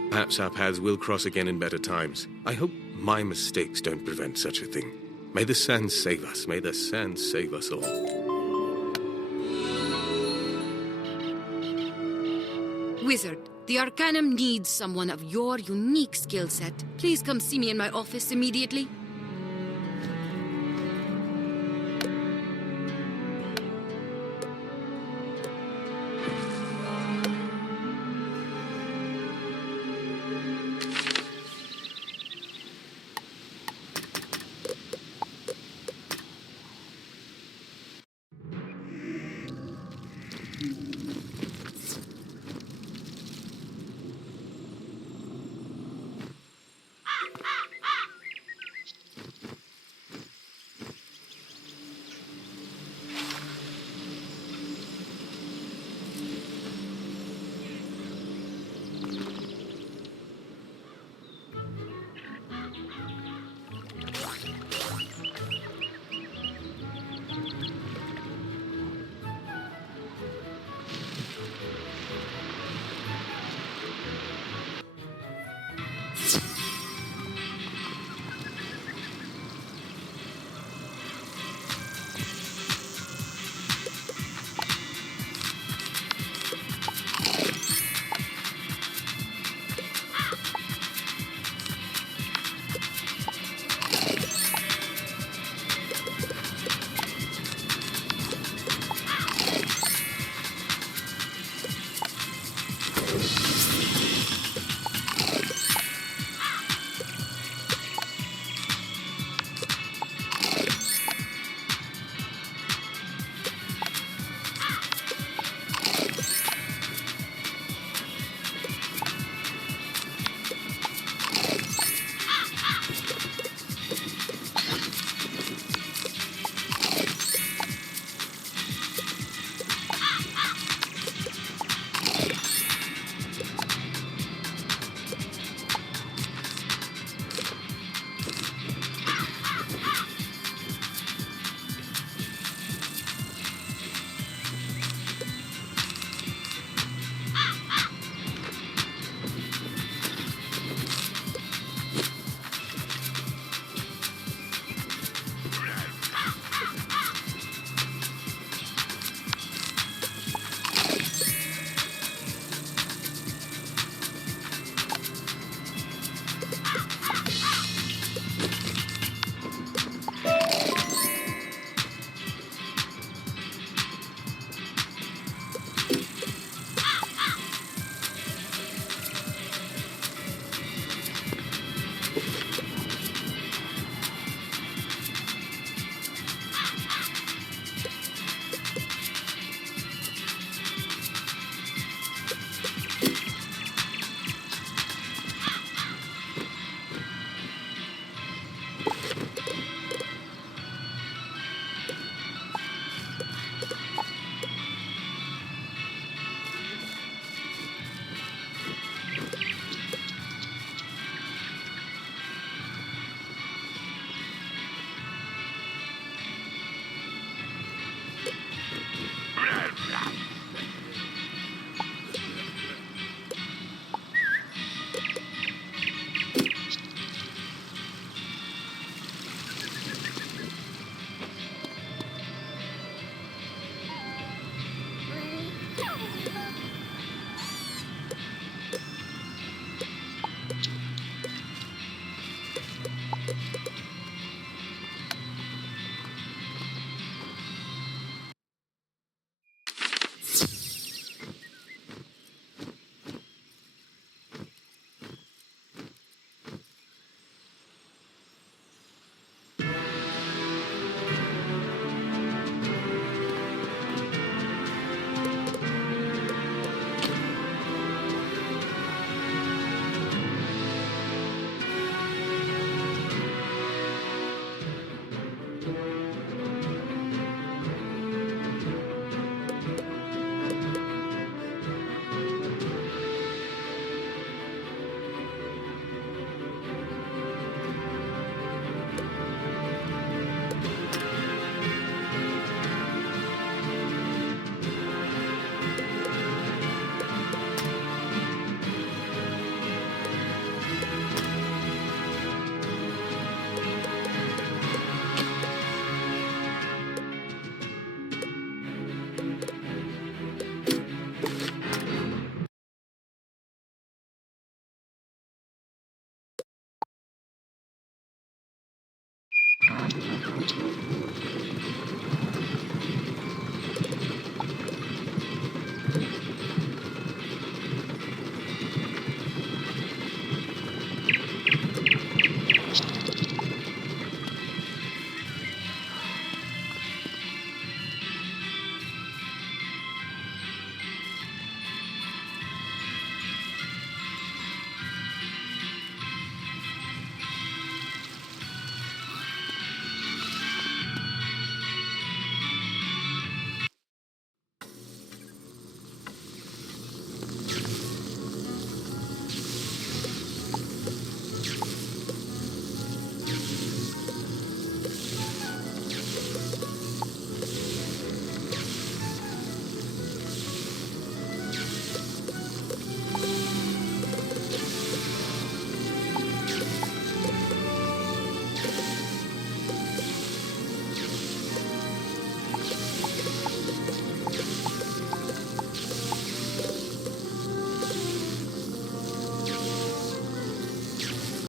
Perhaps our paths will cross again in better times. I hope my mistakes don't prevent such a thing. May the sands save us. May the sands save us all. Wizard, the Arcanum needs someone of your unique skill set. Please come see me in my office immediately.